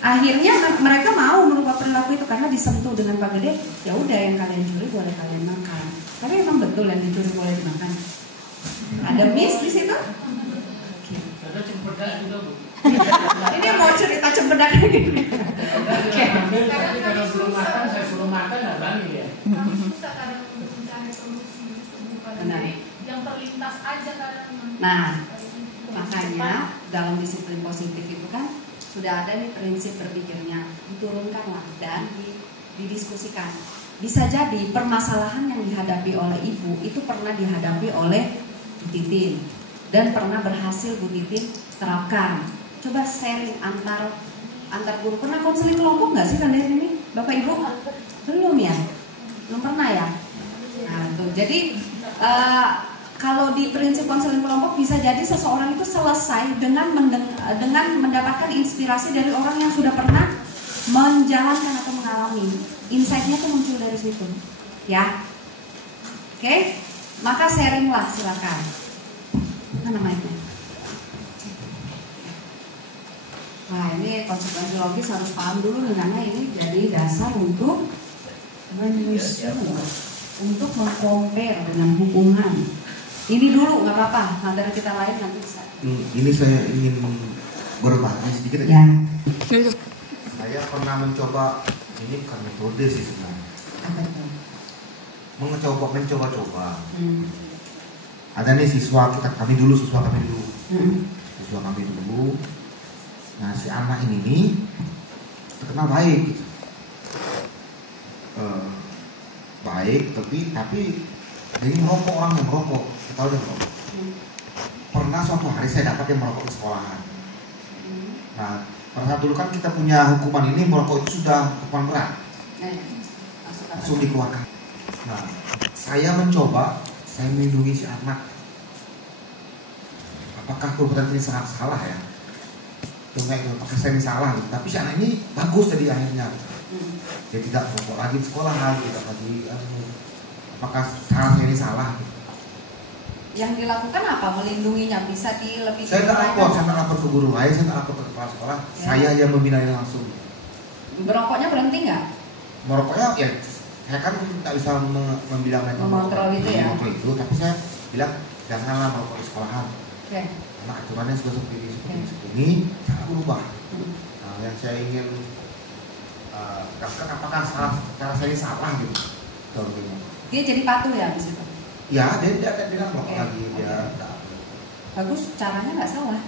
Akhirnya mereka mau merubah perilaku itu karena disentuh dengan Pak Gede. Ya udah yang kalian curi boleh kalian makan. Tapi emang betul yang dicuri boleh dimakan. Ada miss di situ? Ada cempedak juga Bu. Ini mau cerita cempedak gini. Oke. Tapi kalau belum makan, saya suruh makan nggak berani ya. Benar. Yang terlintas aja kadang. Nah, makanya dalam disiplin positif itu kan sudah ada nih prinsip berpikirnya, diturunkanlah dan didiskusikan. Bisa jadi permasalahan yang dihadapi oleh ibu itu pernah dihadapi oleh Bu Titin dan pernah berhasil Bu Titin terapkan. Coba sharing antar guru. Pernah konseling kelompok nggak sih kalian ini, Bapak Ibu? Belum ya? Belum pernah ya? Nah, tuh. Jadi kalau di prinsip konseling kelompok bisa jadi seseorang itu selesai dengan mendapatkan inspirasi dari orang yang sudah pernah menjalankan atau mengalami. Insight-nya tuh muncul dari situ, ya. Oke, maka sharinglah silakan. Apa nama itu? Nah ini konsekuensi logis harus paham dulu nih, karena ini jadi dasar untuk menyusun, untuk mengcompare dengan hubungan. Ini dulu nggak apa-apa, nanti kita lain nanti bisa. Ini saya ingin berbagi sedikit aja. Ya. Saya pernah mencoba, ini bukan metode sih sebenarnya. Mencoba-coba. Ada nih siswa kami dulu. Siswa kami dulu. Nah si anak ini nih terkenal baik gitu. Baik tapi jadi merokok, orang yang merokok, kita tahu dia merokok. Pernah suatu hari saya dapat yang merokok di sekolahan. Nah pada saat dulu kan kita punya hukuman ini, merokok itu sudah hukuman berat, langsung dikeluarkan. Nah saya mencoba, saya melindungi si anak. Apakah perbuatan ini sangat salah ya? Apakah saya ini salah? Tapi si anak ini bagus jadi akhirnya. Dia tidak merokok lagi di sekolahan, tidak lagi. Apakah salah saya ini salah? Yang dilakukan apa? Melindunginya bisa lebih. Saya tak lapor ke guru lain, saya tak lapor ke kepala sekolah. Ya. Saya yang membinanya langsung. Merokoknya berhenti nggak? Merokoknya ya, saya kan tak bisa membilang mereka mengontrol itu ya. Mengontrol itu, tapi saya bilang janganlah merokok di sekolahan. Okay. Karena aturannya sudah seperti ini, jangan berubah. Nah, yang saya ingin katakan apakah cara saya ini salah gitu? Dia jadi patuh ya di situ. Ya, dia bilang lagi dia. Bagus, caranya nggak salah.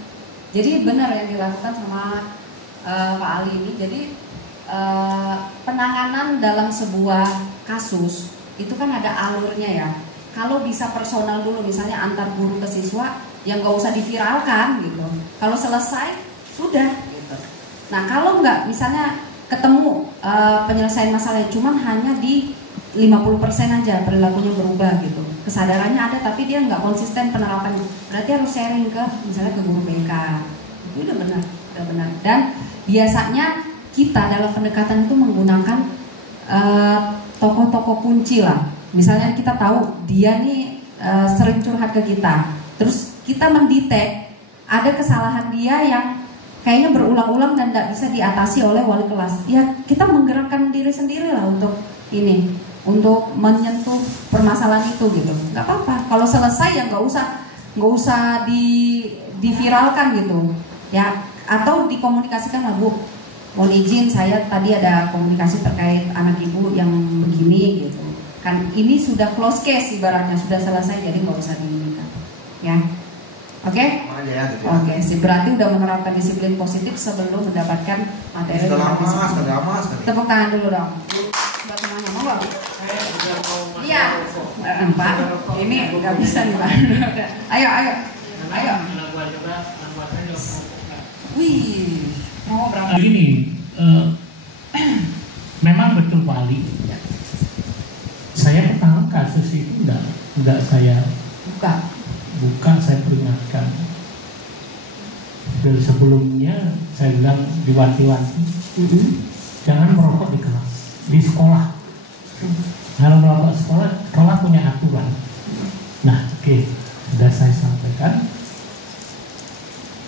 Jadi benar yang dilakukan sama Pak Ali ini. Jadi penanganan dalam sebuah kasus itu kan ada alurnya ya. Kalau bisa personal dulu, misalnya antar guru ke siswa, yang nggak usah diviralkan gitu. Kalau selesai sudah gitu. Nah kalau nggak, misalnya ketemu penyelesaian masalahnya cuman hanya di 50% aja perilakunya berubah gitu, kesadarannya ada tapi dia nggak konsisten penerapannya, berarti harus sharing ke misalnya ke guru BK. Itu udah benar. Dan biasanya kita dalam pendekatan itu menggunakan tokoh-tokoh kunci lah. Misalnya kita tahu dia nih sering curhat ke kita, terus kita mendetek ada kesalahan dia yang kayaknya berulang-ulang dan tidak bisa diatasi oleh wali kelas. Ya kita menggerakkan diri sendiri lah untuk ini, untuk menyentuh permasalahan itu gitu. Nggak apa-apa. Kalau selesai ya nggak usah diviralkan gitu. Ya atau dikomunikasikan lah, Bu. Mohon izin saya tadi ada komunikasi terkait anak ibu yang begini gitu. Kan ini sudah close case ibaratnya, sudah selesai, jadi nggak usah diminta. Ya. Oke? Oke, sih berarti udah menerapkan disiplin positif sebelum mendapatkan materi. Tepuk tangan dulu dong. Buat semuanya, mau nggak? Iya. Pak, ini nggak bisa nih Pak. Ayo. Wih, mau berapa? Begini, memang betul Pak Ali. Saya pertama kasus itu enggak saya buka, saya peringatkan. Dan sebelumnya saya bilang diwanti-wanti, jangan merokok di kelas, di sekolah. Kalau merokok sekolah punya aturan. Nah, oke, sudah saya sampaikan.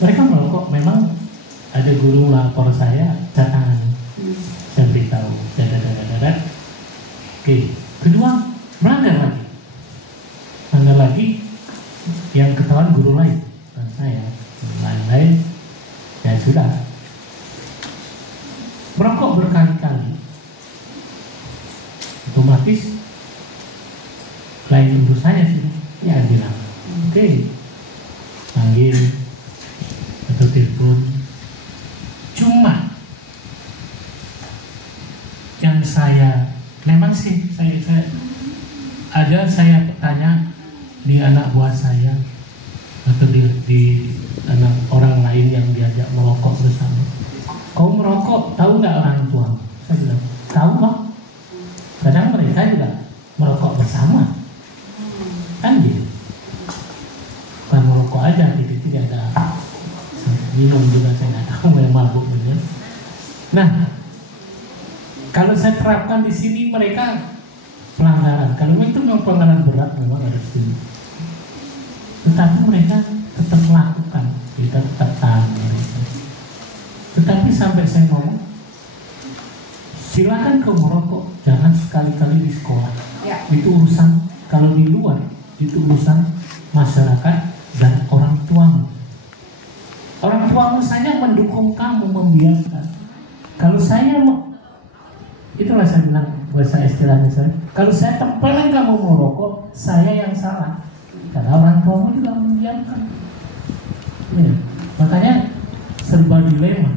Mereka merokok, memang ada guru lapor saya tangani. Saya beritahu, Oke, kedua, melanggar lagi yang ketahuan guru lain dan saya lain-lain, ya sudah. Merokok berkali-kali, otomatis lain urusannya sih, ya bilang, oke, panggil atau telepon. Cuma yang saya memang sih saya tanya di anak buah saya atau di anak orang lain yang diajak merokok bersama. Kau merokok, tahu nggak orang tua? Saya bilang, tahu Pak. Kadang mereka juga merokok bersama, kan dia. Bukan merokok aja, jadi tidak ada minum juga, saya nggak tahu yang mabuk benar. Nah, kalau saya terapkan di sini mereka pelanggaran. Kalau itu memang pelanggaran berat memang harus di. Tetapi mereka tetap melakukan, kita tetap tahan mereka. Tetapi sampai saya ngomong, silakan kau merokok, jangan sekali-kali di sekolah. Ya. Itu urusan, kalau di luar itu urusan masyarakat dan orang tuamu. Orang tuamu saja mendukung kamu, membiarkan. Kalau saya itulah saya bilang, bahasa istilahnya saya, kalau saya tempelin kamu merokok, saya yang salah. Karena orang tuamu juga membiarkan. Ya. Makanya serba dilema.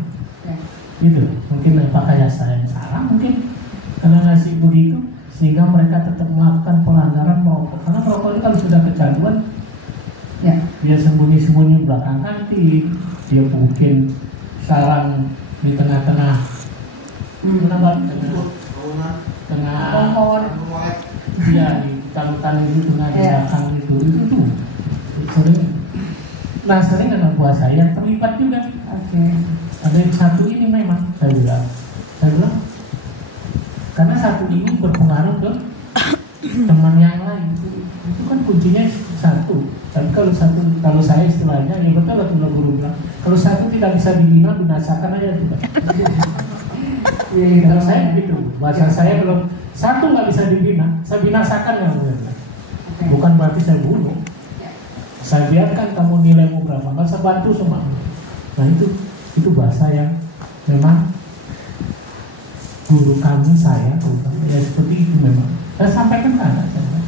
Gitu. Mungkin apakah saya yang salah, mungkin karena ngasih begitu, sehingga mereka tetap melakukan pelanggaran merokok. Karena merokok itu kalau sudah kecanduan, ya dia sembunyi-sembunyi belakang kantin, dia mungkin sarang di tengah-tengah tengah kompor, ya di talutan itu tengah di belakang itu sering. Nah sering anak buah saya terlibat juga. Ada yang satu ini memang saya bilang karena satu ini berpengaruh ke teman yang lain. Itu kan kuncinya satu. Tapi kalau saya istilahnya, ya betul lah guru bilang, kalau satu tidak bisa dibina, binasakan aja juga. Kalau saya begitu, bahasa saya belum satu nggak bisa dibina, saya binasakan yang benar. Bukan berarti saya bunuh. Saya biarkan kamu nilaimu berapa, nggak saya bantu semua. Nah itu bahasa yang memang guru kami saya, ya seperti itu memang. Saya sampaikan ke anak saya,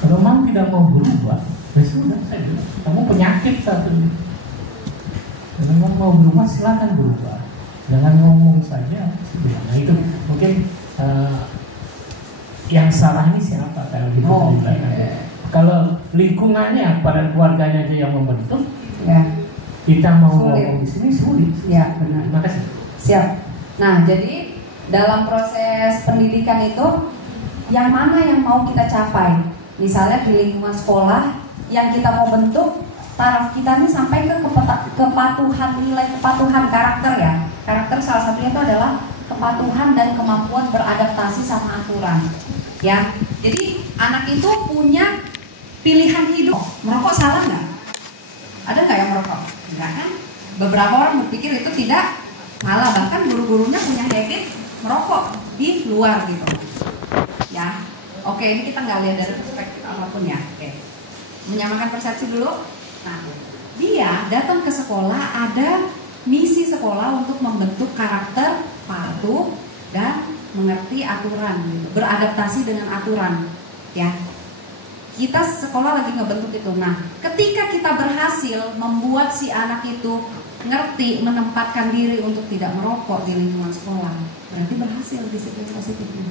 kalau memang tidak mau berubah, ya sudah, saya bilang, kamu penyakit satu ini. Kalau memang mau berubah, silakan berubah. Jangan ngomong saja. Nah itu mungkin yang salah ini siapa kalau gitu. Kalau lingkungannya pada keluarganya aja yang membentuk, ya. Kita mau ngomong di sini sulit. Ya, benar. Terima kasih. Siap. Nah, jadi dalam proses pendidikan itu yang mana yang mau kita capai? Misalnya di lingkungan sekolah yang kita mau bentuk, taraf kita ini sampai ke kepatuhan, nilai kepatuhan karakter ya. Karakter salah satunya itu adalah kepatuhan dan kemampuan beradaptasi sama aturan. Ya. Jadi anak itu punya pilihan hidup. Merokok salah nggak? Ada nggak yang merokok? Enggak kan? Beberapa orang berpikir itu tidak salah, bahkan guru-gurunya punya habit merokok di luar gitu. Ya, oke, ini kita nggak lihat dari perspektif apapun ya. Oke, menyamakan persepsi dulu. Nah, dia datang ke sekolah, ada misi sekolah untuk membentuk karakter, patuh, dan mengerti aturan, gitu. Beradaptasi dengan aturan, ya. Kita sekolah lagi ngebentuk itu. Nah, ketika kita berhasil membuat si anak itu ngerti menempatkan diri untuk tidak merokok di lingkungan sekolah, berarti berhasil disiplin positifnya.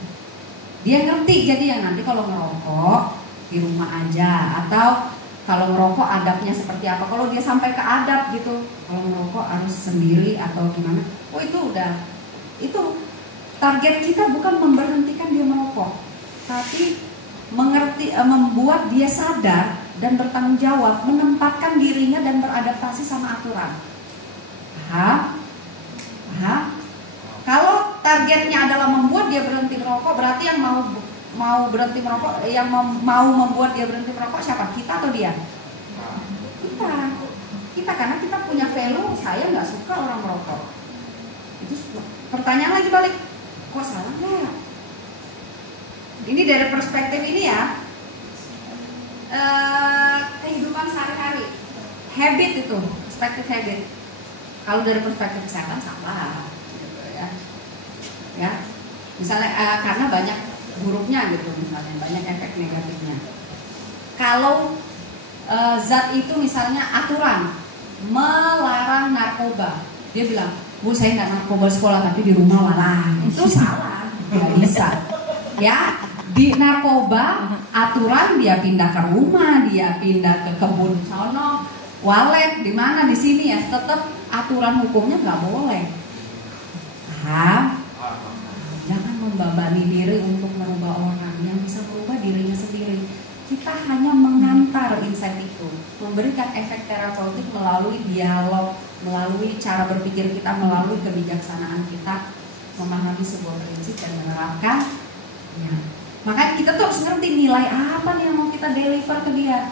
Dia ngerti jadi yang nanti kalau ngerokok di rumah aja, atau kalau ngerokok adabnya seperti apa. Kalau dia sampai ke adab gitu, kalau ngerokok harus sendiri atau gimana. Oh itu udah, itu target kita bukan memberhentikan dia merokok, tapi mengerti, membuat dia sadar dan bertanggung jawab, menempatkan dirinya dan beradaptasi sama aturan. Paham? Paham? Kalau targetnya adalah membuat dia berhenti merokok, berarti yang mau berhenti merokok, yang mau membuat dia berhenti merokok siapa? Kita atau dia? Kita karena kita punya value, saya nggak suka orang merokok. Itu pertanyaan lagi balik, kok salah nggak? Ini dari perspektif ini ya, kehidupan sehari-hari, habit itu, perspektif habit. Kalau dari perspektif kesehatan salah, gitu ya. Misalnya karena banyak buruknya gitu, misalnya banyak efek negatifnya. Kalau zat itu misalnya aturan melarang narkoba, dia bilang, Bu saya nggak narkoba sekolah tapi di rumah malah, itu salah, nggak bisa. Ya, di narkoba aturan dia pindah ke rumah, dia pindah ke kebun sono, walet di mana di sini ya, tetap aturan hukumnya nggak boleh. Paham? Jangan membebani diri untuk merubah orang, yang bisa merubah dirinya sendiri. Kita hanya mengantar insight itu, memberikan efek terapeutik melalui dialog, melalui cara berpikir kita, melalui kebijaksanaan kita, memahami sebuah prinsip dan menerapkan. Ya. Makanya kita tuh harus ngerti nilai apa nih yang mau kita deliver ke dia.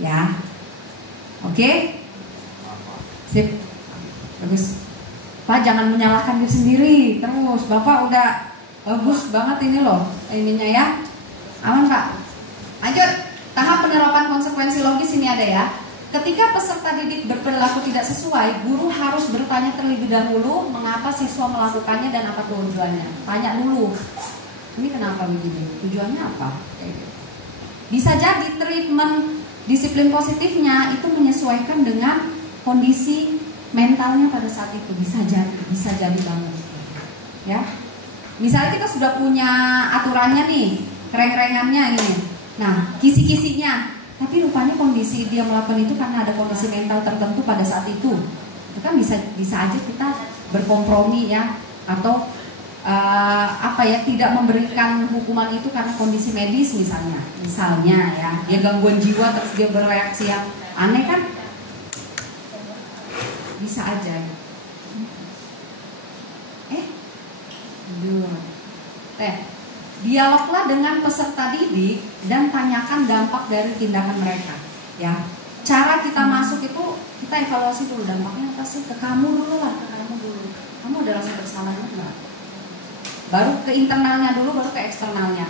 Ya. Oke? Sip. Bagus. Pak jangan menyalahkan diri sendiri terus. Bapak udah bagus banget ini loh ininya ya. Aman Pak? Lanjut. Tahap penerapan konsekuensi logis ini ada ya. Ketika peserta didik berperilaku tidak sesuai, guru harus bertanya terlebih dahulu mengapa siswa melakukannya dan apa tujuannya. Tanya dulu. Ini kenapa begini? Tujuannya apa? Bisa jadi treatment disiplin positifnya itu menyesuaikan dengan kondisi mentalnya pada saat itu. Bisa jadi banget. Ya, misalnya kita sudah punya aturannya nih, kereng-kerengannya ini. Nah, kisi-kisinya, tapi rupanya kondisi dia melakukan itu karena ada kondisi mental tertentu pada saat itu. Itu kan bisa aja kita berkompromi ya, atau tidak memberikan hukuman itu karena kondisi medis misalnya ya, dia gangguan jiwa terus dia bereaksi yang aneh kan, bisa aja. Dialoglah dengan peserta didik dan tanyakan dampak dari tindakan mereka ya. Cara kita masuk itu kita evaluasi dulu, dampaknya apa sih ke kamu dulu lah, kamu ada rasa bersalahnya enggak? Baru ke internalnya dulu, baru ke eksternalnya.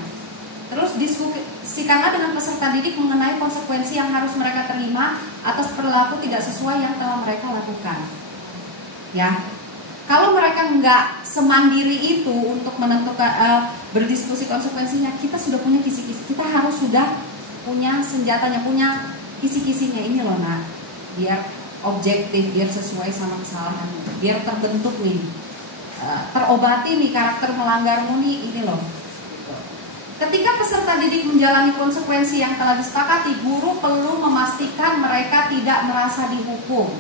Terus diskusikanlah dengan peserta didik mengenai konsekuensi yang harus mereka terima atas perilaku tidak sesuai yang telah mereka lakukan. Ya, Kalau mereka nggak semandiri itu untuk menentukan berdiskusi konsekuensinya, kita sudah punya kisi-kisi. Kita harus sudah punya senjatanya, punya kisi-kisinya. Ini loh nak, biar objektif, biar sesuai sama kesalahan, biar terbentuk nih, terobati nih karakter melanggarmu nih, ini loh. Ketika peserta didik menjalani konsekuensi yang telah disepakati, guru perlu memastikan mereka tidak merasa dihukum.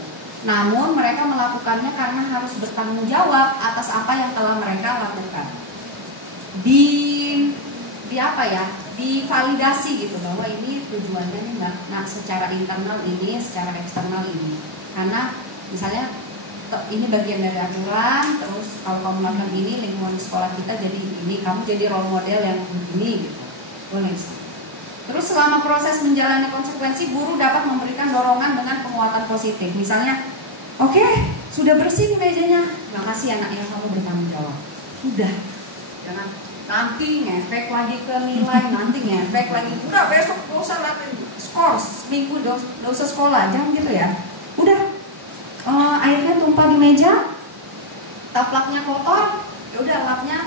Namun mereka melakukannya karena harus bertanggung jawab atas apa yang telah mereka lakukan. Di apa ya? Divalidasi gitu bahwa ini tujuannya nih nggak secara internal ini, secara eksternal ini. Karena misalnya ini bagian dari aturan, terus kalau kamu melakukan ini, lingkungan di sekolah kita jadi ini, kamu jadi role model yang begini gitu. Boleh. Terus selama proses menjalani konsekuensi, guru dapat memberikan dorongan dengan penguatan positif. Misalnya, oke, sudah bersih nih mejanya, makasih anak yang kamu bertanggung jawab. Sudah, jangan nanti ngefek lagi ke nilai, nanti ngefek lagi. Udah besok gak usah latihan skor, seminggu gak usah sekolah, jangan gitu ya. Udah. Airnya tumpah di meja, taplaknya kotor, ya udah lapnya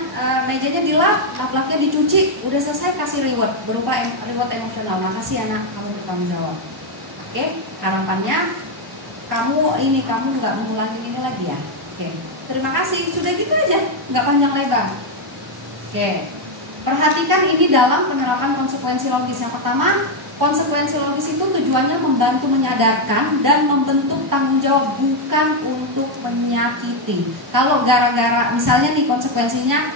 mejanya dilap, taplaknya dicuci, udah selesai, kasih reward berupa reward emosional. Makasih anak, kamu bertanggung jawab. Oke, harapannya kamu nggak mengulangi ini lagi ya. Oke, terima kasih, sudah gitu aja, nggak panjang lebar. Oke, perhatikan ini dalam penerapan konsekuensi logis. Yang pertama, konsekuensi logis itu tujuannya membantu menyadarkan dan membentuk tanggung jawab, bukan untuk menyakiti. Kalau gara-gara misalnya nih konsekuensinya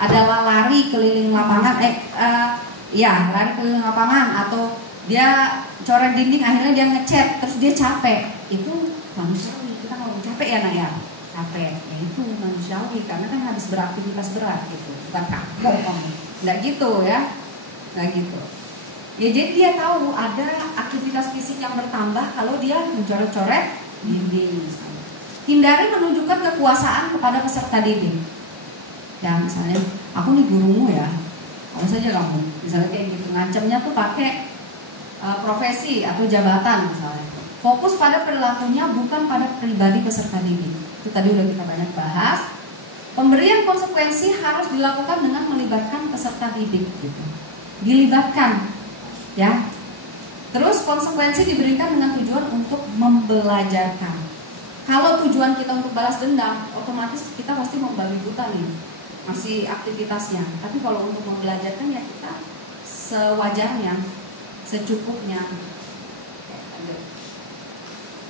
adalah lari keliling lapangan, lari keliling lapangan, atau dia coret dinding akhirnya dia ngecat terus dia capek, itu manusiawi. Kita kalau capek ya nak ya, capek, ya itu manusiawi karena kan habis beraktivitas berat gitu, bukan kapok kamu, nggak gitu ya, nggak gitu. Ya jadi dia tahu ada aktivitas fisik yang bertambah kalau dia mencoret-coret dinding misalnya. Hindari menunjukkan kekuasaan kepada peserta didik. Ya misalnya, aku nih gurumu ya, kalau saja kamu, misalnya kayak gitu, ngancamnya tuh pakai profesi atau jabatan misalnya. Fokus pada perilakunya bukan pada pribadi peserta didik. Itu tadi udah kita banyak bahas. Pemberian konsekuensi harus dilakukan dengan melibatkan peserta didik gitu. Dilibatkan. Ya, terus konsekuensi diberikan dengan tujuan untuk membelajarkan. Kalau tujuan kita untuk balas dendam, otomatis kita pasti membabi buta nih, masih aktivitasnya. Tapi kalau untuk membelajarkan ya kita sewajarnya, secukupnya.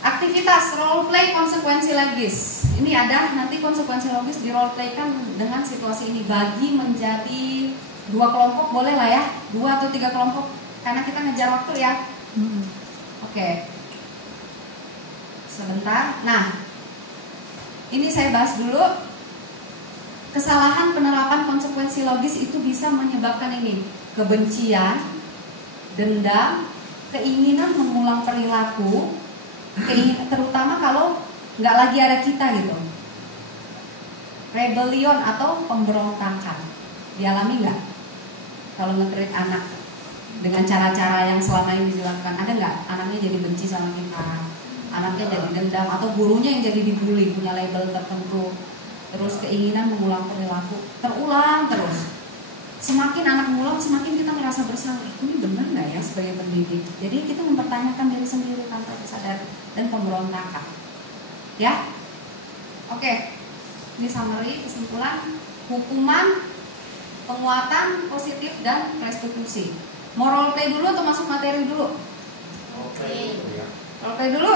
Aktivitas role play konsekuensi logis. Ini ada nanti konsekuensi logis di role play kan dengan situasi ini. Bagi menjadi 2 kelompok boleh lah ya, 2 atau 3 kelompok. Karena kita ngejar waktu ya. Oke. Sebentar. Nah, ini saya bahas dulu. Kesalahan penerapan konsekuensi logis itu bisa menyebabkan ini, kebencian, dendam, keinginan mengulang perilaku, terutama kalau nggak lagi ada kita gitu. Rebellion atau pemberontakan. Dialami nggak? Kalau nge-treat anak dengan cara-cara yang selama ini dilakukan, ada nggak anaknya jadi benci sama kita, anaknya jadi dendam, atau gurunya yang jadi dibully, punya label tertentu, terus keinginan mengulang perilaku, terulang terus. Semakin anak mengulang, semakin kita merasa bersalah. Ini benar nggak ya sebagai pendidik? Jadi kita mempertanyakan diri sendiri tanpa sadar dan pemberontakan. Ya, oke. Ini summary, kesimpulan, hukuman, penguatan positif dan restitusi. Mau role play dulu atau masuk materi dulu? Role play dulu,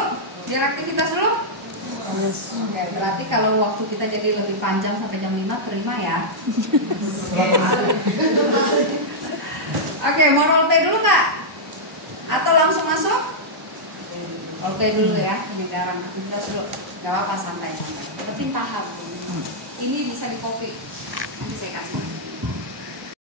biar aktivitas dulu. Oke, berarti kalau waktu kita jadi lebih panjang sampai jam 5, terima ya. Oke, mau role play dulu nggak? Atau langsung masuk? Role play dulu ya, pembicaraan aktivitas dulu. Gak apa-apa, santai-santai. Penting paham. Ini bisa di copy. Nanti saya kasih.